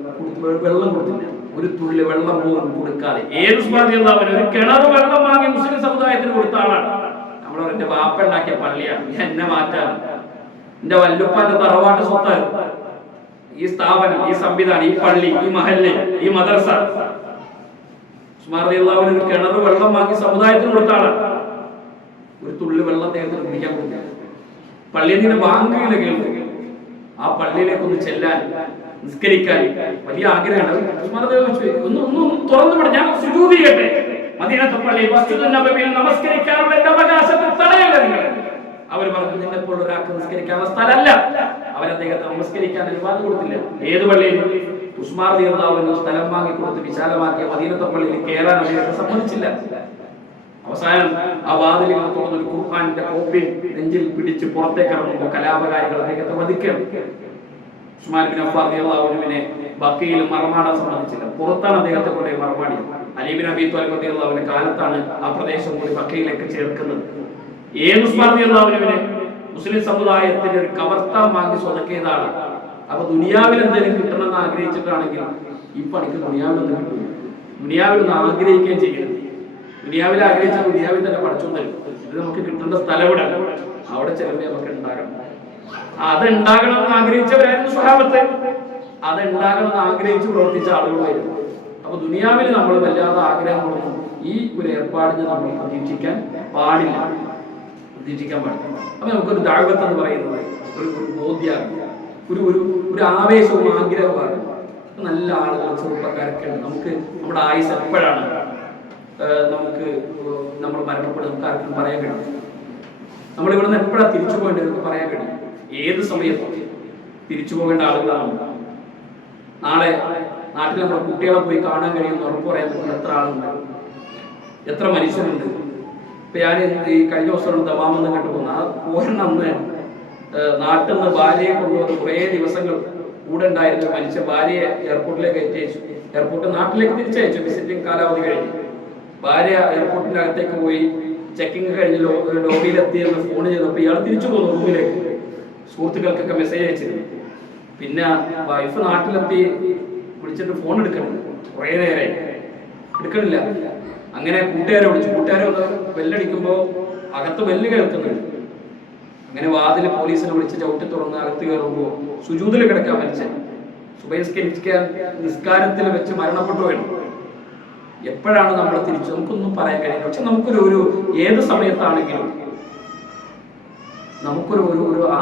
വെള്ളം കൊടുത്തില്ല, ഒരു തുള്ളി വെള്ളം പോലും കൊടുക്കാതെ. ഏത് ഉസ്മാൻ റളിയല്ലാഹു ഒരു കിണർ വെള്ളം വാങ്ങി മുസ്ലിം സമുദായത്തിന് കൊടുത്ത ആളാണ്. നമ്മളോട് എന്റെ വാപ്പ ഉണ്ടാക്കിയ പള്ളിയാണ്, എന്നെ മാറ്റാൻ എന്റെ വല്ലുപ്പാന്റെ തറവാട്ട് സ്വത്താണ് ഈ സ്ഥാപനം, ഈ സംവിധാനം, ഈ പള്ളി, ഈ മഹല്ല്, ഈ മദ്രസ. ഉസ്മാൻ റളിയല്ലാഹു ഒരു കിണർ വെള്ളം വാങ്ങി സമുദായത്തിന് കൊടുത്ത ആളാണ്. ഒരു തുള്ളി വെള്ളം അദ്ദേഹത്തിന് കുടിക്കാൻ കൊടുക്കുക. പള്ളിയിൽ നിന്ന് വാങ്ങുകയില്ല കേൾക്കുക. ആ പള്ളിയിലേക്കൊന്ന് ചെല്ലാൻ, നിസ്കരിക്കാൻ വലിയ ആഗ്രഹമാണ്. ഉസ്മാൻ റളിയല്ലാഹു ഒന്ന് തുറന്നു വിട, ഞാൻ സുജൂദ് ചെയ്യട്ടെ. മദീനത്തെ പള്ളിയിൽ മസ്ജിദുൻ നബവിയിൽ നമസ്കരിക്കാനുള്ള എന്റെ അവകാശത്തെ തടയല്ല നിങ്ങൾ. അവർ പറഞ്ഞു, നിന്നെപ്പോൾ ഒരാൾക്ക് നിസ്കരിക്കാനുള്ള സ്ഥലമല്ല. അവർ അദ്ദേഹത്തെ നമസ്കരിക്കാൻ അനുവാദം കൊടുത്തില്ല. ഏത് പള്ളിയിൽ? ഉസ്മാൻ റളിയല്ലാഹു അൻഹു സ്ഥലം വാങ്ങി കൊടുത്ത് വിശാലമാക്കിയ മദീനത്തെ പള്ളിയിൽ കയറാൻ അദ്ദേഹത്തെ സമ്മതിച്ചില്ല. അവസാനം ആ വാതിലുകൾ തുറന്നൊരു ഖുർആന്റെ കോപ്പി നെഞ്ചിൽ പിടിച്ച് പുറത്തേക്ക് ഇറങ്ങുമ്പോൾ കലാപകാരികൾ അദ്ദേഹത്തെ വധിക്കണം. ഉസ്മാൻ ബിൻ അഫ്ഫാൻ റളിയല്ലാഹു അൻഹുവിനെ ബക്കയിൽ മറമാടാൻ സമ്മതിച്ചില്ല. പുറത്താണ് അദ്ദേഹത്തെ കൊണ്ട് മറമാടിയത്. അലി ബിൻ അബീ ത്വാലിബ് റളിയല്ലാഹു അൻഹു കാലത്താണ് ആ പ്രദേശം കൂടി ബക്കയിലേക്ക് ചേർക്കുന്നത്. ഏത് ഉസ്മാൻ റളിയല്ലാഹു അൻഹുവിനെ മുസ്ലിം സമുദായത്തിന്റെ ഒരു കവർത്താൻ വാങ്ങി സ്വതക്കിയതാണ്. അപ്പൊ ദുനിയാവിൽ എന്തെങ്കിലും കിട്ടണമെന്ന് ആഗ്രഹിച്ചിട്ടാണെങ്കിൽ ഈ പണിക്ക് ദുനിയാവിലൊന്നും കിട്ടില്ല. ദുനിയാവിലൊന്നും ആഗ്രഹിക്കുകയും ചെയ്യരുത്. ദുനിയാവിൽ ആഗ്രഹിച്ചാൽ ദുനിയാവിൽ തന്നെ പഠിച്ചു തരും. ഇത് നമുക്ക് കിട്ടേണ്ട സ്ഥലം അവിടെ ചിലവ് നമുക്ക് ഉണ്ടാകണം. അത് ഉണ്ടാകണമെന്ന് ആഗ്രഹിച്ചവരായിരുന്നു സ്വഹാബത്ത്. അത് ഉണ്ടാകണമെന്ന് ആഗ്രഹിച്ച് പ്രവർത്തിച്ച ആളുകളായിരുന്നു. അപ്പൊ ദുനിയാവിൽ നമ്മൾ വല്ലാതെ ആഗ്രഹങ്ങളൊന്നും ഈ ഒരു ഏർപ്പാടിന് നമ്മൾ പ്രതീക്ഷിക്കാൻ പാടില്ല. അപ്പൊ നമുക്കൊരു ദഅവത്ത് എന്ന് പറയുന്നത് ഒരു ബോധ്യമാണ്, ഒരു ആവേശവും ആഗ്രഹമാണ്. നല്ല ആളുകൾ ചെറുപ്പക്കാരൊക്കെ ഉണ്ട്. നമുക്ക് നമ്മുടെ ആയുസ് എപ്പോഴാണ് നമ്മൾ മരണപ്പെടും നമുക്ക് ആർക്കും പറയാൻ കഴിയും. നമ്മൾ ഇവിടെ നിന്ന് എപ്പോഴാണ് തിരിച്ചു പോകേണ്ടത് പറയാൻ കഴിയും. ഏത് സമയത്തും തിരിച്ചു പോകേണ്ട ആളുകളാണ്. നാളെ നാട്ടിൽ നമ്മുടെ കുട്ടികളെ പോയി കാണാൻ കഴിയുമെന്ന് ഉറപ്പ് പറയാൻ പറ്റുന്ന എത്ര ആളുണ്ട്, എത്ര മനുഷ്യരുണ്ട്. ഇപ്പൊ ഞാൻ ഈ കഴിഞ്ഞ ദിവസം ദമാമെന്ന് കേട്ടു പോകുന്നു. ആ പോരണന്ന് നാട്ടിൽ നിന്ന് ഭാര്യയെ കൊണ്ടുവന്ന് കുറേ ദിവസങ്ങൾ കൂടെ ഉണ്ടായിരുന്ന മനുഷ്യ ഭാര്യയെ എയർപോർട്ടിലേക്ക് എത്തിച്ചു. എയർപോർട്ട് നാട്ടിലേക്ക് തിരിച്ചയച്ചു. വിസിറ്റിംഗ് കാലാവധി കഴിഞ്ഞു. ഭാര്യ എയർപോർട്ടിന്റെ അകത്തേക്ക് പോയി ചെക്കിങ് കഴിഞ്ഞ് ലോബിയിലെത്തിയെന്ന് ഫോൺ ചെയ്തപ്പോൾ ഇയാൾ തിരിച്ചു പോകുന്നു റൂമിലേക്ക്. സുഹൃത്തുക്കൾക്കൊക്കെ മെസ്സേജ് അയച്ചിരുന്നു. പിന്നെ വൈഫ് നാട്ടിലെത്തി വിളിച്ചിട്ട് ഫോൺ എടുക്കണില്ല. കുറേ നേരം എടുക്കണില്ല. അങ്ങനെ കൂട്ടുകാരെ വിളിച്ചു. കൂട്ടുകാരെ ബെല്ലടിക്കുമ്പോ അകത്ത് ബെല്ല് കേൾക്കുന്നുണ്ട്. അങ്ങനെ വാതില് പോലീസിനെ വിളിച്ച് ചവിട്ടി തുറന്ന് അകത്ത് കയറുമ്പോൾ സുജൂദിൽ കിടക്കാൻ മനുഷ്യൻ സുബഹി നിസ്കാരത്തിൽ വെച്ച് മരണപ്പെട്ടു വേണം. എപ്പോഴാണ് നമ്മൾ തിരിച്ചു നമുക്കൊന്നും പറയാൻ കഴിയില്ല. പക്ഷെ നമുക്കൊരു ഏത് സമയത്താണെങ്കിലും നമുക്കൊരു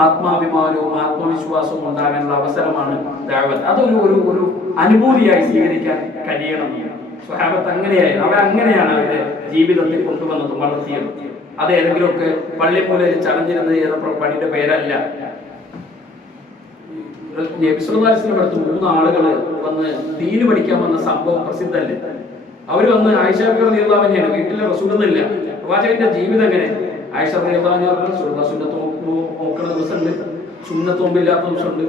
ആത്മാഭിമാനവും ആത്മവിശ്വാസവും ഉണ്ടാകാനുള്ള അവസരമാണ് ദഅവത്ത്. അതൊരു അനുഭൂതിയായി സ്വീകരിക്കാൻ കഴിയണം. സ്വഹാബത്ത് അങ്ങനെയായിരുന്നു. അവരങ്ങനെയാണ് അവരുടെ ജീവിതത്തിൽ കൊണ്ടുവന്നതും വളർത്തിയത്. അത് ഏതെങ്കിലുമൊക്കെ പള്ളിമൂലയിൽ ചടഞ്ഞിരുന്നത് ഏതൊക്കെ പണിയുടെ പേരല്ല. നബി സല്ലല്ലാഹു അലൈഹി വസല്ലം അടുത്ത് 3 ആളുകൾ വന്ന് ദീന് പഠിക്കാൻ വന്ന സംഭവം പ്രസിദ്ധല്ലേ. അവര് വന്ന് ആയിഷ റളിയല്ലാഹു അൻഹയാണ്. വീട്ടിലെ റസൂലൊന്നുമില്ല. പ്രവാചകന്റെ ജീവിതം എങ്ങനെ? ആയിഷ റളിയല്ലാഹു അൻഹ സുന്നത്ത് നോക്കുന്ന ദിവസമുണ്ട്, സുന്നത്ത് നോമ്പില്ലാത്ത ദിവസമുണ്ട്,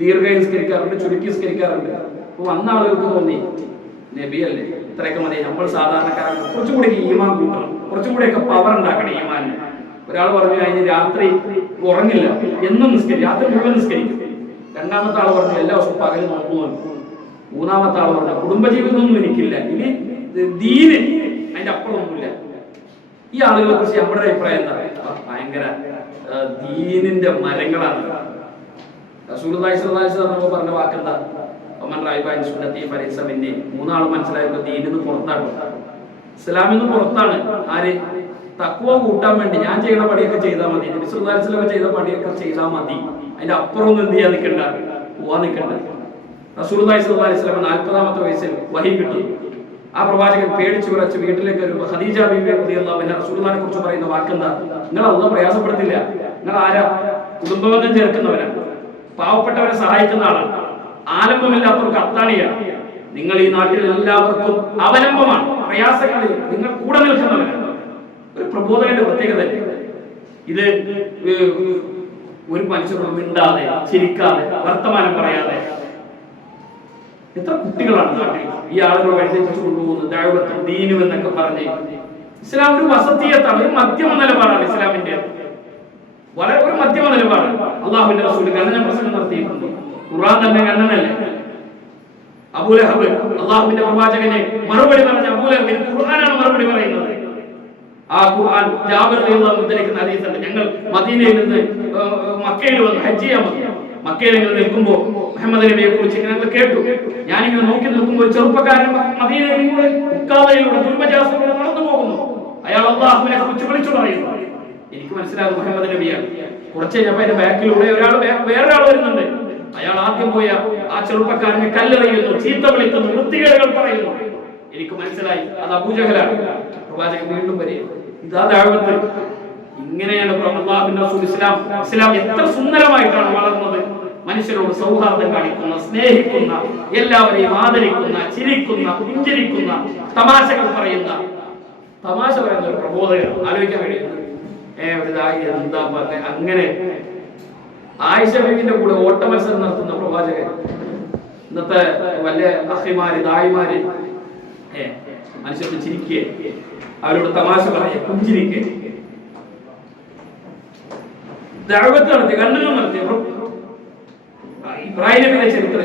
ദീർഘ നിസ്കരിക്കാറുണ്ട്, ചുരുക്കി നിസ്കരിക്കാറുണ്ട്. അപ്പൊ വന്ന ആളുകൾക്ക് തോന്നി നബിയല്ലേ ഇത്രയൊക്കെ മതി, നമ്മൾ സാധാരണക്കാരാണ്, കുറച്ചും കൂടി ഈമാൻ കൂട്ടണം, കുറച്ചും കൂടെയൊക്കെ പവർ ഉണ്ടാക്കണം ഈമാനിന്. ഒരാൾ പറഞ്ഞു അതിന് രാത്രി ഉറങ്ങില്ല, എന്നും നിസ്കരിക്കും, രാത്രി മുഴുവൻ നിസ്കരിക്കും. രണ്ടാമത്തെ ആൾ പറഞ്ഞു എല്ലാ ദിവസവും പകല് നോമ്പ് നോക്കും. മൂന്നാമത്തെ ആൾ പറഞ്ഞു കുടുംബജീവിതമൊന്നും എനിക്കില്ല, ഇനി ദീന് അതിന്റെ അപ്പുറമൊന്നുമില്ല. ഈ ആളുകളെ കുറിച്ച് നമ്മുടെ അഭിപ്രായം എന്താ? ഭയങ്കര ദീനിന്റെ മരങ്ങളാണ്. റസൂലുള്ളാഹി സ്വല്ലല്ലാഹു അലൈഹി വസല്ലം പറഞ്ഞ വാക്കെന്താ? മൂന്നാളും മനസ്സിലായപ്പോ ദീനിന്ന് പുറത്താക്കും, ഇസ്ലാമിൽ നിന്ന് പുറത്താണ്. ആര്? തഖ്വ കൂട്ടാൻ വേണ്ടി ഞാൻ ചെയ്യുന്ന പണിയൊക്കെ ചെയ്താൽ മതി, നബി സല്ലല്ലാഹു അലൈഹി വസല്ലം ചെയ്ത പണിയൊക്കെ ചെയ്താൽ മതി, അതിന്റെ അപ്പുറം ഒന്നും എന്ത് ചെയ്യാൻ നിൽക്കണ്ട, പോവാൻ നിൽക്കണ്ട. റസൂലുള്ളാഹി സ്വല്ലല്ലാഹു അലൈഹി വസല്ലം 40-ാമത്തെ വയസ്സിൽ വഹി കിട്ടി. ആ പ്രവാചകൻ പേടിച്ചു വിറച്ച് വീട്ടിലേക്ക് വരുമ്പോൾ ഖദീജ ബീവി റളിയല്ലാഹു അൻഹ റസൂലുള്ളാഹിനെ കുറിച്ച് പറയുന്ന വാക്കെന്താ? നിങ്ങൾ അല്ലാഹു പ്രയാസപ്പെടുത്തില്ല, നിങ്ങൾ ആരാ? കുടുംബബന്ധം ചേർക്കുന്നവരാണ്, പാവപ്പെട്ടവരെ സഹായിക്കുന്ന ആളാണ്, ആലംബമില്ലാത്തവർക്ക് അത്താണിയാണ്. നിങ്ങൾ ഈ നാട്ടിൽ എല്ലാവർക്കും അവലംബമാണ്, പ്രയാസങ്ങളിൽ നിങ്ങൾ കൂടെ നിൽക്കുന്നവരാണ്. ഒരു പ്രബോധകന്റെ പ്രത്യേകത ഇത്. ഒരു മനുഷ്യരോട് മിണ്ടാതെ ചിരിക്കാതെ വർത്തമാനം പറയാതെ എത്ര കുട്ടികളാണ് നാട്ടിൽ ഈ ആളുകൾ വഴിതെറ്റിച്ചു കൊണ്ടുപോകുന്നത്. ദഅവത്തും ദീനും എന്നൊക്കെ പറഞ്ഞ് ഇസ്ലാം ഒരു വസതിയത്താണ്, ഒരു മധ്യമ നിലപാടാണ് ഇസ്ലാമിന്റെ. വളരെ ഒരു മധ്യമ നിലപാട്. അള്ളാഹുവിന്റെ റസൂൽ ഗണന പ്രസംഗം നടത്തിയിട്ടുണ്ട്. ഖുർആൻ തന്നെ ഗണനല്ലേ. അബൂലഹബ് അള്ളാഹുവിന്റെ പ്രവാചകനെ മറുപടി പറഞ്ഞ അബൂലഹബിന് ഖുർആനാണ് മറുപടി പറയുന്നത്. ആ ഖുർആൻ ജാബിർ റളിയല്ലാഹു അൻഹു ഉദ്ധരിക്കുന്ന ഹദീസുണ്ട്. ഞങ്ങൾ മദീനയിൽ നിന്ന് മക്കയിൽ വന്ന് ഹജ്ജ് ചെയ്യാൻ വന്നു. മക്കയിൽ ഇങ്ങനെ നിൽക്കുമ്പോൾ മുഹമ്മദ് നബിയെ കുറിച്ച് ഞങ്ങൾ കേട്ടു. ഞാനിങ്ങനെ നോക്കി നിൽക്കുമ്പോൾ ഒരു ചെറുപ്പക്കാരൻ മദീനയിലൂടെ ഉക്കാദയിലൂടെ ദുൽമജാസിലൂടെ നടന്നു പോകുന്നു. അയാൾ അള്ളാഹുവിനെ കുറിച്ച് വിളിച്ചു പറയുന്നു. എനിക്ക് മനസ്സിലാകും മുഹമ്മദ് നബിയാണ്. കുറച്ച് കഴിഞ്ഞപ്പോൾ അതിന്റെ ബാക്കിലൂടെ വേറൊരാൾ വരുന്നുണ്ട്. അയാൾ ആദ്യം പോയ ആ ചെറുപ്പക്കാരനെ കല്ലെറിയുന്നു, ചീത്ത വിളിക്കുന്നു, വൃത്തികേടുകൾ പറയുന്നു. എനിക്ക് മനസ്സിലായി അത് അബൂജഹലാണ്. പ്രവാചകൻ വീണ്ടും വരിക. ഇതാ ദഅവത്ത്. ഇങ്ങനെയാണ് അല്ലാഹുവിന്റെ റസൂൽ ഇസ്ലാം എത്ര സുന്ദരമായിട്ടാണ് വളർന്നത്. മനുഷ്യരോട് സൗഹാർദ്ദം കാണിക്കുന്ന, സ്നേഹിക്കുന്ന, എല്ലാവരെയും ആദരിക്കുന്ന, ചിരിക്കുന്ന, പുഞ്ചിരിക്കുന്ന, തമാശകൾ പറയുന്ന, തമാശ പറയുന്ന ഒരു പ്രബോധകൻ. ആലോചിക്കാൻ കഴിയുന്നത് എന്താ പറഞ്ഞ അങ്ങനെ ആയിഷ ബീവിന്റെ കൂടെ ഓട്ട മത്സരം നടത്തുന്ന പ്രവാചകൻ. ഇന്നത്തെ വലിയ അഹിമാര്, ദായിമാര് മനുഷ്യർക്ക് ചിരിക്കുക, അവരോട് തമാശ പറയുക, പുഞ്ചിരിക്കുക, ദഅവത്ത് നടത്തി, കണ്ണനം നടത്തി. ഇബ്രാഹിം നബിയുടെ ചരിത്രം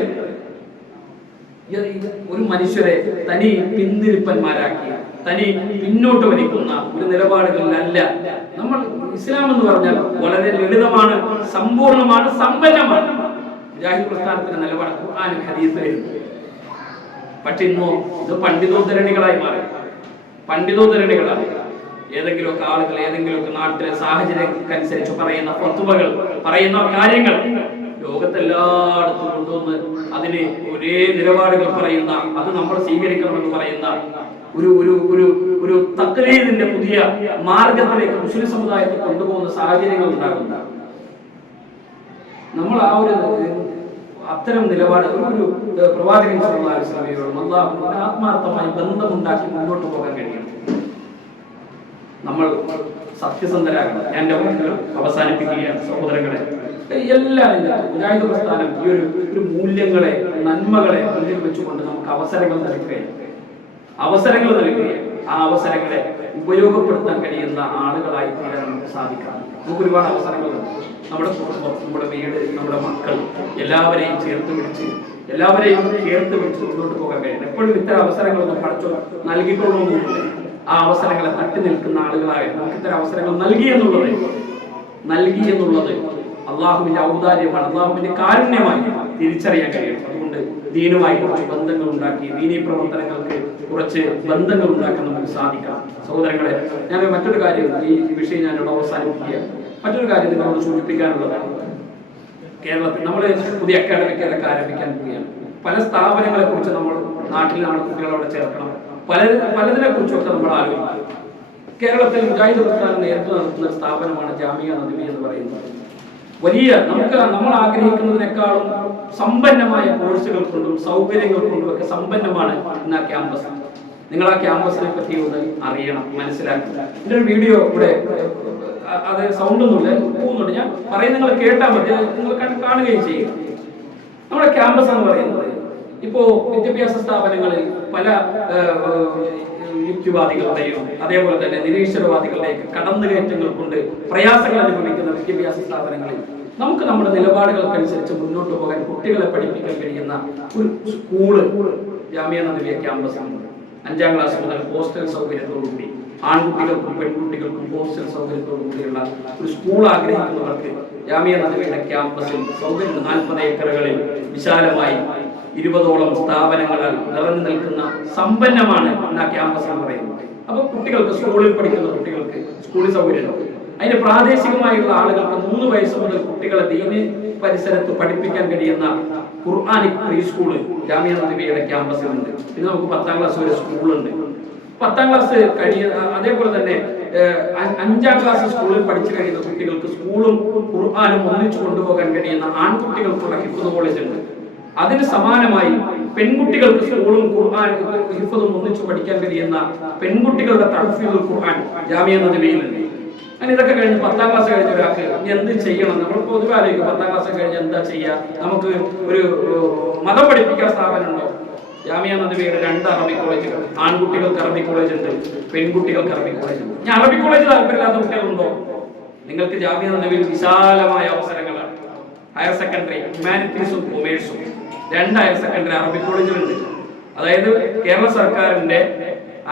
ഒരു മനുഷ്യരെ തനി പിന്തിരിപ്പന്മാരാക്കി, തനി പിന്നോട്ട് വലിക്കുന്ന ഒരു നിലപാടുകളിലല്ല. നമ്മൾ ഇസ്ലാം എന്ന് പറഞ്ഞാൽ വളരെ ലളിതമാണ്, സമ്പൂർണമാണ്, സമ്പന്നമാണ്. മുജാഹിദ് പ്രസ്ഥാനത്തിന്റെ നിലപാട് ഖുർആനും ഹദീസിലും. പക്ഷെ ഇന്നോ ഇത് പണ്ഡിതോദ്ധരണികളായി മാറി. പണ്ഡിതോദ്ധരണികളായി ഏതെങ്കിലുമൊക്കെ ആളുകൾ ഏതെങ്കിലുമൊക്കെ നാട്ടിലെ സാഹചര്യങ്ങൾക്കനുസരിച്ച് പറയുന്ന ഫത്വകൾ, പറയുന്ന കാര്യങ്ങൾ ലോകത്തെല്ലായിടത്തും കൊണ്ടുവന്ന് അതിന് ഒരേ നിലപാടുകൾ പറയുന്ന, അത് നമ്മൾ സ്വീകരിക്കണമെന്ന് പറയുന്ന ഒരു ഒരു ഒരു ഒരു തഖ്ലീദിന്റെ പുതിയ മാർഗത്തിലേക്ക് മുസ്ലിം സമുദായത്തെ കൊണ്ടുപോകുന്ന സാഹചര്യങ്ങൾ ഉണ്ടാകുന്നു. നമ്മൾ ആ ഒരു അത്തരം നിലപാട് ഒരു പ്രവാചകൻ സല്ലല്ലാഹു അലൈഹി വസല്ലമയോടും അല്ലാഹുവിനോട് ആത്മാർത്ഥമായി ബന്ധമുണ്ടാക്കി മുന്നോട്ട് പോകാൻ കഴിയണം. നമ്മൾ സത്യസന്ധരാകണം. ഞാൻ എൻ്റെ വാക്കുകൾ അവസാനിപ്പിക്കുകയാണ് സഹോദരങ്ങളെ. എല്ലാവരും മുജാഹിദ് പ്രസ്ഥാനം ഈ ഒരു മൂല്യങ്ങളെ, നന്മകളെ മുന്നിൽ വെച്ചുകൊണ്ട് നമുക്ക് അവസരങ്ങൾ നൽകുകയാണ്. ആ അവസരങ്ങളെ ഉപയോഗപ്പെടുത്താൻ കഴിയുന്ന ആളുകളായി തീരാൻ നമുക്ക് സാധിക്കണം. നമുക്ക് ഒരുപാട് അവസരങ്ങളുണ്ട്. നമ്മുടെ കുടുംബം, നമ്മുടെ വീട്, നമ്മുടെ മക്കൾ, എല്ലാവരെയും ചേർത്ത് പിടിച്ച് മുന്നോട്ട് പോകാൻ കഴിയണം. എപ്പോഴും ഇത്തരം അവസരങ്ങളൊന്നും പഠിച്ചോ നൽകിക്കൊള്ളണമെന്നില്ല. ആ അവസരങ്ങളെ തട്ടി നിൽക്കുന്ന ആളുകളായി നമുക്ക് ഇത്തരം അവസരങ്ങൾ നൽകി എന്നുള്ളത് അള്ളാഹുവിന്റെ ഔദാര്യമാണ്, അള്ളാഹുവിന്റെ കാരുണ്യമായി തിരിച്ചറിയാൻ കഴിയും. അതുകൊണ്ട് ദീനുമായി കുറച്ച് ബന്ധങ്ങൾ ഉണ്ടാക്കി, ദീനീ പ്രവർത്തനങ്ങൾക്ക് കുറച്ച് ബന്ധങ്ങൾ ഉണ്ടാക്കാൻ നമുക്ക് സാധിക്കാം. സഹോദരങ്ങളെ, ഞാൻ മറ്റൊരു കാര്യം, ഈ വിഷയം ഞാനിവിടെ അവസാനിപ്പിക്കുകയാണ്. മറ്റൊരു കാര്യം നിങ്ങളോട് സൂചിപ്പിക്കാനുള്ളതാണ്. കേരളത്തിൽ നമ്മൾ പുതിയ അക്കാഡമിക് ഇയറൊക്കെ ആരംഭിക്കാൻ പോവുകയാണ്. പല സ്ഥാപനങ്ങളെ കുറിച്ച് നമ്മൾ നാട്ടിൽ നമ്മുടെ കുട്ടികളോട് ചേർക്കണം. പലതിനെ കുറിച്ചൊക്കെ നമ്മൾ ആലോചിക്കും. കേരളത്തിൽ മുജാഹിദ് പ്രസ്ഥാനം നേതൃത്വം നടത്തുന്ന സ്ഥാപനമാണ് ജാമിയ നദ്വി എന്ന് പറയുന്നത്. വലിയ നമ്മൾ ആഗ്രഹിക്കുന്നതിനേക്കാളും സമ്പന്നമായ കോഴ്സുകൾ കൊണ്ടും സൗകര്യങ്ങൾ കൊണ്ടും ഒക്കെ സമ്പന്നമാണ് ഇന്ന് ആ ക്യാമ്പസ്. നിങ്ങൾ ആ ക്യാമ്പസിനെ പറ്റി ഒന്ന് അറിയണം, മനസ്സിലാക്കുക. എൻ്റെ ഒരു വീഡിയോ ഇവിടെ, അത് സൗണ്ടൊന്നുമില്ല, പോകുന്നുണ്ട്, ഞാൻ പറയുന്നത് നിങ്ങൾ കേട്ടാൽ മതി, നിങ്ങൾ കാണുകയും ചെയ്യും. നമ്മുടെ ക്യാമ്പസ് എന്ന് പറയുന്നത് ഇപ്പോ വിദ്യാഭ്യാസ സ്ഥാപനങ്ങളിൽ പല യുക്തിവാദികളുടെയും അതേപോലെ തന്നെ നിരീശ്വരവാദികളുടെയൊക്കെ കടന്നുകയറ്റങ്ങൾ കൊണ്ട് പ്രയാസങ്ങൾ അനുഭവിക്കുന്ന വിദ്യാഭ്യാസ സ്ഥാപനങ്ങളിൽ നമുക്ക് നമ്മുടെ നിലപാടുകൾക്കനുസരിച്ച് മുന്നോട്ട് പോകാൻ കുട്ടികളെ പഠിപ്പിക്കാൻ കഴിയുന്ന ഒരു സ്കൂള് ജാമിയ നദ്വിയ ക്യാമ്പസാണ്. 5ാം ക്ലാസ് മുതൽ ഹോസ്റ്റൽ സൗകര്യത്തോടുകൂടി ആൺകുട്ടികൾക്കും പെൺകുട്ടികൾക്കും ഹോസ്റ്റൽ സൗകര്യത്തോടുകൂടിയുള്ള ഒരു സ്കൂൾ ആഗ്രഹിക്കുന്നവർക്ക് ജാമിയ നദ്വിയുടെ ക്യാമ്പസിൽ സൗകര്യം 40 ഏക്കറുകളിൽ വിശാലമായി 20ഓളം സ്ഥാപനങ്ങളാൽ നിറഞ്ഞു നിൽക്കുന്ന സമ്പന്നമാണ് ആ ക്യാമ്പസ് എന്ന് പറയുന്നത്. അപ്പൊ കുട്ടികൾക്ക്, സ്കൂളിൽ പഠിക്കുന്ന കുട്ടികൾക്ക് സ്കൂളിൽ സൗകര്യം, അതിന് പ്രാദേശികമായുള്ള ആളുകൾക്ക് 3 വയസ്സ് മുതൽ കുട്ടികളെ ദീനി പരിസരത്ത് പഠിപ്പിക്കാൻ കഴിയുന്ന ഖുർആനിക് പ്രീ സ്കൂള് ജാമിയ നദ്വിയുടെ ക്യാമ്പസിലുണ്ട്. പിന്നെ നമുക്ക് 10ാം ക്ലാസ് വരെ സ്കൂളുണ്ട്. 10ാം ക്ലാസ് അതേപോലെ തന്നെ 5ാം ക്ലാസ് സ്കൂളിൽ പഠിച്ചു കഴിയുന്ന കുട്ടികൾക്ക് സ്കൂളും ഖുർആനും ഒന്നിച്ചു കൊണ്ടുപോകാൻ കഴിയുന്ന ആൺകുട്ടികൾക്കുള്ള ഹിഫ്ദ് കോളേജ് ഉണ്ട്. അതിന് സമാനമായി പെൺകുട്ടികൾക്ക് സ്കൂളും ഖുർആനും ഹിഫ്ദും ഒന്നിച്ചു പഠിക്കാൻ കഴിയുന്ന പെൺകുട്ടികളുടെ തഹ്ഫീദുൽ ഖുർആൻ ജാമിയ നദ്വിയിലുണ്ട്. അങ്ങനെ ഇതൊക്കെ കഴിഞ്ഞ് 10ാം ക്ലാസ് കഴിഞ്ഞ ഒരാൾക്ക് എന്ത് ചെയ്യണം, നമ്മൾ പൊതുവെ ആലോചിക്കും 10ാം ക്ലാസ് കഴിഞ്ഞ് എന്താ ചെയ്യുക, നമുക്ക് ഒരു മതം പഠിപ്പിക്കാൻ സ്ഥാപനമുണ്ടോ? ജാമിയ നദ്വിയുടെ 2 അറബി കോളേജുകൾ, ആൺകുട്ടികൾക്ക് അറബി കോളേജ് ഉണ്ട്, പെൺകുട്ടികൾക്ക് അറബി കോളേജ് ഉണ്ട്. ഞാൻ അറബി കോളേജ് താല്പര്യമില്ലാത്ത കുട്ടികളുണ്ടോ? നിങ്ങൾക്ക് ജാമിയ നദ്വിയിൽ വിശാലമായ അവസരങ്ങളാണ്. ഹയർ സെക്കൻഡറി ഹ്യൂമാനിറ്റീസും കൊമേഴ്സും 2 ഹയർ സെക്കൻഡറി അറബി കോളേജുകളുണ്ട്. അതായത് കേരള സർക്കാരിന്റെ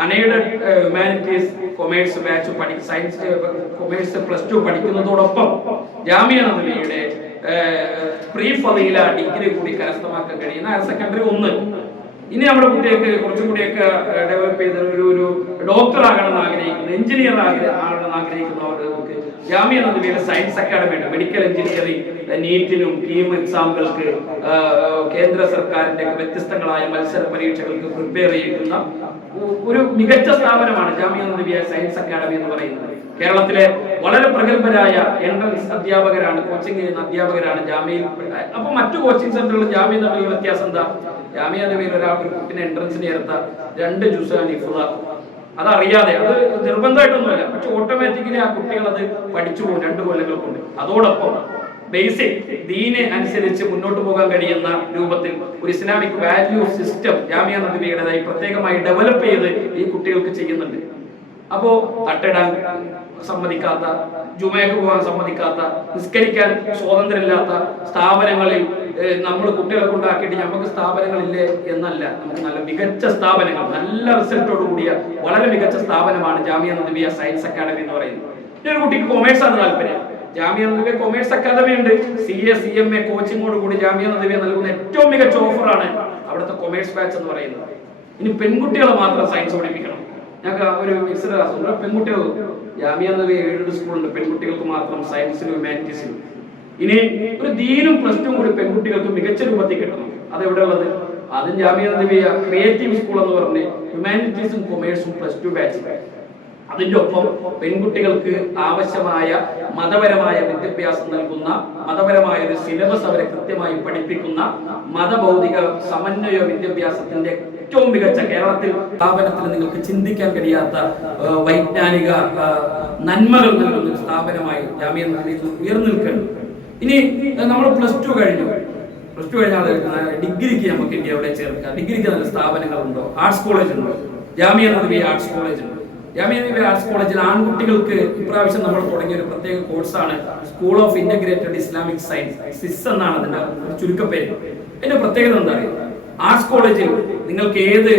unaided humanities commerce batch science commerce +2 പഠിക്കുന്നതോടൊപ്പം ജാമിയ നദ്വിയുടെ പ്രീ ഫളീല ഡിഗ്രി കൂടി കരസ്ഥമാക്കാൻ കഴിയുന്ന ഹയർ സെക്കൻഡറി 1. ഇനി നമ്മുടെ കുട്ടികൾക്ക് കുറച്ചും കൂടിയൊക്കെ ഡെവലപ്പ് ചെയ്ത ഒരു ഡോക്ടർ ആകണമെന്ന് ആഗ്രഹിക്കുന്ന, എഞ്ചിനീയർ ആകണമെന്ന് ആഗ്രഹിക്കുന്നവർക്ക് ജാമിയ നദ്വിയുടെ സയൻസ് അക്കാഡമി ഉണ്ട്. മെഡിക്കൽ എഞ്ചിനീയറിംഗ് നീറ്റിനും കീം എക്സാമുകൾക്ക് കേന്ദ്ര സർക്കാരിന്റെ വ്യത്യസ്തങ്ങളായ മത്സര പരീക്ഷകൾക്ക് പ്രിപ്പയർ ചെയ്യുന്ന ഒരു മികച്ച സ്ഥാപനമാണ് ജാമിയ നദിയ സയൻസ് അക്കാദമി എന്ന് പറയുന്നത്. കേരളത്തിലെ വളരെ പ്രഗത്ഭരായ എൻട്രൻസ് അധ്യാപകരാണ്, കോച്ചിങ് ചെയ്യുന്ന അധ്യാപകരാണ് ജാമ്യയിൽ. അപ്പൊ മറ്റു കോച്ചിങ് സെന്ററുകളും ജാമ്യ തമ്മിലുള്ള വ്യത്യാസം എന്താ? ജാമ്യ നദിയിൽ ഒരാൾക്ക് കുട്ടിനെ എൻട്രൻസിന് ചേർത്ത 2 ജുസാനി അതറിയാതെ, അത് നിർബന്ധമായിട്ടൊന്നുമല്ല, പക്ഷെ ഓട്ടോമാറ്റിക്കലി ആ കുട്ടികൾ അത് പഠിച്ചു പോകും 2 കൊല്ലങ്ങൾ കൊണ്ട്. അതോടൊപ്പം ബേസിക് ദീനെ അനുസരിച്ച് മുന്നോട്ട് പോകാൻ കഴിയുന്ന രൂപത്തിൽ ഒരു ഇസ്ലാമിക് വാല്യൂ സിസ്റ്റം ജാമിയ നദിയുടേതായി പ്രത്യേകമായി ഡെവലപ്പ് ചെയ്ത് ഈ കുട്ടികൾക്ക് ചെയ്യുന്നുണ്ട്. അപ്പോ തട്ടിടാൻ സമ്മതിക്കാത്ത, ജുമയ്ക്ക് പോകാൻ സമ്മതിക്കാത്ത, നിസ്കരിക്കാൻ സ്വാതന്ത്ര്യമില്ലാത്ത സ്ഥാപനങ്ങളിൽ നമ്മൾ കുട്ടികളെ കൊണ്ടാക്കിയിട്ട് നമുക്ക് സ്ഥാപനങ്ങളില്ലേ എന്നല്ല, നമുക്ക് നല്ല മികച്ച സ്ഥാപനങ്ങൾ, നല്ല റിസൾട്ടോട് കൂടിയ വളരെ മികച്ച സ്ഥാപനമാണ് ജാമിയ നദിയ സയൻസ് അക്കാദമി എന്ന് പറയുന്നത്. ഒരു കുട്ടിക്ക് കൊമേഴ്സ് ആണ് താല്പര്യം, ജാമിയ നദിയ കൊമേഴ്സ് അക്കാദമി ഉണ്ട്. CA CMA കോച്ചിങ്ങോട് കൂടി ജാമിയ നദിയ നൽകുന്ന ഏറ്റവും മികച്ച ഓഫറാണ് അവിടുത്തെ കൊമേഴ്സ് ബാച്ച് എന്ന് പറയുന്നത്. ഇനി പെൺകുട്ടികളെ മാത്രം സയൻസ് പഠിപ്പിക്കണം. ഞങ്ങൾക്ക് ഒരു മിക്സഡ് ക്ലാസ് ഉണ്ട്. പെൺകുട്ടികൾ ജാമിയ നദിയ എയ്ഡഡ് സ്കൂളുണ്ട്, പെൺകുട്ടികൾക്ക് മാത്രം സയൻസിനും ഹ്യൂമാനിറ്റീസിനും. ഇനി ഒരു ദീനും +2 കൂടി പെൺകുട്ടികൾക്ക് മികച്ച രൂപത്തിൽ കിട്ടണം. അതെവിടെ ഉള്ളത്? അതും ജാമിയ നദിയ ക്രിയേറ്റീവ് സ്കൂൾ എന്ന് പറഞ്ഞ് ഹ്യൂമാനിറ്റീസും കൊമേഴ്സും +2 ബാച്ച്. അതിന്റെ ഒപ്പം പെൺകുട്ടികൾക്ക് ആവശ്യമായ മതപരമായ വിദ്യാഭ്യാസം നൽകുന്ന, മതപരമായ ഒരു സിലബസ് അവരെ കൃത്യമായി പഠിപ്പിക്കുന്ന മതഭൗതിക സമന്വയ വിദ്യാഭ്യാസത്തിന്റെ ഏറ്റവും മികച്ച കേരളത്തിൽ സ്ഥാപനത്തിൽ നിങ്ങൾക്ക് ചിന്തിക്കാൻ കഴിയാത്ത വൈജ്ഞാനിക നന്മകൾ നൽകുന്ന സ്ഥാപനമായി ജാമിയ നദിയ ഉയർന്നു നിൽക്കുന്നു. ഇനി നമ്മൾ +2 കഴിഞ്ഞു, +2 കഴിഞ്ഞാൽ ഡിഗ്രിക്ക് നമുക്ക് ഇന്ത്യ എവിടെ ചേർക്കാം? ഡിഗ്രിക്ക് നല്ല സ്ഥാപനങ്ങളുണ്ടോ? ആർട്സ് കോളേജ് ഉണ്ടോ? ജാമിയ നദിയ ആർട്സ് കോളേജ് ഉണ്ട്. ജാമിയ നദിയ ആർട്സ് കോളേജിൽ ആൺകുട്ടികൾക്ക് ഇപ്രാവശ്യം നമ്മൾ തുടങ്ങിയ ഒരു പ്രത്യേക കോഴ്സാണ് school of integrated Islamic science, SIS എന്നാണ് അതിന്റെ ചുരുക്കപ്പേര്. അതിന്റെ പ്രത്യേകത എന്താ പറയുക? ആർട്സ് കോളേജിൽ നിങ്ങൾക്ക് ഏത്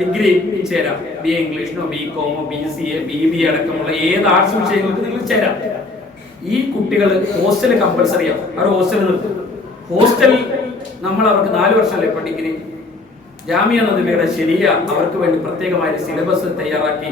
ഡിഗ്രി ചേരാം. BA ഇംഗ്ലീഷിനോ, BCom, BCA, BBA അടക്കമുള്ള ഏത് ആർട്സ് വിഷയങ്ങൾക്ക് നിങ്ങൾക്ക് ചേരാം. ഈ കുട്ടികൾ ഹോസ്റ്റൽ കമ്പൽസറി ആവും, അവർ ഹോസ്റ്റലിൽ നിർത്തും. ഹോസ്റ്റലിൽ നമ്മൾ അവർക്ക് 4 വർഷമല്ലേ ഇപ്പൊ ഡിഗ്രി. ജാമിയ നദിയുടെ ശരിയ അവർക്ക് വേണ്ടി പ്രത്യേകമായ സിലബസ് തയ്യാറാക്കി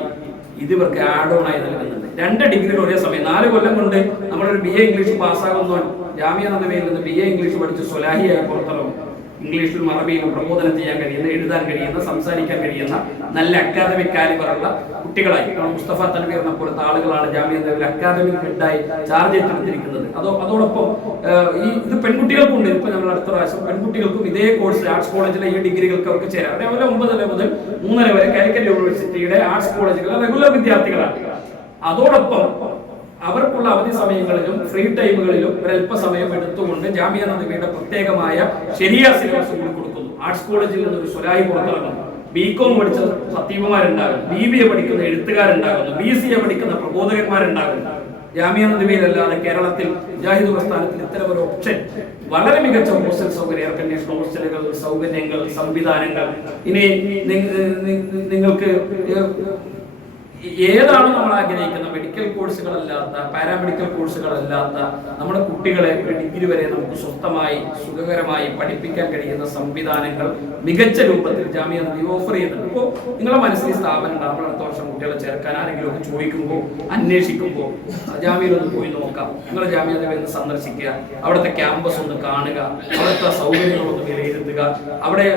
ഇത് ഇവർക്ക് ആഡ് ഓൺ ആയി നൽകുന്നുണ്ട്. 2 ഡിഗ്രികൾ ഒരേ സമയം 4 കൊല്ലം കൊണ്ട് നമ്മളൊരു BA ഇംഗ്ലീഷ് പാസ്സാകുന്നവൻ ജാമിയ നദിയിൽ നിന്ന് BA ഇംഗ്ലീഷ് പഠിച്ച് സ്വലാഹിയായി പുറത്തിറങ്ങും. ഇംഗ്ലീഷിലും അറബിയിലും പ്രബോധനം ചെയ്യാൻ കഴിയുന്ന, എഴുതാൻ കഴിയുന്ന, സംസാരിക്കാൻ കഴിയുന്ന നല്ല അക്കാദമിക് കാലിബറുള്ള കുട്ടികളായി മുസ്തഫ തൻവീറിനെ പോലത്തെ ആളുകളാണ് ജാമിയ നദിയിൽ അക്കാദമിക് ഹെഡായി ചാർജ് ഏറ്റെടുത്തിരിക്കുന്നത്. അതോടൊപ്പം ഇത് പെൺകുട്ടികൾക്കുണ്ട്. ഇപ്പൊ നമ്മൾ അടുത്ത പ്രാവശ്യം പെൺകുട്ടികൾക്കും ഇതേ കോഴ്സ് ആർട്സ് കോളേജിലെ ഈ ഡിഗ്രികൾക്ക് അവർക്ക് ചേരാം. അതേപോലെ 9 മുതൽ 3 വരെ കാലിക്കറ്റ് യൂണിവേഴ്സിറ്റിയുടെ ആർട്സ് കോളേജുകളിലെ റെഗുലർ വിദ്യാർത്ഥികളാണ്. അതോടൊപ്പം അവർക്കുള്ള അവധി സമയങ്ങളിലും ഫ്രീ ടൈമുകളിലും ഒരല്പസമയം എടുത്തുകൊണ്ട് ജാമിയ നദിയുടെ പ്രത്യേകമായ ശരിയ സിലബസ് കൂടി കൊടുക്കുന്നു. ആർട്സ് കോളേജിൽ നിന്നൊരു സ്വലായി പുറത്തിറങ്ങുന്നു. BCom പഠിച്ച സത്തീവമാരുണ്ടാകും, BBA പഠിക്കുന്ന എഴുത്തുകാരുണ്ടാകുന്നു, BCA പഠിക്കുന്ന പ്രബോധകന്മാരുണ്ടാകുന്നു. ജാമിയ നദിയിലല്ലാതെ കേരളത്തിൽ മുജാഹിദ് പ്രസ്ഥാനത്തിൽ ഇത്തരം ഒരു ഓപ്ഷൻ, വളരെ മികച്ച ഹോസ്റ്റൽ സൗകര്യം, എയർ കണ്ടീഷൻ ഹോസ്റ്റലുകൾ, സൗകര്യങ്ങൾ, സംവിധാനങ്ങൾ. ഇനി നിങ്ങൾക്ക് ഏതാണ് നമ്മൾ ആഗ്രഹിക്കുന്ന മെഡിക്കൽ കോഴ്സുകളല്ലാത്ത, പാരാമെഡിക്കൽ കോഴ്സുകളല്ലാത്ത നമ്മുടെ കുട്ടികളെ ഒരു ഡിഗ്രി വരെ നമുക്ക് സ്വന്തമായി സുഖകരമായി പഠിപ്പിക്കാൻ കഴിയുന്ന സംവിധാനങ്ങൾ മികച്ച രൂപത്തിൽ ജാമിയ നദിയ ഓഫർ ചെയ്യുന്നുണ്ട്. ഇപ്പോൾ നിങ്ങളുടെ മനസ്സിൽ സ്ഥാപനം നമ്മൾ അടുത്ത വർഷം കുട്ടികളെ ചേർക്കാൻ ആരെങ്കിലും ഒക്കെ ചോദിക്കുമ്പോൾ, അന്വേഷിക്കുമ്പോൾ ജാമിയയിൽ ഒന്ന് പോയി നോക്കാം. നിങ്ങൾ ജാമിയ നദിയ ഒന്ന് സന്ദർശിക്കുക, അവിടുത്തെ ക്യാമ്പസ് ഒന്ന് കാണുക, അവിടുത്തെ സൗകര്യങ്ങളൊന്ന് വിലയിരുത്തുക, അവിടെ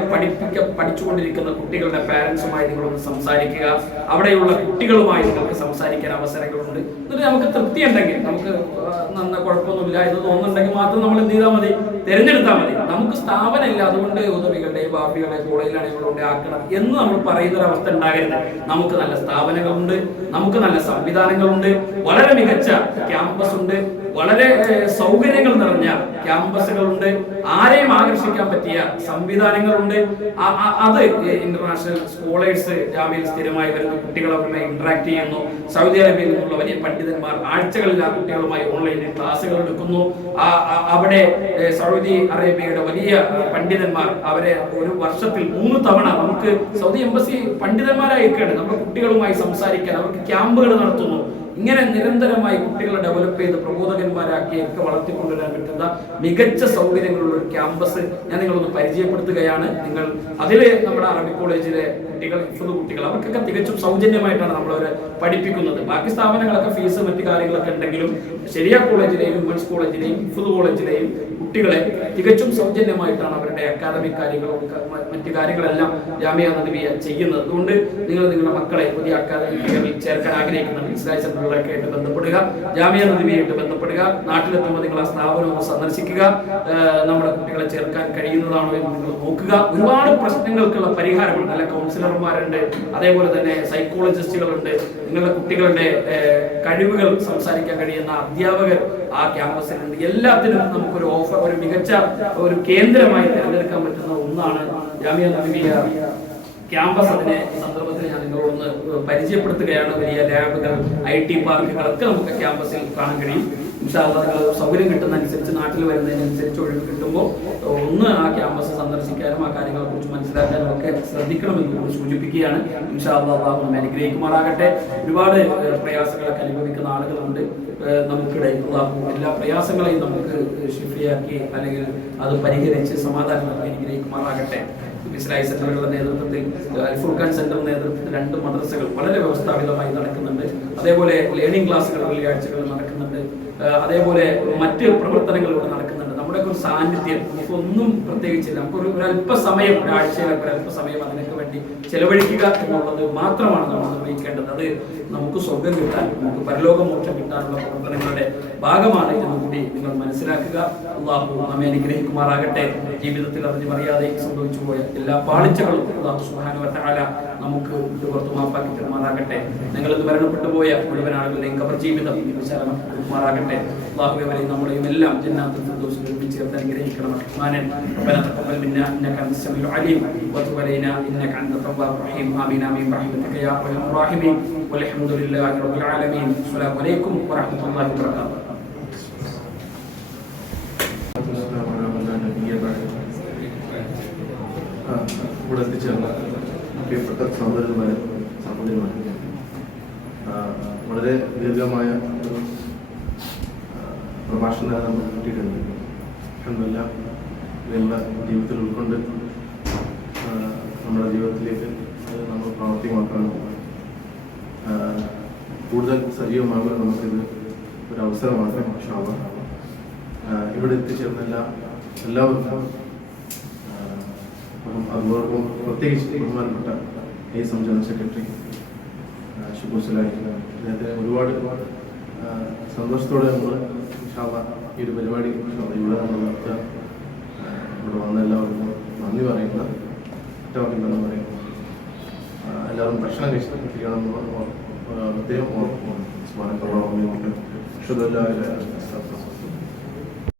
പഠിച്ചുകൊണ്ടിരിക്കുന്ന കുട്ടികളുടെ പാരന്റ്സുമായി നിങ്ങളൊന്ന് സംസാരിക്കുക, അവിടെയുള്ള കുട്ടികളുമായി നിങ്ങൾക്ക് സംസാരിക്കാൻ അവസരങ്ങളുണ്ട്. എന്നിട്ട് നമുക്ക് തൃപ്തി ഉണ്ടെങ്കിൽ, നമുക്ക് കുഴപ്പമൊന്നുമില്ല എന്ന് തോന്നുന്നുണ്ടെങ്കിൽ മാത്രം നമ്മൾ എന്ത് ചെയ്താൽ മതി, തിരഞ്ഞെടുത്താൽ മതി. നമുക്ക് സ്ഥാപനമില്ല, അതുകൊണ്ട് ഉദവികളുടെ ബാബികളെ കോളേജിലാണ് ഇവരുടെ ആക്കണം എന്ന് നമ്മൾ പറയുന്ന ഒരു അവസ്ഥ ഉണ്ടാകരുത്. നമുക്ക് നല്ല സ്ഥാപനങ്ങളുണ്ട്, നമുക്ക് നല്ല സംവിധാനങ്ങളുണ്ട്, വളരെ മികച്ച ക്യാമ്പസ് ഉണ്ട്, വളരെ സൗകര്യങ്ങൾ നിറഞ്ഞ ക്യാമ്പസുകളുണ്ട്, ആരെയും ആകർഷിക്കാൻ പറ്റിയ സംവിധാനങ്ങളുണ്ട്. അത് ഇന്റർനാഷണൽ സ്കോളേഴ്സ് ജാമ്യയിൽ സ്ഥിരമായി വരുന്ന കുട്ടികളുമായി ഇന്ററാക്ട് ചെയ്യുന്നു. സൗദി അറേബ്യയിൽ നിന്നുള്ള വലിയ പണ്ഡിതന്മാർ ആഴ്ചകളിൽ ആ കുട്ടികളുമായി ഓൺലൈനിൽ ക്ലാസ്സുകൾ എടുക്കുന്നു. അവിടെ സൗദി അറേബ്യയുടെ വലിയ പണ്ഡിതന്മാർ അവരെ ഒരു വർഷത്തിൽ 3 തവണ നമുക്ക് സൗദി എംബസി പണ്ഡിതന്മാരായിരിക്കുകയാണ് നമ്മുടെ കുട്ടികളുമായി സംസാരിക്കാൻ അവർക്ക് ക്യാമ്പുകൾ നടത്തുന്നു. ഇങ്ങനെ നിരന്തരമായി കുട്ടികളെ ഡെവലപ്പ് ചെയ്ത് പ്രബോധകന്മാരാക്കി ഒക്കെ വളർത്തിക്കൊണ്ടുവരാൻ പറ്റുന്ന മികച്ച സൗകര്യങ്ങളുള്ള ഒരു ക്യാമ്പസ് ഞാൻ നിങ്ങളൊന്ന് പരിചയപ്പെടുത്തുകയാണ്. നിങ്ങൾ അതിൽ നമ്മുടെ അറബിക് കോളേജിലെ കുട്ടികൾ, ഹിഫ്ള് കുട്ടികൾ, അവർക്കൊക്കെ തികച്ചും സൗജന്യമായിട്ടാണ് നമ്മളവരെ പഠിപ്പിക്കുന്നത്. ബാക്കി സ്ഥാപനങ്ങളൊക്കെ ഫീസ് മറ്റു കാര്യങ്ങളൊക്കെ ഉണ്ടെങ്കിലും ശരിയ കോളേജിലെയും വുമൻസ് കോളേജിലെയും ഹിഫ്ള് കോളേജിലെയും കുട്ടികളെ തികച്ചും സൗജന്യമായിട്ടാണ് അവരുടെ അക്കാദമിക് കാര്യങ്ങളും മറ്റു കാര്യങ്ങളെല്ലാം ജാമിയ നദ്വിയ ചെയ്യുന്നത്. അതുകൊണ്ട് നിങ്ങൾ നിങ്ങളുടെ മക്കളെ പുതിയ അക്കാദമികളിൽ ചേർക്കാൻ ആഗ്രഹിക്കുന്നുണ്ട്, ഇസ്ലാഹി സെന്ററുകളൊക്കെ ആയിട്ട് ബന്ധപ്പെടുക, ജാമിയ നദ്വിയായിട്ട് ബന്ധപ്പെടുക. നാട്ടിലെത്തുമ്പോൾ നിങ്ങൾ ആ സ്ഥാപനം ഒന്ന് സന്ദർശിക്കുക. നമ്മുടെ കുട്ടികളെ ചേർക്കാൻ കഴിയുന്നതാണോ എന്ന് നിങ്ങൾ നോക്കുക. ഒരുപാട് പ്രശ്നങ്ങൾക്കുള്ള പരിഹാരമാണ്. നല്ല കൗൺസിലർമാരുണ്ട്, അതേപോലെ തന്നെ സൈക്കോളജിസ്റ്റുകളുണ്ട്. നിങ്ങളുടെ കുട്ടികളുടെ കഴിവുകൾ സംസാരിക്കാൻ കഴിയുന്ന അധ്യാപകർ ആ ക്യാമ്പസിലുണ്ട്. എല്ലാത്തിനും നമുക്കൊരു ഓഫർ, ഒരു മികച്ച ഒരു കേന്ദ്രമായി തിരഞ്ഞെടുക്കാൻ പറ്റുന്ന ഒന്നാണ് ജാമിയ നദ്വിയ ക്യാമ്പസ്. അതിനെ സന്ദർഭത്തിൽ ഞാൻ നിങ്ങളോടൊന്ന് പരിചയപ്പെടുത്തുകയാണ്. വലിയ ലാബുകൾ, IT പാർക്കുകളൊക്കെ നമുക്ക് ക്യാമ്പസിൽ കാണാൻ കഴിയും. നിങ്ങൾ സൗകര്യം കിട്ടുന്നതനുസരിച്ച്, നാട്ടിൽ വരുന്നതിനനുസരിച്ച് ഒഴിവ് കിട്ടുമ്പോൾ ഒന്ന് ആ ക്യാമ്പസ് സന്ദർശിക്കാനും ആ കാര്യങ്ങളെ കുറിച്ച് മനസ്സിലാക്കാനും ഒക്കെ ശ്രദ്ധിക്കണമെന്ന് സൂചിപ്പിക്കുകയാണ്. ഇൻഷാ അല്ലാഹ് നമ്മെ അനുഗ്രഹിക്കുമാറാകട്ടെ. ഒരുപാട് പ്രയാസങ്ങളൊക്കെ അനുഭവിക്കുന്ന ആളുകളുണ്ട് നമുക്കിടയിൽ. എല്ലാ പ്രയാസങ്ങളെയും നമുക്ക് ഷിഫിയാക്കി അല്ലെങ്കിൽ അത് പരിഹരിച്ച് സമാധാനമാക്കി അനുഗ്രഹിക്കുമാറാകട്ടെ. ഇസ്ലാഹി സെന്ററുകളുടെ നേതൃത്വത്തിൽ, ഫുർഖാൻ സെന്ററിന്റെ നേതൃത്വത്തിൽ 2 മദ്രസകൾ വളരെ വ്യവസ്ഥാപിതമായി നടക്കുന്നുണ്ട്. അതേപോലെ ലേണിംഗ് ക്ലാസ്സുകൾ വെള്ളിയാഴ്ചകളിൽ നടക്കുന്നുണ്ട്. അതേപോലെ മറ്റ് പ്രവർത്തനങ്ങളിലൂടെ നടക്കുന്നുണ്ട്. നമ്മുടെ ഒരു സാന്നിധ്യം നമുക്കൊന്നും പ്രത്യേകിച്ചില്ല. നമുക്കൊരു ഒരല്പസമയം, ഒരാഴ്ചയിലൊക്കെ ഒരല്പസമയം അതിനൊക്കെ വേണ്ടി ചെലവഴിക്കുക എന്നുള്ളത് മാത്രമാണ് നമ്മൾ നിർവഹിക്കേണ്ടത്. അത് നമുക്ക് സ്വർഗം കിട്ടാൻ, നമുക്ക് പരലോകമോക്ഷം കിട്ടാനുള്ള പ്രവർത്തനങ്ങളുടെ ഭാഗമാണ് എന്ന് കൂടി നിങ്ങൾ മനസ്സിലാക്കുക. അല്ലാഹു നമ്മെ അനുഗ്രഹിക്കുമാറാകട്ടെ. ജീവിതത്തിൽ അറിഞ്ഞു അറിയാതെ സംഭവിച്ചു പോയ എല്ലാ പാളിച്ചകളും അല്ലാഹു സുബ്ഹാനഹു വ തആല നമുക്ക് പുറത്തു മാപ്പാക്കി തരുമാറാകട്ടെ. നിങ്ങളിന്ന് മരണപ്പെട്ടു പോയ മുഴുവൻ ആളുകളുടെയും ഖബർ ജീവിതം വിശാലമാക്കുമാറാകട്ടെ. അല്ലാഹു അവരെയും നമ്മളെയും എല്ലാം ജന്നാത്തുൽ ഫിർദൗസിൽ ഒരുമിച്ച് ചേർത്ത് അനുഗ്രഹിക്കണം. റഹ്മാനൻ റബ്ബനാ തഖബ്ബൽ മിന്നാ ഇന്നക അൻത സമീഉൽ അലീം വതുബ് അലൈനാ ഇന്നക അൻത തവ്വാബുർ റഹീം. ആമീൻ ആമീൻ ബിറഹ്മതിക യാ അർഹമർ റഹീമീൻ. വൽഹംദുലില്ലാഹി റബ്ബിൽ ആലമീൻ. അസ്സലാമു അലൈക്കും വറഹ്മത്തുള്ളാഹി വബറകാതുഹു. ഇവിടെ എത്തിച്ചേർന്ന പ്രിയപ്പെട്ട സഹോദരന്മാരും സഹോദരിമാരും, വളരെ ദീർഘമായ ഒരു പ്രഭാഷണം നമുക്ക് കിട്ടിയിട്ടുണ്ട്. എന്നല്ല ഇതെല്ലാം ജീവിതത്തിൽ ഉൾക്കൊണ്ട് നമ്മുടെ ജീവിതത്തിലേക്ക് നമ്മൾ പ്രാവർത്തികമാക്കണം. കൂടുതൽ സജീവമാകാൻ നമുക്കിത് ഒരു അവസരമാണ്. ഇൻഷാ അല്ലാഹ് ഇവിടെ എത്തിച്ചേർന്ന എല്ലാവർക്കും അതുപോലെ പ്രത്യേകിച്ച് ബഹുമാനപ്പെട്ട ജനറൽ സെക്രട്ടറി ഷുക്കൂർ സലാഹി അദ്ദേഹത്തെ ഒരുപാട് സന്തോഷത്തോടെ നമ്മൾ ഇൻഷാ അല്ലാഹ് ഈ ഒരു പരിപാടി ഇവിടെ നമ്മൾ നടത്തുക. ഇവിടെ വന്ന എല്ലാവർക്കും നന്ദി പറയുന്ന ഒറ്റവാക്കില്ലെന്ന് പറയുന്നു. എല്ലാവരും ഭക്ഷണം കഴിച്ചിരിക്കണം എന്ന് പ്രത്യേകം ഓർമ്മ.